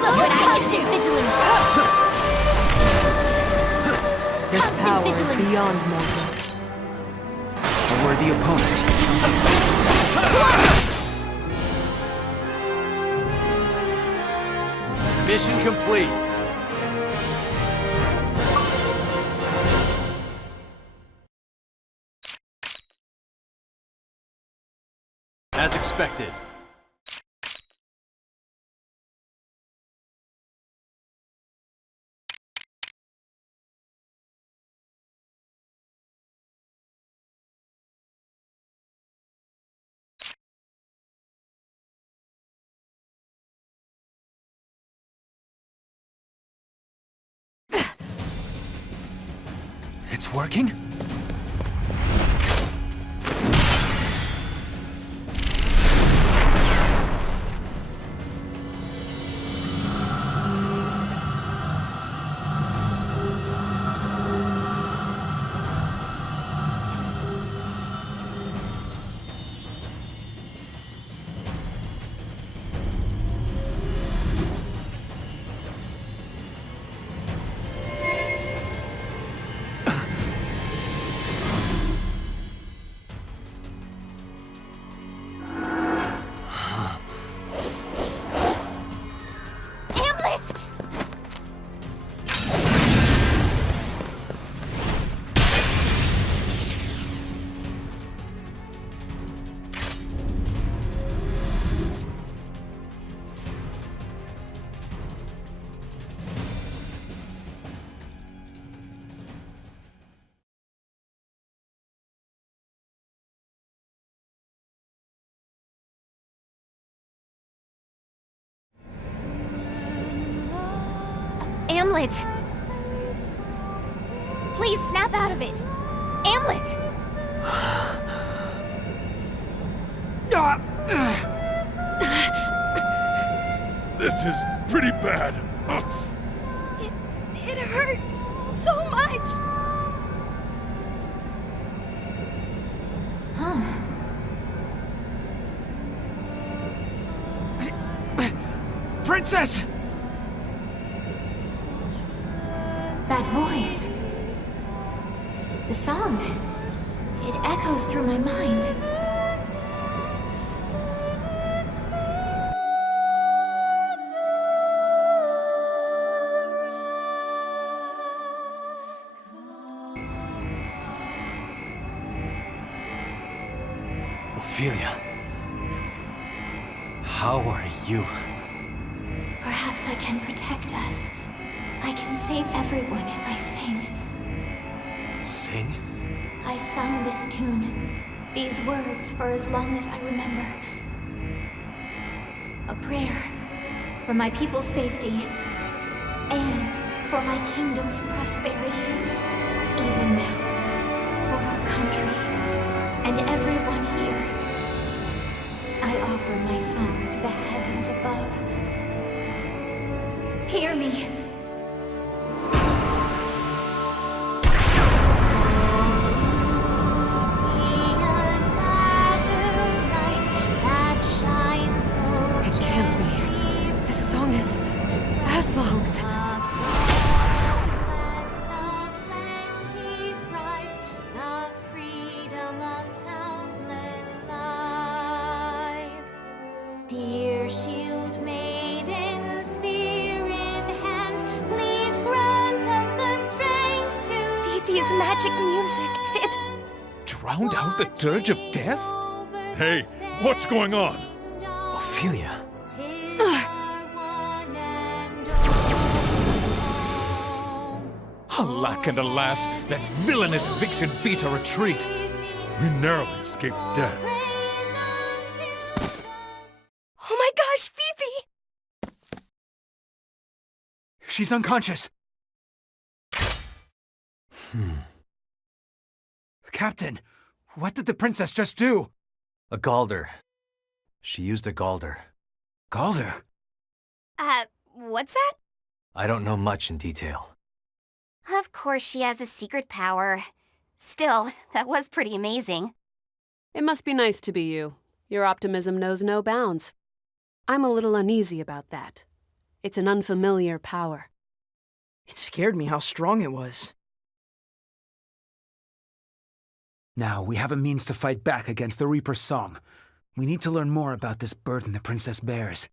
Look what I constant vigilance. power is vigilance. beyond mortal. A worthy opponent. Mission complete. As expected. It's working? Hamlet! Hamlet! Please snap out of it! Hamlet! This is pretty bad. It hurt so much! Princess! That voice. The song. It echoes through my mind. Ophelia. How are you? Perhaps I can protect us. I can save everyone if I sing. Sing? I've sung this tune, these words for as long as I remember. A prayer for my people's safety and for my kingdom's prosperity. Even now, for our country and everyone here, I offer my song to the heavens above. Hear me. It can't be. This song is Aslog's. Dear shield maiden, spear in hand, please grant us the strength to Fifi's magic music, it Drowned out the dirge of death? Hey, what's going on? Ophelia. Alack and alas, that villainous vixen beat a retreat. We narrowly escaped death. Oh my gosh, Fifi! She's unconscious. Captain, what did the princess just do? A Galder. She used a Galder. Galder? What's that? I don't know much in detail. Of course she has a secret power. Still, that was pretty amazing. It must be nice to be you. Your optimism knows no bounds. I'm a little uneasy about that. It's an unfamiliar power. It scared me how strong it was. Now, we have a means to fight back against the Reaper's song. We need to learn more about this burden the princess bears.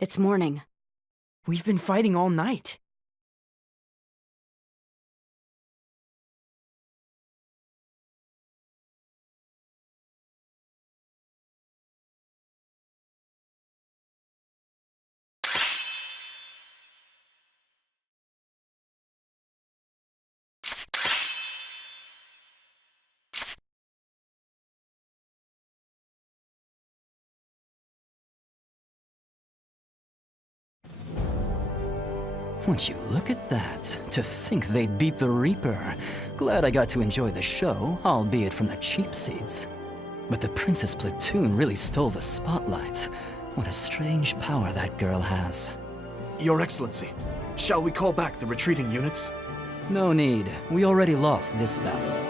It's morning. We've been fighting all night. Would you look at that? To think they'd beat the Reaper. Glad I got to enjoy the show, albeit from the cheap seats. But the Princess Platoon really stole the spotlight. What a strange power that girl has. Your Excellency, shall we call back the retreating units? No need. We already lost this battle.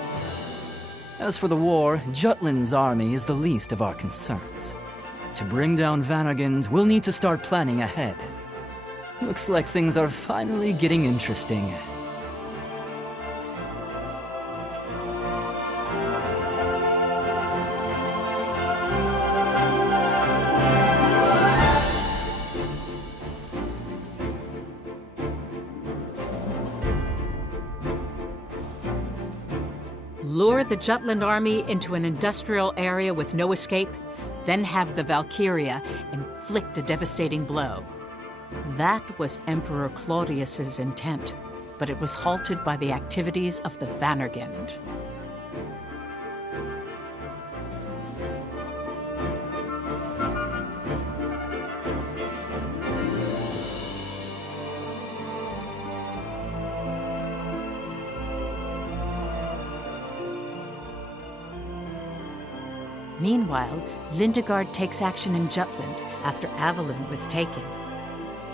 As for the war, Jutland's army is the least of our concerns. To bring down Vanargand, we'll need to start planning ahead. Looks like things are finally getting interesting. Lure the Jutland army into an industrial area with no escape, then have the Valkyria inflict a devastating blow. That was Emperor Claudius's intent, but it was halted by the activities of the Vanargand. Meanwhile, Lindegard takes action in Jutland after Avalon was taken.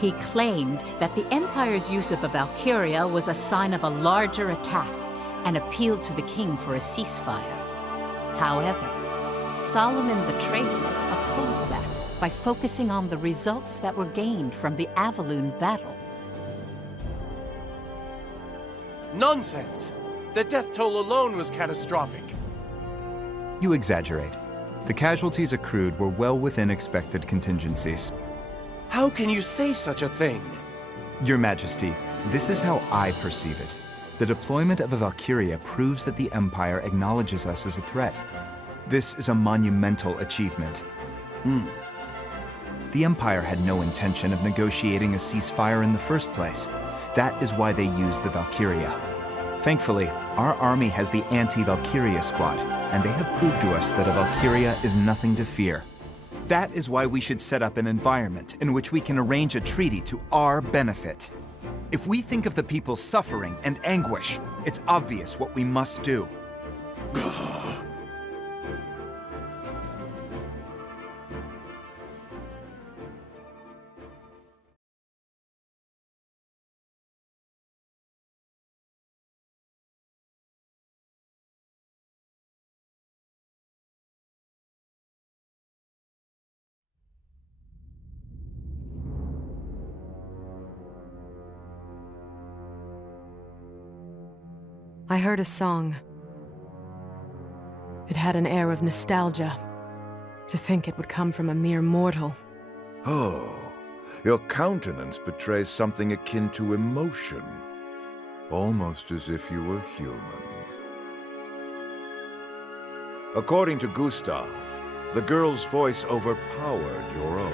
He claimed that the Empire's use of a Valkyria was a sign of a larger attack and appealed to the king for a ceasefire. However, Solomon the traitor opposed that by focusing on the results that were gained from the Avalon battle. Nonsense! The death toll alone was catastrophic. You exaggerate. The casualties accrued were well within expected contingencies. How can you say such a thing? Your Majesty, this is how I perceive it. The deployment of a Valkyria proves that the Empire acknowledges us as a threat. This is a monumental achievement. The Empire had no intention of negotiating a ceasefire in the first place. That is why they used the Valkyria. Thankfully, our army has the anti-Valkyria squad, and they have proved to us that a Valkyria is nothing to fear. That is why we should set up an environment in which we can arrange a treaty to our benefit. If we think of the people's suffering and anguish, it's obvious what we must do. I heard a song. It had an air of nostalgia. To think it would come from a mere mortal. Oh, your countenance betrays something akin to emotion. Almost as if you were human. According to Gustav, the girl's voice overpowered your own.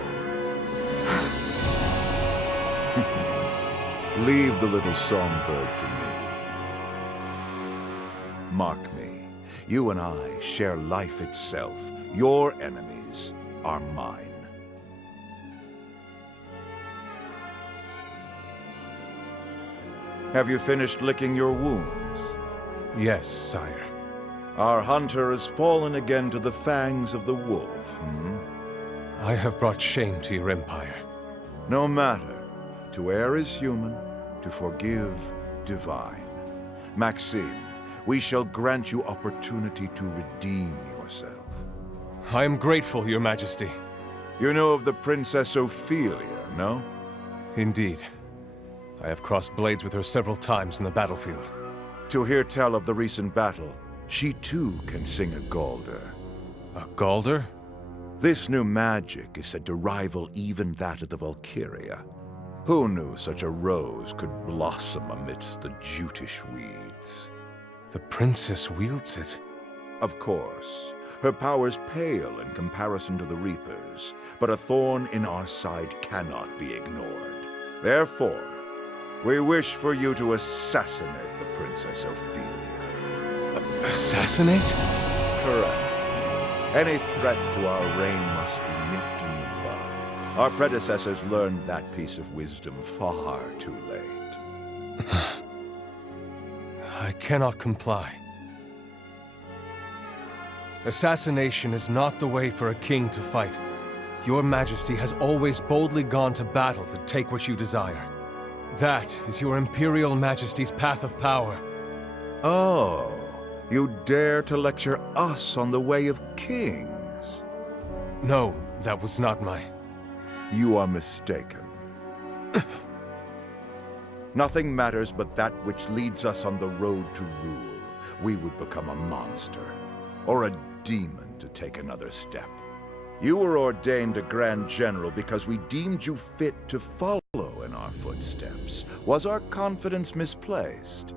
Leave the little songbird to me. Mark me, you and I share life itself. Your enemies are mine. Have you finished licking your wounds? Yes, sire. Our hunter has fallen again to the fangs of the wolf, I have brought shame to your empire. No matter. To err is human, to forgive divine. Maxime, we shall grant you opportunity to redeem yourself. I am grateful, Your Majesty. You know of the Princess Ophelia, no? Indeed. I have crossed blades with her several times in the battlefield. To hear tell of the recent battle, she too can sing a Galder. A Galder? This new magic is said to rival even that of the Valkyria. Who knew such a rose could blossom amidst the jutish weeds? The princess wields it. Of course. Her powers pale in comparison to the Reapers, but a thorn in our side cannot be ignored. Therefore, we wish for you to assassinate the Princess Ophelia. Assassinate? Correct. Any threat to our reign must be nipped in the bud. Our predecessors learned that piece of wisdom far too late. I cannot comply. Assassination is not the way for a king to fight. Your Majesty has always boldly gone to battle to take what you desire. That is your Imperial Majesty's path of power. Oh, you dare to lecture us on the way of kings? No, that was not my... You are mistaken. Nothing matters but that which leads us on the road to rule. We would become a monster, or a demon to take another step. You were ordained a Grand General because we deemed you fit to follow in our footsteps. Was our confidence misplaced?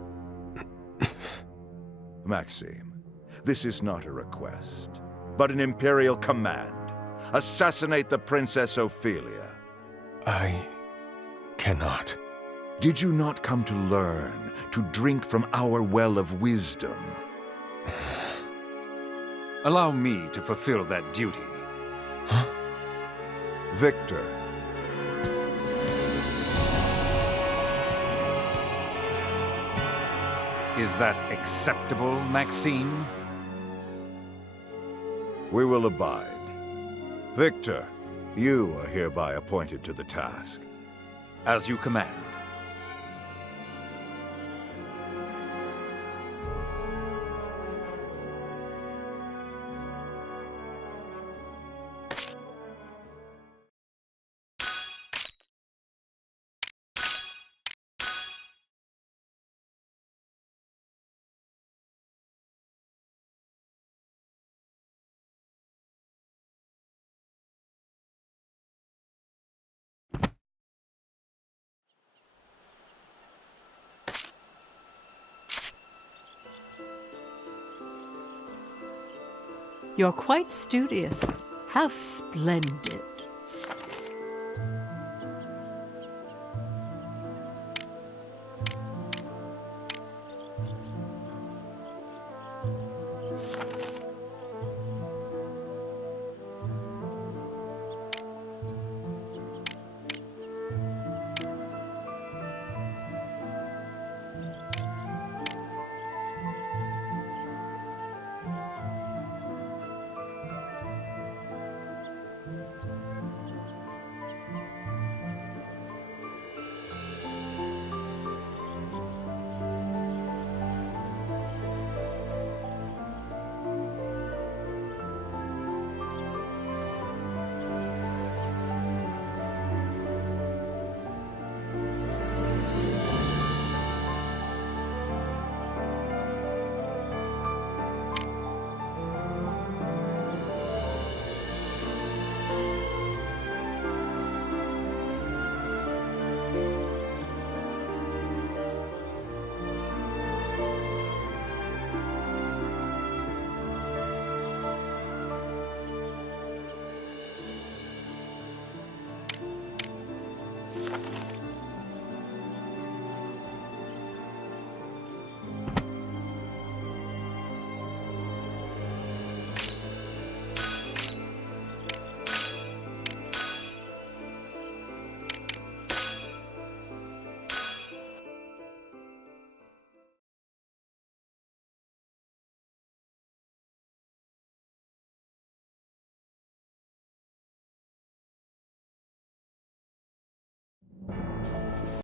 Maxime, this is not a request, but an Imperial command. Assassinate the Princess Ophelia. I cannot. Did you not come to learn, to drink from our well of wisdom? Allow me to fulfill that duty. Huh? Victor. Is that acceptable, Maxime? We will abide. Victor, you are hereby appointed to the task. As you command. You're quite studious. How splendid.